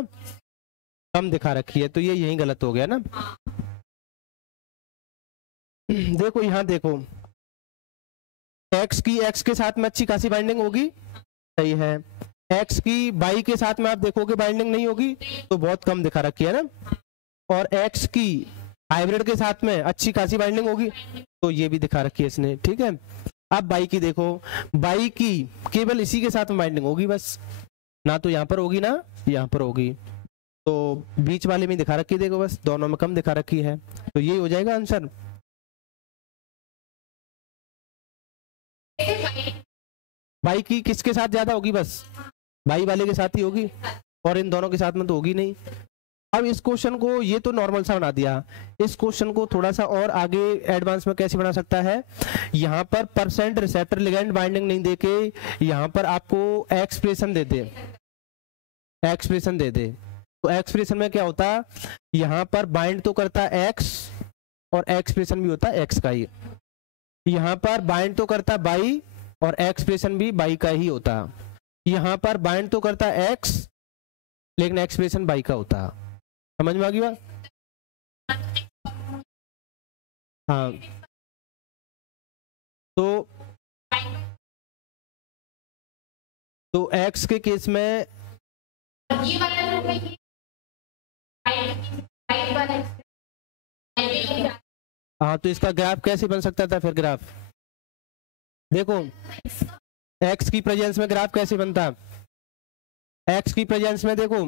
कम दिखा रखी है, तो ये यही गलत हो गया ना। देखो यहां देखो एक्स की एक्स के साथ में अच्छी खासी बाइंडिंग होगी, सही है। एक्स की बाई के साथ में आप देखोगे बाइंडिंग नहीं होगी, तो बहुत कम दिखा रखी है ना। और एक्स की हाइब्रिड के साथ में अच्छी खासी बाइंडिंग होगी, तो ये भी दिखा रखी है इसने, ठीक है। अब बाई की देखो, बाई की केवल इसी के साथ में बाइंडिंग होगी बस, ना तो यहाँ पर होगी ना यहाँ पर होगी, तो बीच वाले में दिखा रखी है, देखो बस दोनों में कम दिखा रखी है, तो ये हो जाएगा आंसर। बाई की किसके साथ ज्यादा होगी, बस बाई वाले के साथ ही होगी, और इन दोनों के साथ में तो होगी नहीं। अब इस क्वेश्चन को ये तो नॉर्मल सा बना दिया, इस क्वेश्चन को थोड़ा सा और आगे एडवांस में कैसे बना सकता है। यहाँ पर परसेंट रिसेप्टर लिगेंड बाइंडिंग नहीं देके यहाँ पर आपको एक्सप्रेशन दे दे, एक्सप्रेशन दे दे, तो एक्सप्रेशन में क्या होता है, यहाँ पर बाइंड तो करता है एक्स और एक्सप्रेशन भी होता है एक्स का ही, यहाँ पर बाइंड तो करता है बाई और एक्सप्रेशन भी बाई का ही होता, यहाँ पर बाइंड तो करता है एक्स लेकिन एक्सप्रेशन बाई का होता। समझ में आ गई बात? हाँ, तो एक्स के केस में हाँ, तो इसका ग्राफ कैसे बन सकता था फिर, ग्राफ देखो एक्स की प्रेजेंस में ग्राफ कैसे बनता, एक्स की प्रेजेंस में देखो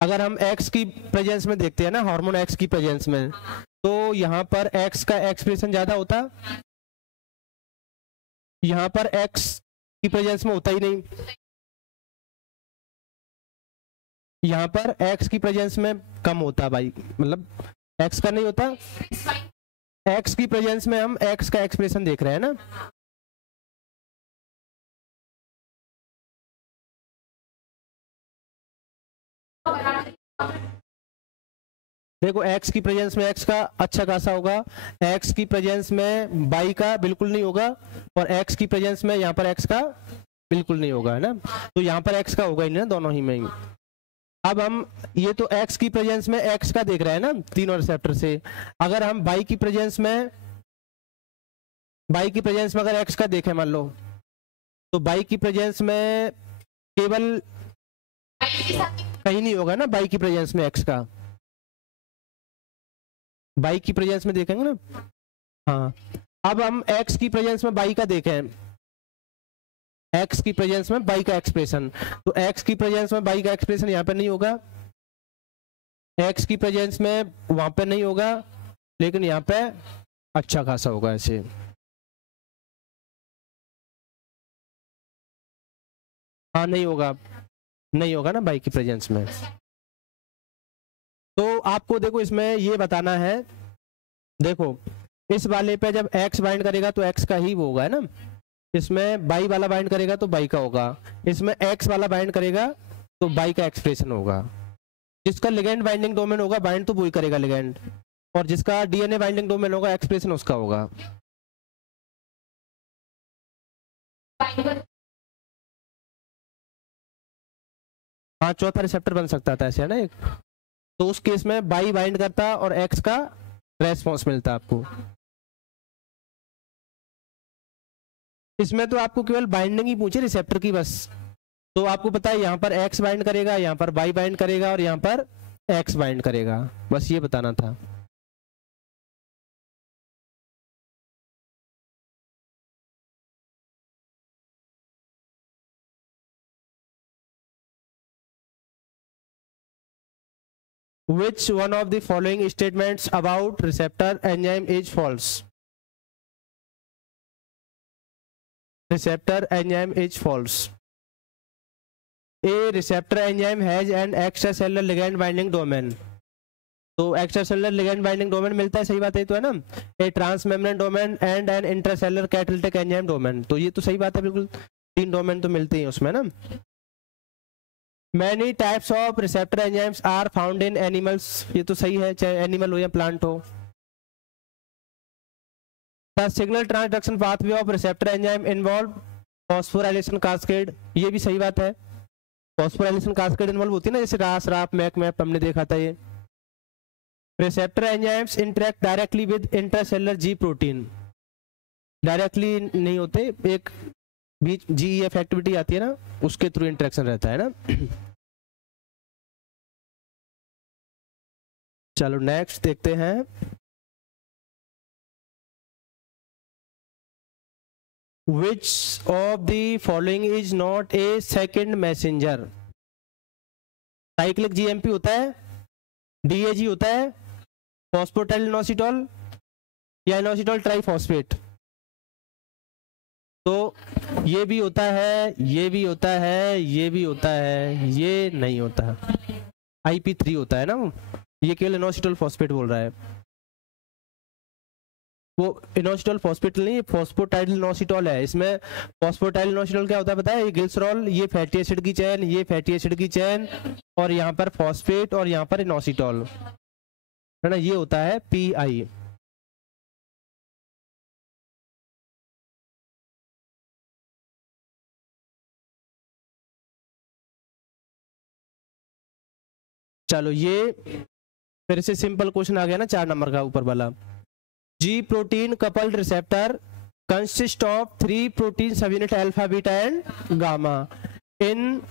अगर हम एक्स की प्रेजेंस में देखते हैं ना, हार्मोन एक्स की प्रेजेंस में, तो यहाँ पर एक्स का एक्सप्रेशन ज्यादा होता, यहाँ पर एक्स की प्रेजेंस में होता ही नहीं, यहाँ पर एक्स की प्रेजेंस में कम होता भाई, मतलब एक्स का नहीं होता, एक्स की प्रेजेंस में हम एक्स का एक्सप्रेशन देख रहे हैं ना। देखो एक्स की प्रेजेंस में एक्स का अच्छा खासा होगा, एक्स की प्रेजेंस में बाई का बिल्कुल नहीं होगा, और एक्स की प्रेजेंस में यहाँ पर एक्स का बिल्कुल नहीं होगा, है ना, तो यहाँ पर एक्स का होगा ही नहीं ना, दोनों ही में ही। अब हम ये तो एक्स की प्रेजेंस में एक्स का देख रहे हैं ना तीनों रिसेप्टर से, अगर हम बाई की प्रेजेंस में अगर एक्स का देखें मान लो, तो बाई की प्रेजेंस में केवल कहीं नहीं होगा ना, बाई की प्रेजेंस में एक्स का, बाई की प्रेजेंस में देखेंगे ना। हाँ, अब हम एक्स की प्रेजेंस में बाई का देखें, एक्स की प्रेजेंस में बाई का एक्सप्रेशन, तो एक्स की प्रेजेंस में बाई का एक्सप्रेशन यहाँ पे नहीं होगा, एक्स की प्रेजेंस में वहां पे नहीं होगा, लेकिन यहाँ पे अच्छा खासा होगा ऐसे। हाँ, नहीं होगा ना बाई की प्रेजेंस में। तो आपको देखो इसमें ये बताना है, देखो इस वाले पे जब एक्स बाइंड करेगा तो एक्स का ही वो होगा, है ना, इसमें बाई वाला बाइंड करेगा तो बाई का होगा, इसमें एक्स वाला बाइंड करेगा तो बाई का एक्सप्रेशन होगा। जिसका लिगेंड बाइंडिंग डोमेन होगा बाइंड तो वही करेगा लिगेंड, और जिसका डीएनए बाइंडिंग डोमेन होगा एक्सप्रेशन उसका होगा। हाँ, चौथा रिसेप्टर बन सकता था ऐसे, है ना एक, तो उस केस में बाई बाइंड करता और एक्स का रेस्पॉन्स मिलता आपको। इसमें तो आपको केवल बाइंडिंग ही पूछे रिसेप्टर की बस, तो आपको पता है यहाँ पर एक्स बाइंड करेगा, यहाँ पर बाई बाइंड करेगा, और यहाँ पर एक्स बाइंड करेगा, बस ये बताना था। Which one of the following statements about receptor enzyme is false? Receptor enzyme is false. A receptor enzyme has an extracellular ligand binding domain. तो extracellular ligand binding domain मिलता है, सही बात है, तो है ना. A transmembrane domain and an intracellular catalytic enzyme domain. तो ये तो सही बात है, बिल्कुल 3 डोमेन तो मिलते हैं उसमें ना. Many types of receptor enzymes are found in animals. ये तो सही है, चाहे एनिमल हो या प्लांट हो. The signal transduction pathway of receptor enzyme involve phosphorylation cascade. ये भी सही बात है, phosphorylation cascade इन्वॉल्व होती है ना, जैसे रास, राप, मैक, मैप हमने देखा था. ये receptor enzymes interact directly with intracellular G protein. Directly नहीं होते, एक बीच GEF एक्टिविटी आती है ना, उसके थ्रू इंटरेक्शन रहता है ना. चलो नेक्स्ट देखते हैं. Which of the following is not a second messenger? Cyclic GMP होता है, DAG होता है, फॉस्फोटाइल इनोसिटॉल या इनोसिटॉल ट्राइफॉस्फेट. तो ये भी होता है, ये भी होता है, ये भी होता है, ये नहीं होता. IP3 होता है ना, ये केवल इनोसिटॉल फॉस्फेट बोल रहा है. वो इनोसिटॉल फॉस्फेट नहीं, फॉस्फोटाइल इनोसिटॉल है. इसमें फॉस्फोटाइल इनोसिटॉल क्या होता है पता है? ये ग्लिसरॉल, ये फैटी एसिड की चेन, ये फैटी एसिड की चेन, और यहाँ पर फॉस्फेट और यहाँ पर इनोसिटॉल है ना, ये होता है PI. चलो ये फिर से सिंपल क्वेश्चन आ गया ना, 4 नंबर का ऊपर वाला. G protein coupled receptor consists of 3 protein subunit alpha, beta and gamma. In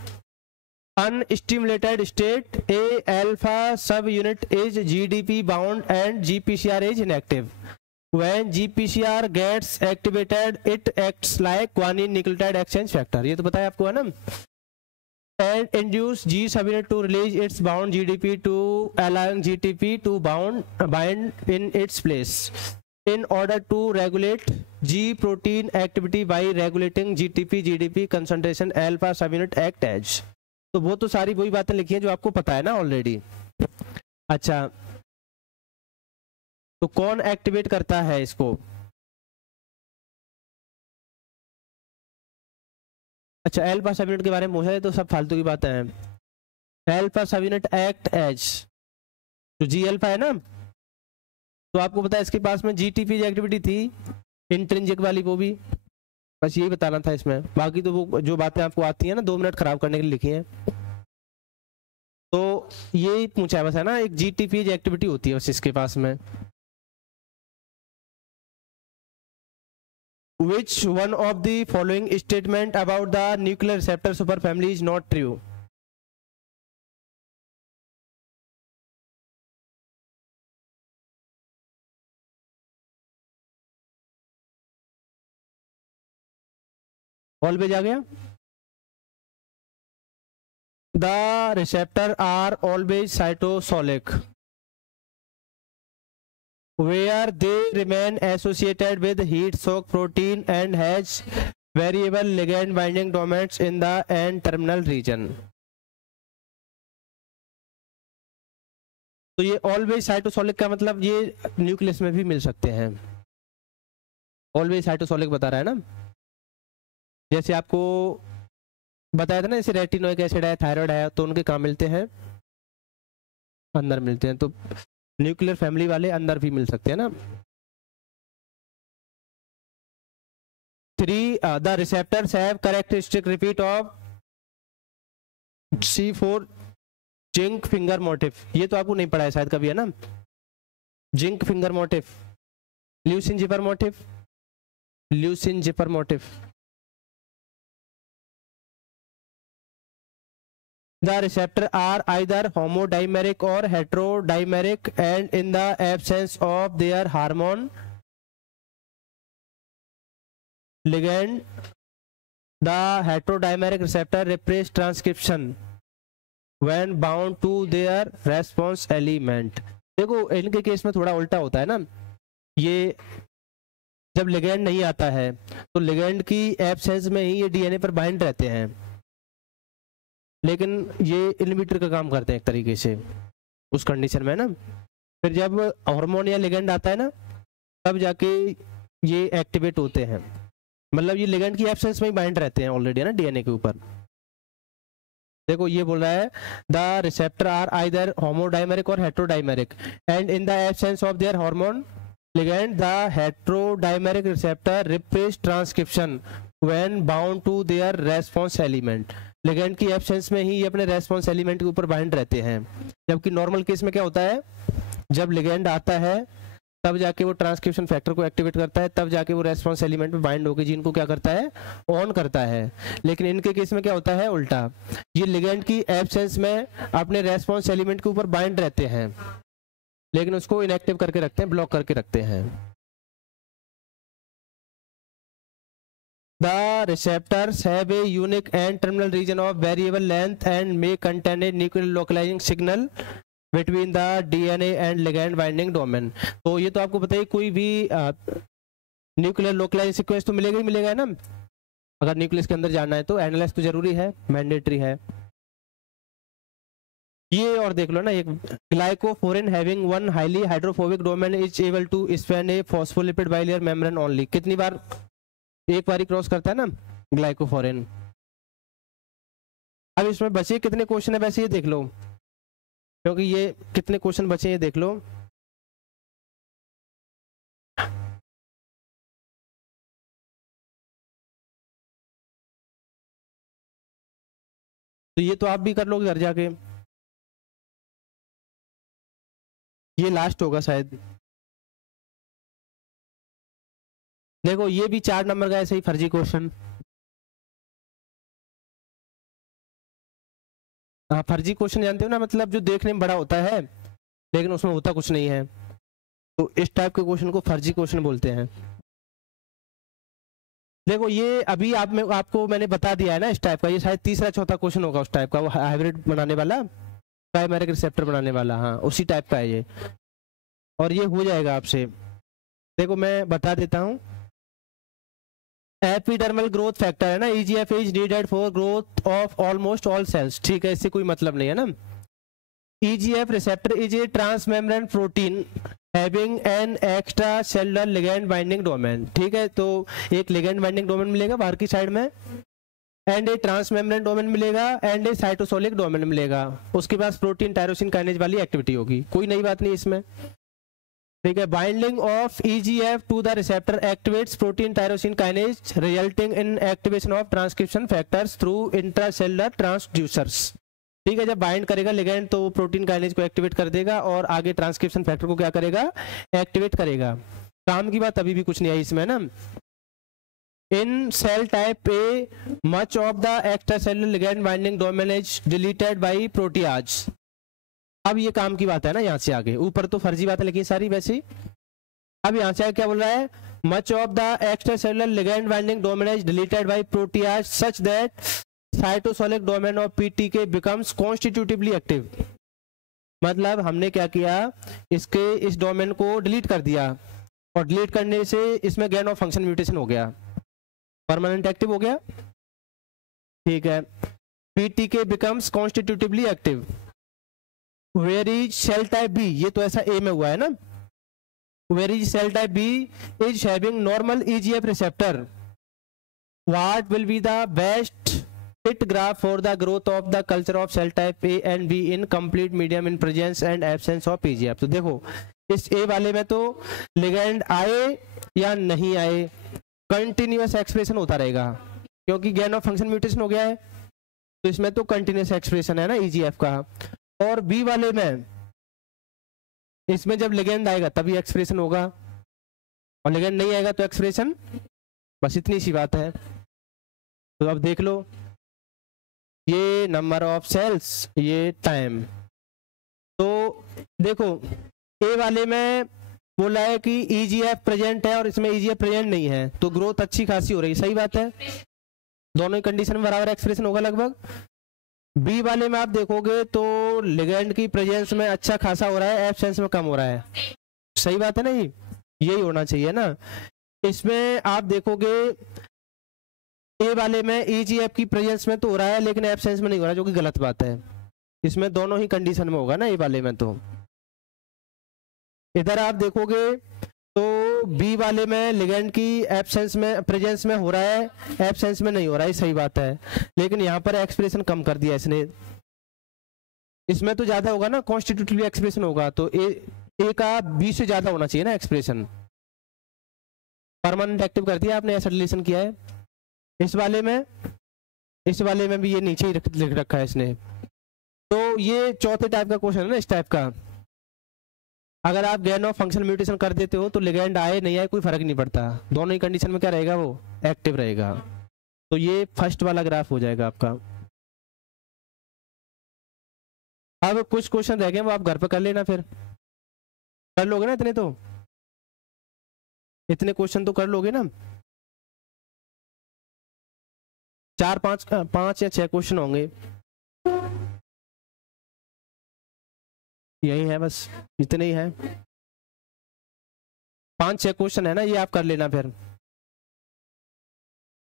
unstimulated state, A alpha subunit is GDP bound and GPCR is inactive. When GPCR gets activated, it acts like guanine nucleotide exchange factor. ये तो पता है आपको है ना. And induce G subunit to release its bound GDP to allowing GTP to bind in its place. In order to regulate G protein activity by regulating GTP GDP concentration, alpha subunit act as. तो वो तो सारी वही बातें लिखी हैं जो आपको पता है ना ऑलरेडी. अच्छा, तो कौन एक्टिवेट करता है इसको? अच्छा, अल्फा सबयूनिट के बारे में पूछा है तो सब फालतू की बातें हैं. अल्फा सबयूनिट एक्ट एज, जो जी अल्फा है ना, तो आपको पता है इसके पास में GTP एक्टिविटी थी इंट्रिंसिक वाली, वो भी बस यही बताना था इसमें. बाकी तो वो जो बातें आपको आती है ना 2 मिनट खराब करने के लिए लिखी हैं, तो यही पूछा है बस है ना. एक GTP एक्टिविटी होती है बस इसके पास में. Which one of the following statement about the nuclear receptor superfamily is not true? Always आ गया. The receptor are always cytosolic, where they remain associated with heat shock protein and has variable ligand binding domains in the N-terminal region. तो ये always cytosolic का मतलब ये nucleus में भी मिल सकते हैं. ऑलवेज साइटोसोलिक बता रहा है ना, जैसे आपको बताया था ना, जैसे रेटिनोइक एसिड है, थायराइड है, तो उनके कहाँ मिलते हैं? अंदर मिलते हैं. तो न्यूक्लियर फैमिली वाले अंदर भी मिल सकते हैं ना. 3 the receptors have characteristic repeat of C4 zinc finger motif. ये तो आपको नहीं पढ़ा है शायद कभी, है ना. Zinc finger motif, leucine zipper motif, leucine zipper motif. The receptor are either homodimeric or heterodimeric, and in the absence of their hormone ligand, the heterodimeric receptor repress transcription. When bound to their response element. देखो इनके case में थोड़ा उल्टा होता है ना, ये जब लिगेंड नहीं आता है तो लिगेंड की एब्सेंस में ही ये डीएनए पर बाइंड रहते हैं, लेकिन ये इनहिबिटर का काम करते हैं एक तरीके से उस कंडीशन में ना। फिर जब हार्मोन या लिगेंड आता है ना तब जाके ये एक्टिवेट होते हैं, मतलब ये लिगेंड की एब्सेंस में ही बाइंड रहते हैं ऑलरेडी ना डीएनए के ऊपर। देखो ये बोल रहा है the receptor are either homodimeric और heterodimeric and in the absence of their hormone ligand the heterodimeric receptor repress transcription when bound to their response element। ligand की एब्सेंस में ही ये अपने रेस्पॉन्स एलिमेंट के ऊपर बाइंड रहते हैं, जबकि नॉर्मल केस में क्या होता है, जब ligand आता है तब जाके वो ट्रांसक्रिप्शन फैक्टर को एक्टिवेट करता है, तब जाके वो रेस्पॉन्स एलिमेंट में बाइंड होकर जीन को क्या करता है, ऑन करता है। लेकिन इनके केस में क्या होता है उल्टा, ये ligand की एब्सेंस में अपने रेस्पॉन्स एलिमेंट के ऊपर बाइंड रहते हैं लेकिन उसको इनएक्टिव करके रखते हैं, ब्लॉक करके रखते हैं। The receptors have a unique and terminal region of variable length and may contain a nuclear localizing signal between the DNA and ligand binding domain। तो ये तो आपको बताइए कोई भी न्यूक्लियर लोकलाइजिंग सीक्वेंस तो मिलेगा ही मिलेगा ना, अगर न्यूक्लियस के अंदर जाना है तो एनालाइज तो जरूरी है, मैंडेटरी है। ये और देख लो ना, एक glycophorin having one highly hydrophobic domain is able to span a phospholipid bilayer membrane only. कितनी बार, एक बार ही क्रॉस करता है ना ग्लाइकोफोरिन। अब इसमें बचे कितने क्वेश्चन है वैसे ये देख लो, क्योंकि ये कितने क्वेश्चन बचे ये देख लो। तो ये तो आप भी कर लोगे घर जाके, ये लास्ट होगा शायद। देखो ये भी 4 नंबर का ऐसे ही फर्जी क्वेश्चन। हाँ फर्जी क्वेश्चन जानते हो ना, मतलब जो देखने में बड़ा होता है लेकिन उसमें होता कुछ नहीं है, तो इस टाइप के क्वेश्चन को फर्जी क्वेश्चन बोलते हैं। देखो ये अभी आपको मैंने बता दिया है ना इस टाइप का, ये शायद तीसरा चौथा क्वेश्चन होगा उस टाइप का, वो हाइब्रिड बनाने वाला, प्राइमरिक रिसेप्टर बनाने वाला, हाँ उसी टाइप का है ये, और ये हो जाएगा आपसे। देखो मैं बता देता हूँ, एपिडर्मल ग्रोथ फैक्टर है ना, EGF is needed for growth of almost all cells, ठीक है, इससे कोई मतलब नहीं है ना। EGF receptor is a transmembrane protein having an extra cellular ligand binding domain, ठीक है, तो एक लिगैंड बाइंडिंग डोमेन मिलेगा बाहर की साइड में, एंड ए ट्रांसमेम्ब्रेन डोमेन मिलेगा, एंड ए साइटोसोलिक डोमेन मिलेगा, उसके पास प्रोटीन टायरोसिन काइनेज वाली एक्टिविटी होगी, कोई नई बात नहीं इसमें, ठीक है। Binding of EGF to the receptor activates protein tyrosine kinase resulting in activation of transcription factors through intracellular transducers, ठीक है। जब बाइंड करेगा लिगैंड तो वो प्रोटीन काइनेज को एक्टिवेट कर देगा और आगे ट्रांसक्रिप्शन फैक्टर को क्या करेगा, एक्टिवेट करेगा। काम की बात अभी भी कुछ नहीं आई इसमें ना। In cell type A much of the extracellular ligand binding domain is deleted by protease. अब ये काम की बात है ना, यहाँ से आगे, ऊपर तो फर्जी बात है लेकिन सारी वैसी। अब यहाँ से आगे क्या बोल रहा है, much of the extracellular ligand binding domain is deleted by Proteas such that cytosolic domain of PTK becomes constitutively active. मतलब हमने क्या किया, इसके इस डोमेन को डिलीट कर दिया, और डिलीट करने से इसमें गेन ऑफ फंक्शन म्यूटेशन हो गया, परमानेंट एक्टिव हो गया, ठीक है। PTK becomes constitutively active. Where is cell type B, ये तो ऐसा ए में हुआ है ना, where is cell type B is having normal EGF receptor, what will be the best fit graph for the growth of the culture of cell type A and B in complete medium in presence and absence of EGF। तो देखो इस A वाले में तो ligand आए या नहीं आए कंटिन्यूअस एक्सप्रेशन होता रहेगा, क्योंकि गेन ऑफ फंक्शन म्यूटेशन हो गया है, तो इसमें तो कंटिन्यूअस एक्सप्रेशन है ना EGF का। और B वाले में, इसमें जब लिगैंड आएगा तभी एक्सप्रेशन होगा, और लिगैंड नहीं आएगा तो एक्सप्रेशन, बस इतनी सी बात है। तो अब देख लो, ये नंबर ऑफ सेल्स, ये टाइम। तो देखो ए वाले में बोला है कि EGF प्रेजेंट है और इसमें EGF प्रेजेंट नहीं है, तो ग्रोथ अच्छी खासी हो रही है, सही बात है, दोनों ही कंडीशन में बराबर एक्सप्रेशन होगा लगभग। बी वाले में आप देखोगे तो लिगेंड की प्रेजेंस में अच्छा खासा हो रहा है, एब्सेंस में कम हो रहा है। सही बात है ना, यही होना चाहिए ना। इसमें आप देखोगे ए वाले में ईजीएफ की प्रेजेंस में तो हो रहा है लेकिन एब्सेंस में नहीं हो रहा, जो कि गलत बात है। इसमें दोनों ही कंडीशन में होगा ना ए वाले में। तो इधर आप देखोगे तो बी वाले में लिगेंड की एब्सेंस में प्रेजेंस में हो रहा है, एब्सेंस में नहीं हो रहा है, सही बात है। लेकिन यहाँ पर एक्सप्रेशन कम कर दिया इसने। इसमें तो ज्यादा होगा ना, कॉन्स्टिट्यूटिव एक्सप्रेशन होगा, तो ए का बी से ज्यादा होना चाहिए ना एक्सप्रेशन। परमानेंट एक्टिव कर दिया आपने, ऐसा रिलेशन किया है। इस वाले में भी ये नीचे ही लिख रखा है इसने। तो ये चौथे टाइप का क्वेश्चन है ना, इस टाइप का। अगर आप गेन ऑफ फंक्शन म्यूटेशन कर देते हो तो लिगेंड आए नहीं आए कोई फर्क नहीं पड़ता, दोनों ही कंडीशन में क्या रहेगा, वो एक्टिव रहेगा। तो ये फर्स्ट वाला ग्राफ हो जाएगा आपका। अब कुछ क्वेश्चन रह गए, वो आप घर पे कर लेना, फिर कर लोगे ना इतने, तो इतने क्वेश्चन तो कर लोगे ना। 5 या 6 क्वेश्चन होंगे, यही है बस, इतने ही है। 5-6 क्वेश्चन है ना, ये आप कर लेना फिर।